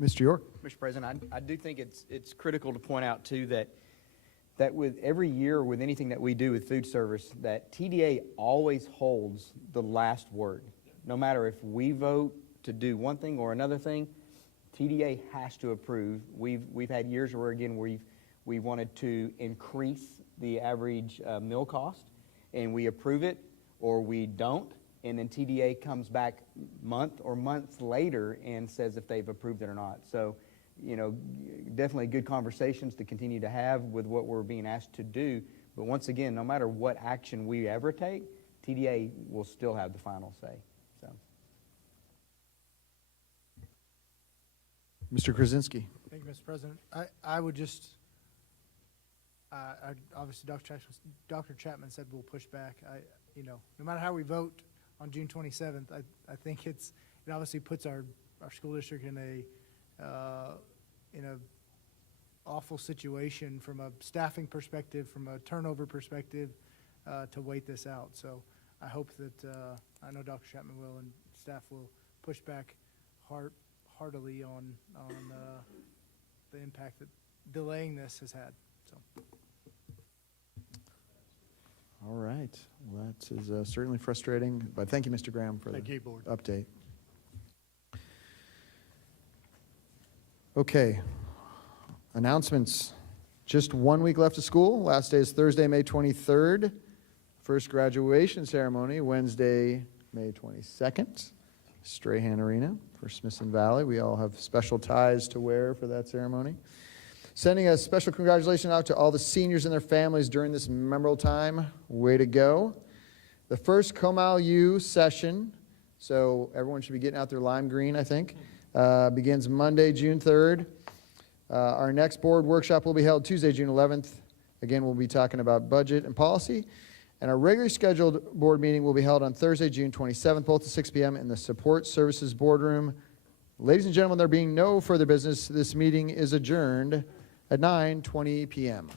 Mr. York? Mr. President, I do think it's critical to point out, too, that with every year with anything that we do with food service, that TDA always holds the last word. No matter if we vote to do one thing or another thing, TDA has to approve. We've had years where, again, we wanted to increase the average meal cost, and we approve it, or we don't, and then TDA comes back month or months later and says if they've approved it or not. So, you know, definitely good conversations to continue to have with what we're being asked to do. But once again, no matter what action we ever take, TDA will still have the final say. So, Mr. Krasinski? Thank you, Mr. President. I would just, obviously, Dr. Chapman said we'll push back. You know, no matter how we vote on June 27th, I think it obviously puts our school district in a awful situation from a staffing perspective, from a turnover perspective, to wait this out. So I hope that, I know Dr. Chapman will and staff will push back heartily on the impact that delaying this has had. So. All right. Well, that is certainly frustrating, but thank you, Mr. Graham, for Thank the you, Board. update. Okay. Announcements. Just 1 week left of school. Last day is Thursday, May 23rd. First graduation ceremony, Wednesday, May 22nd. Strahan Arena for Smithson Valley. We all have special ties to wear for that ceremony. Sending a special congratulations out to all the seniors and their families during this memorable time. Way to go. The first Comal U session, so everyone should be getting out their lime green, I think, begins Monday, June 3rd. Our next board workshop will be held Tuesday, June 11th. Again, we'll be talking about budget and policy. And our regularly scheduled board meeting will be held on Thursday, June 27th, both at 6 p.m. in the Support Services Boardroom. Ladies and gentlemen, there being no further business, this meeting is adjourned at 9:20 p.m.